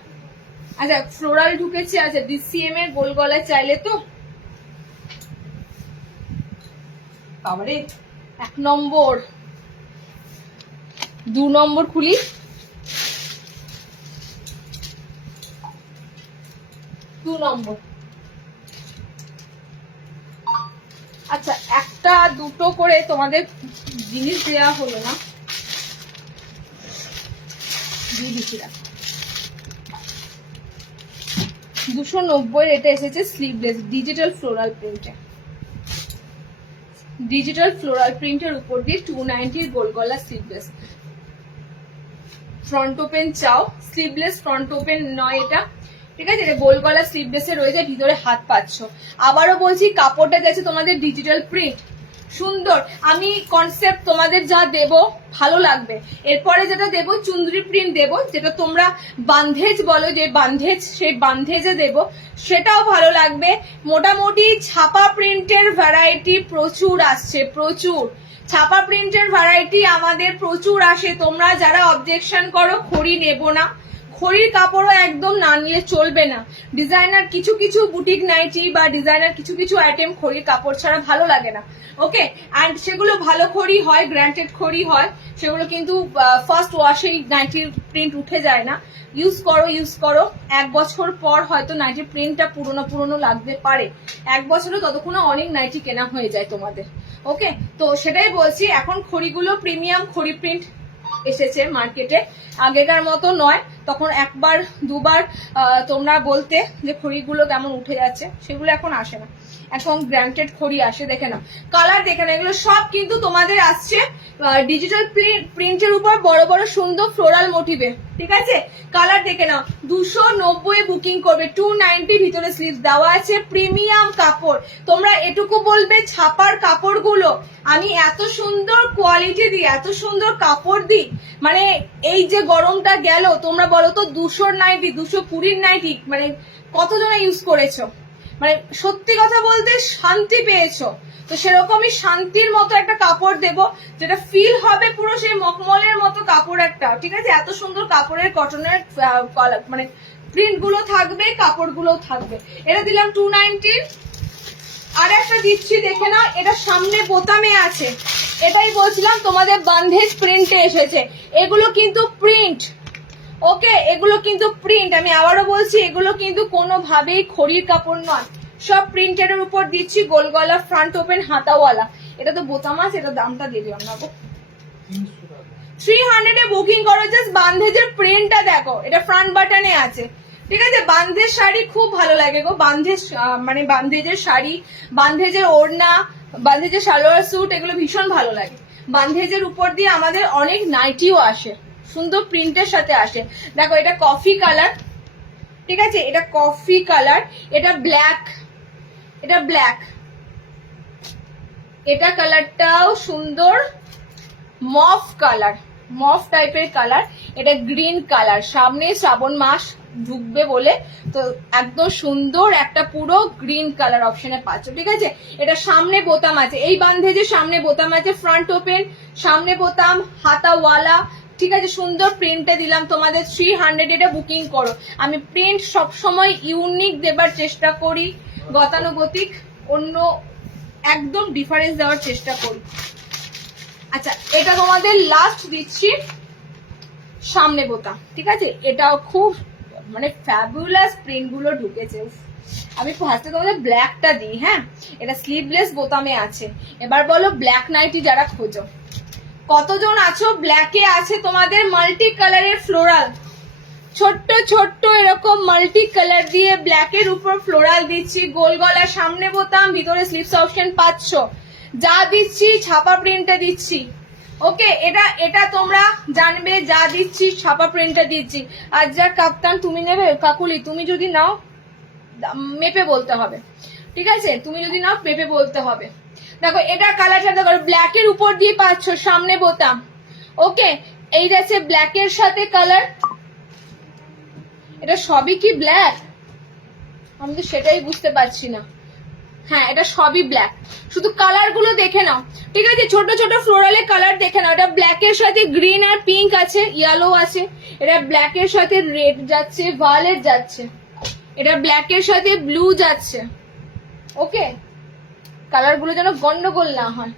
আচ্ছা, ফ্লোরাল ঢুকেছে। আচ্ছা, ডিসিএম এর গোল গলায় চাইলে তো বাবারে। 1 নম্বর, 2 নম্বর খুলি, 2 নম্বর। আচ্ছা, একটা দুটো করে তোমাদের জিনিস দেওয়া হলো না, দিয়ে দিচ্ছি। 290 এটা এসেছে স্লিভলেস ডিজিটাল ফ্লোরাল প্রিন্টে, ডিজিটাল ফ্লোরাল প্রিন্টের উপর দিয়ে 290 গোল গলা স্লিভলেস। ফ্রন্ট ওপেন চাও, স্লিভলেস ফ্রন্ট ওপেন নয় এটা। ঠিক আছে, এটা গোল গলা স্লিভলেসে রয়েছে, ভিতরে হাত পাচ্ছ। আবারও বলছি, কাপড়টা যাচ্ছে তোমাদের ডিজিটাল প্রিন্ট, সুন্দর। আমি কনসেপ্ট তোমাদের যা দেব ভালো লাগবে। এরপরে যেটা দেব চুন্দ্রি প্রিন্ট দেব, যেটা তোমরা বান্ধেজ বলো, যে বান্ধেজ, সেই বান্ধেজে দেব, সেটাও ভালো লাগবে। মোটামুটি ছাপা প্রিন্টের ভ্যারাইটি প্রচুর আসছে, প্রচুর ছাপা প্রিন্টের ভ্যারাইটি আমাদের প্রচুর আসে। তোমরা যারা অবজেকশন করো খড়ি নেব না, খড়ির কাপড়ও একদম না নিলে চলবে না। ডিজাইনার কিছু কিছু বুটিক নাইটি বা ডিজাইনার কিছু কিছু আইটেম খড়ির কাপড় ছাড়া ভালো লাগে না। ওকে, অ্যান্ড সেগুলো ভালো খড়ি হয়, গ্রান্টেড খড়ি হয়, সেগুলো কিন্তু ফার্স্ট ওয়াশেই নাইটির প্রিন্ট উঠে যায় না। ইউজ করো 1 বছর পর হয়তো নাইটির প্রিন্টটা পুরনো লাগতে পারে, 1 বছরও ততক্ষণে অনেক নাইটি কেনা হয়ে যায় তোমাদের। ওকে, তো সেটাই বলছি, এখন খড়িগুলো প্রিমিয়াম খড়ি প্রিন্ট এসেছে মার্কেটে, আগেকার মতো নয়। তখন একবার দুবার তোমরা বলতে যে খড়িগুলো কেমন উঠে যাচ্ছে, সেগুলো এখন আসে না, এখন গ্রান্টেড খড়ি আসে। দেখে নাও কালার, দেখে নাও, এগুলো সব কিন্তু তোমাদের আসছে ডিজিটাল প্রিন্টের উপর বড় বড় সুন্দর ফ্লোরাল মোটিভে, ঠিক আছে? কালার দেখে নাও, 290 বুকিং করবে, 290 ভিতরে স্লিভস দেওয়া আছে, প্রিমিয়াম কাপড়। তোমরা এটুকু বলবে ছাপার কাপড়গুলো আমি এত সুন্দর কোয়ালিটি দিই, এত সুন্দর কাপড় দিই, মানে এই যে গরমটা গেল তোমরা বলো তো 200 নাইটি 220 নাইটি মানে কতজনে ইউজ করেছো? মানে সত্যি কথা বলতে শান্তি পেয়েছো। তো সেরকমই শান্তির মতো একটা কাপড় দেব, যেটা ফিল হবে পুরো সেই মখমলের মতো কাপড় একটা, ঠিক আছে? এত সুন্দর কাপড়ের কটনের মানে প্রিন্ট গুলো থাকবে, কাপড় গুলো থাকবে। এটা দিলাম 290। আর একটা দিচ্ছি, দেখে নাও, এটা সামনে বোতামে আছে, এটাই বলছিলাম তোমাদের বান্ধেজ প্রিন্টে এসেছে। এগুলো কিন্তু প্রিন্ট, ওকে, এগুলো কিন্তু প্রিন্ট, আমি আবারও বলছি এগুলো কিন্তু কোনোভাবেই খড়ির কাপড় নয়, সব প্রিন্টের উপর দিচ্ছি, গোল গলা, ফ্রন্ট ওপেন, হাতাওয়ালা। এটা তো বোতাম আছে, এটা দামটা দিয়ে দিলাম না গো, 300 এ বুকিং করো। জাস্ট বান্ধেজের প্রিন্টটা দেখো, এটা ফ্রন্ট বাটনে আছে, ঠিক আছে? বান্ধেজ শাড়ি খুব ভালো লাগে গো, বান্ধেজ মানে বান্ধেজের শাড়ি, বান্ধেজের ওড়না, বান্ধেজের সালোয়ার স্যুট, এগুলো ভীষণ ভালো লাগে। বান্ধেজের উপর দিয়ে আমাদের অনেক নাইটিও আসে, সুন্দর প্রিন্টের সাথে আসে। দেখো এটা কফি কালার, ঠিক আছে? এটা কফি কালার, এটা ব্ল্যাক, এটা ব্ল্যাক, এটা কালারটাও সুন্দর, মফ কালার, মফ টাইপের কালার, এটা গ্রিন কালার। সামনে শ্রাবণ মাস ঢুকবে বলে তো একদম সুন্দর একটা পুরো গ্রিন কালার অপশনে পাচ্ছ, ঠিক আছে? এটা সামনে বোতাম আছে, এই বান্ধেজের সামনে বোতাম আছে, ফ্রন্ট ওপেন, সামনে বোতাম, হাতাওয়ালা, ঠিক আছে? সুন্দর প্রিন্টে দিলাম তোমাদের 300। এটা বুকিং করো। আমি প্রিন্ট সবসময় ইউনিক দেবার চেষ্টা করি, গতানুগতিক, অন্য একদম ডিফারেন্স দেওয়ার চেষ্টা করি। আচ্ছা, এটা তোমাদের লাস্ট দিচ্ছি, সামনে বোতাম, ঠিক আছে? এটাও খুব মানে ফ্যাবুলাস প্রিন্ট গুলো ঢুকেছে। আমি ফার্স্টে তোমাদের ব্ল্যাকটা দিই, হ্যাঁ? এটা স্লিভলেস বোতামে আছে। এবার বলো ব্ল্যাক নাইটি যারা খোঁজো, কতজন আছো? ব্ল্যাকে আছে তোমাদের মাল্টি কালারের ফ্লোরাল, ছোট্ট ছোট্ট এরকম মাল্টি কালার দিয়ে ব্ল্যাকের উপর ফ্লোরাল দিচ্ছি, গোল গলা, সামনে বোতাম, ভিতরে স্লিভস অপশন পাচ্ছ। যা দিচ্ছি ছাপা প্রিন্টে দিচ্ছি, ওকে? এটা তোমরা জানবে, যা দিচ্ছি ছাপা প্রিন্টে দিচ্ছি। আর যা কাপ্তান তুমি নেবে, কাকুলি তুমি যদি নাও মেপে বলতে হবে, ঠিক আছে? তুমি যদি নাও মেপে বলতে হবে। দেখো এটা কালারটা দেখো, ব্ল্যাকের উপর দিয়ে পাচ্ছ, সামনে বোতাম, ওকে? এই যাচ্ছে ব্ল্যাকের সাথে কালার, এটা সবই কি ব্ল্যাক? আমি তো সেটাই বুঝতে পারছি না। হ্যাঁ, এটা সবই ব্ল্যাক, শুধু কালার গুলো দেখে নাও, ঠিক আছে? ছোট ছোট ফ্লোরালের কালার দেখে নাও। এটা ব্ল্যাকের সাথে গ্রিন আর পিঙ্ক আছে, ইয়েলো আছে, এটা ব্ল্যাকের সাথে রেড যাচ্ছে, ভায়োলেট যাচ্ছে, এটা ব্ল্যাকের সাথে ব্লু যাচ্ছে, ওকে? কালার গুলো যেন গন্ডগোল না হয়।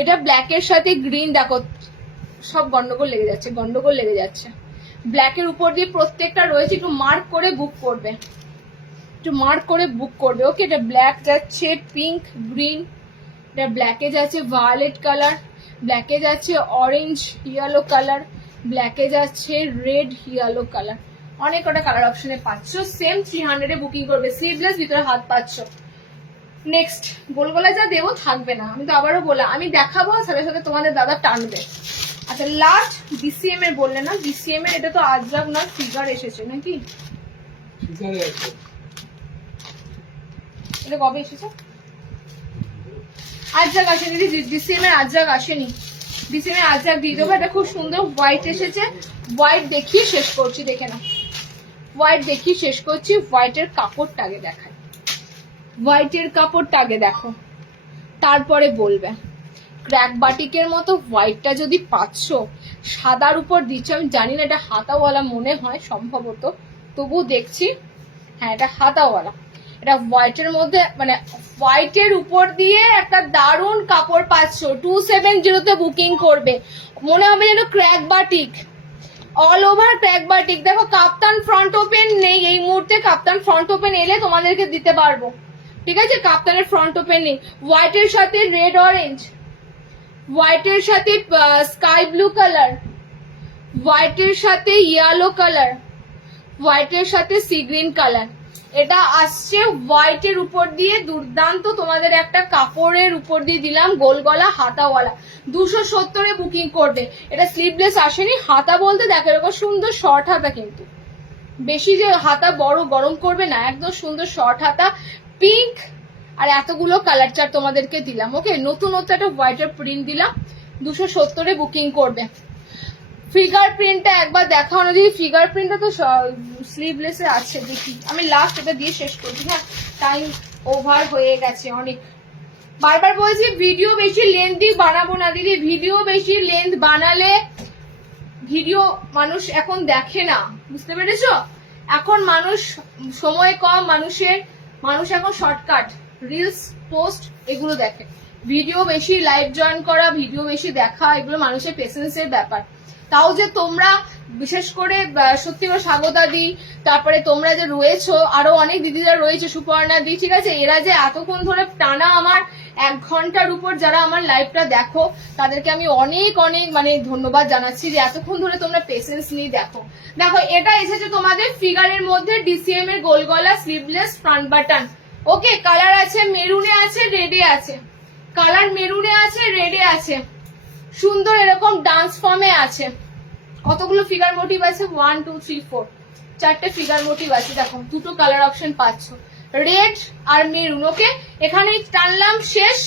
এটা ব্ল্যাকের সাথে গ্রিন, দেখো সব গন্ডগোল লেগে যাচ্ছে, গন্ডগোল লেগে যাচ্ছে। ব্ল্যাকের উপর দিয়ে প্রত্যেকটা রয়েছে, একটু মার্ক করে বুক করবে, একটু মার্ক করে বুক করবে, ওকে? এটা ব্ল্যাক যাচ্ছে, পিঙ্ক, গ্রিন, এটা ব্ল্যাকে যাচ্ছে ভায়োলেট কালার, ব্ল্যাকে যাচ্ছে অরেঞ্জ ইয়েলো কালার, ব্ল্যাকে যাচ্ছে রেড ইয়েলো কালার। অনেক কটা কালার অপশনে পাচ্ছ। সেম 300 এ বুকিং করবে, স্লিভলেস, ভিতরে হাত পাচ্ছ। নেক্সট গোলগলা যা দেবো থাকবে না, আমি তো আবারও বললাম, আমি দেখাবো সাথে সাথে তোমাদের দাদা টানবে। আচ্ছা, লাস্ট ডিসিএম এর বললে না, ডিসিএম এর এটা তো আজরাক না, ফিগার এসেছে নাকি? ফিগারে আছে, এটা কবে এসেছে? আজরাক আসেনি, ডিসিএম এর আজরাক আসেনি, ডিসিএম এর আজরাক দিয়ে দেবো। এটা খুব সুন্দর হোয়াইট এসেছে, হোয়াইট দেখিয়ে শেষ করছি, দেখে না, হোয়াইট দেখিয়ে শেষ করছি। হোয়াইটের কাপড়টা আগে দেখাই, হোয়াইটের কাপড়টা আগে দেখো, তারপরে বলবে। ক্র্যাক বাটিকের মতো হোয়াইটটা যদি পাচ্ছ, সাদার উপর দিচ্ছে, আমি জানি না এটা হাতাওয়ালা মনে হয় সম্ভবত, তবু দেখছি হ্যাঁ এটা হাতাওয়ালা। এটা হোয়াইটের মধ্যে মানে হোয়াইটের উপর দিয়ে একটা দারুণ কাপড় পাচ্ছ। 270 বুকিং করবে, মনে হবে যেন crack batik, all over crack batik. দেখো কাপ্তান ফ্রন্ট ওপেন নেই এই মুহূর্তে, কাপ্তান ফ্রন্ট ওপেন এলে তোমাদেরকে দিতে পারবো, ঠিক আছে? কাপ্তানের ফ্রন্ট ওপেন নেই। হোয়াইটের সাথে রেড অরেঞ্জ, হোয়াইটের সাথে স্কাই ব্লু কালার, হোয়াইটের সাথে ইয়েলো কালার, হোয়াইটের সাথে সি গ্রিন কালার। এটা আসছে হোয়াইটের উপর দিয়ে দুর্দান্ত তোমাদের একটা কাপড়ের উপর দিয়ে দিলাম, গোল গলা হাতাওয়ালা। 270 বুকিং করবে। এটা স্লিভলেস আসেনি, হাতা বলতে দেখো এরকম সুন্দর শর্ট হাতা, কিন্তু বেশি যে হাতা বড় গরম করবে না, একদম সুন্দর শর্ট হাতা, পিঙ্ক আর এতগুলো কালার চার্ট তোমাদেরকে দিলাম। ওকে, নতুনত্ব একটা হোয়াইটের প্রিন্ট দিলাম, 270 বুকিং করবে। ফিগার প্রিন্টটা একবার দেখাও না দিদি, ফিগার প্রিন্টটা তো স্লিভলেসে আছে, দেখি আমি লাস্ট এটা দিয়ে শেষ করছি। হ্যাঁ, টাইম ওভার হয়ে গেছে অনেক। বারবার বলছি ভিডিও বেশি লেন্থি বানাবো না দিদি, ভিডিও বেশি লেন্থ বানালে ভিডিও মানুষ এখন দেখে না, বুঝতে পেরেছো? এখন মানুষ সময় কম, মানুষ এখন শর্টকাট রিলস পোস্ট এগুলো দেখে। ভিডিও বেশি লাইভ জয়েন করা, ভিডিও বেশি দেখা, এগুলো মানুষের পেশেন্সের ব্যাপার। তাও যে তোমরা বিশেষ করে সত্যি করে স্বাগতা দি, তারপরে তোমরা যে রয়েছো আরো অনেক দিদিরা রয়েছে, সুপর্ণা দি, ঠিক আছে, এরা যে এতক্ষণ ধরে টানা আমার 1 ঘন্টার উপর যারা আমার লাইভটা দেখো তাদেরকে আমি অনেক অনেক মানে ধন্যবাদ জানাচ্ছি যে এতক্ষণ ধরে তোমরা পেশেন্স নিয়ে দেখো। দেখো এটা এসেছে তোমাদের ফিগারের মধ্যে ডিসিএম এর গোল গলা স্লিভলেস ফ্রন্ট বাটন। ওকে, কালার আছে মেরুনে আছে রেডে আছে, কালার মেরুনে আছে রেডে আছে, সুন্দর এরকম ডান্স ফর্মে আছে। কতগুলো ফিগার মোটিভ আছে? 1 2 3 4 4টে ফিগার মোটিভ আছে। দেখো দুটো কালার অপশন পাচ্ছ, রেড আর মেরুন। ওকে, এখানেই টানলাম, শেষ।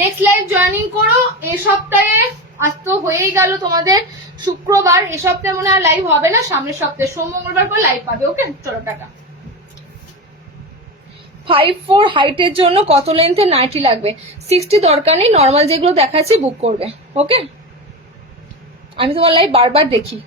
নেক্সট লাইভ জয়েনিং করো। এই সপ্তাহে আজ তো হয়েই গেল তোমাদের শুক্রবার, এ সপ্তাহে মনে হয় লাইভ হবে না, সামনের সপ্তাহে সোম মঙ্গলবার করে লাইভ পাবে। ওকে, চলো টাটা। 5'4" হাইটের জন্য কত লেন্থের নাইটি লাগবে? 60 দরকার নেই, নর্মাল যেগুলো দেখাচ্ছি বুক করবে। ওকে, আমি তোমার লাইভ বারবার দেখি।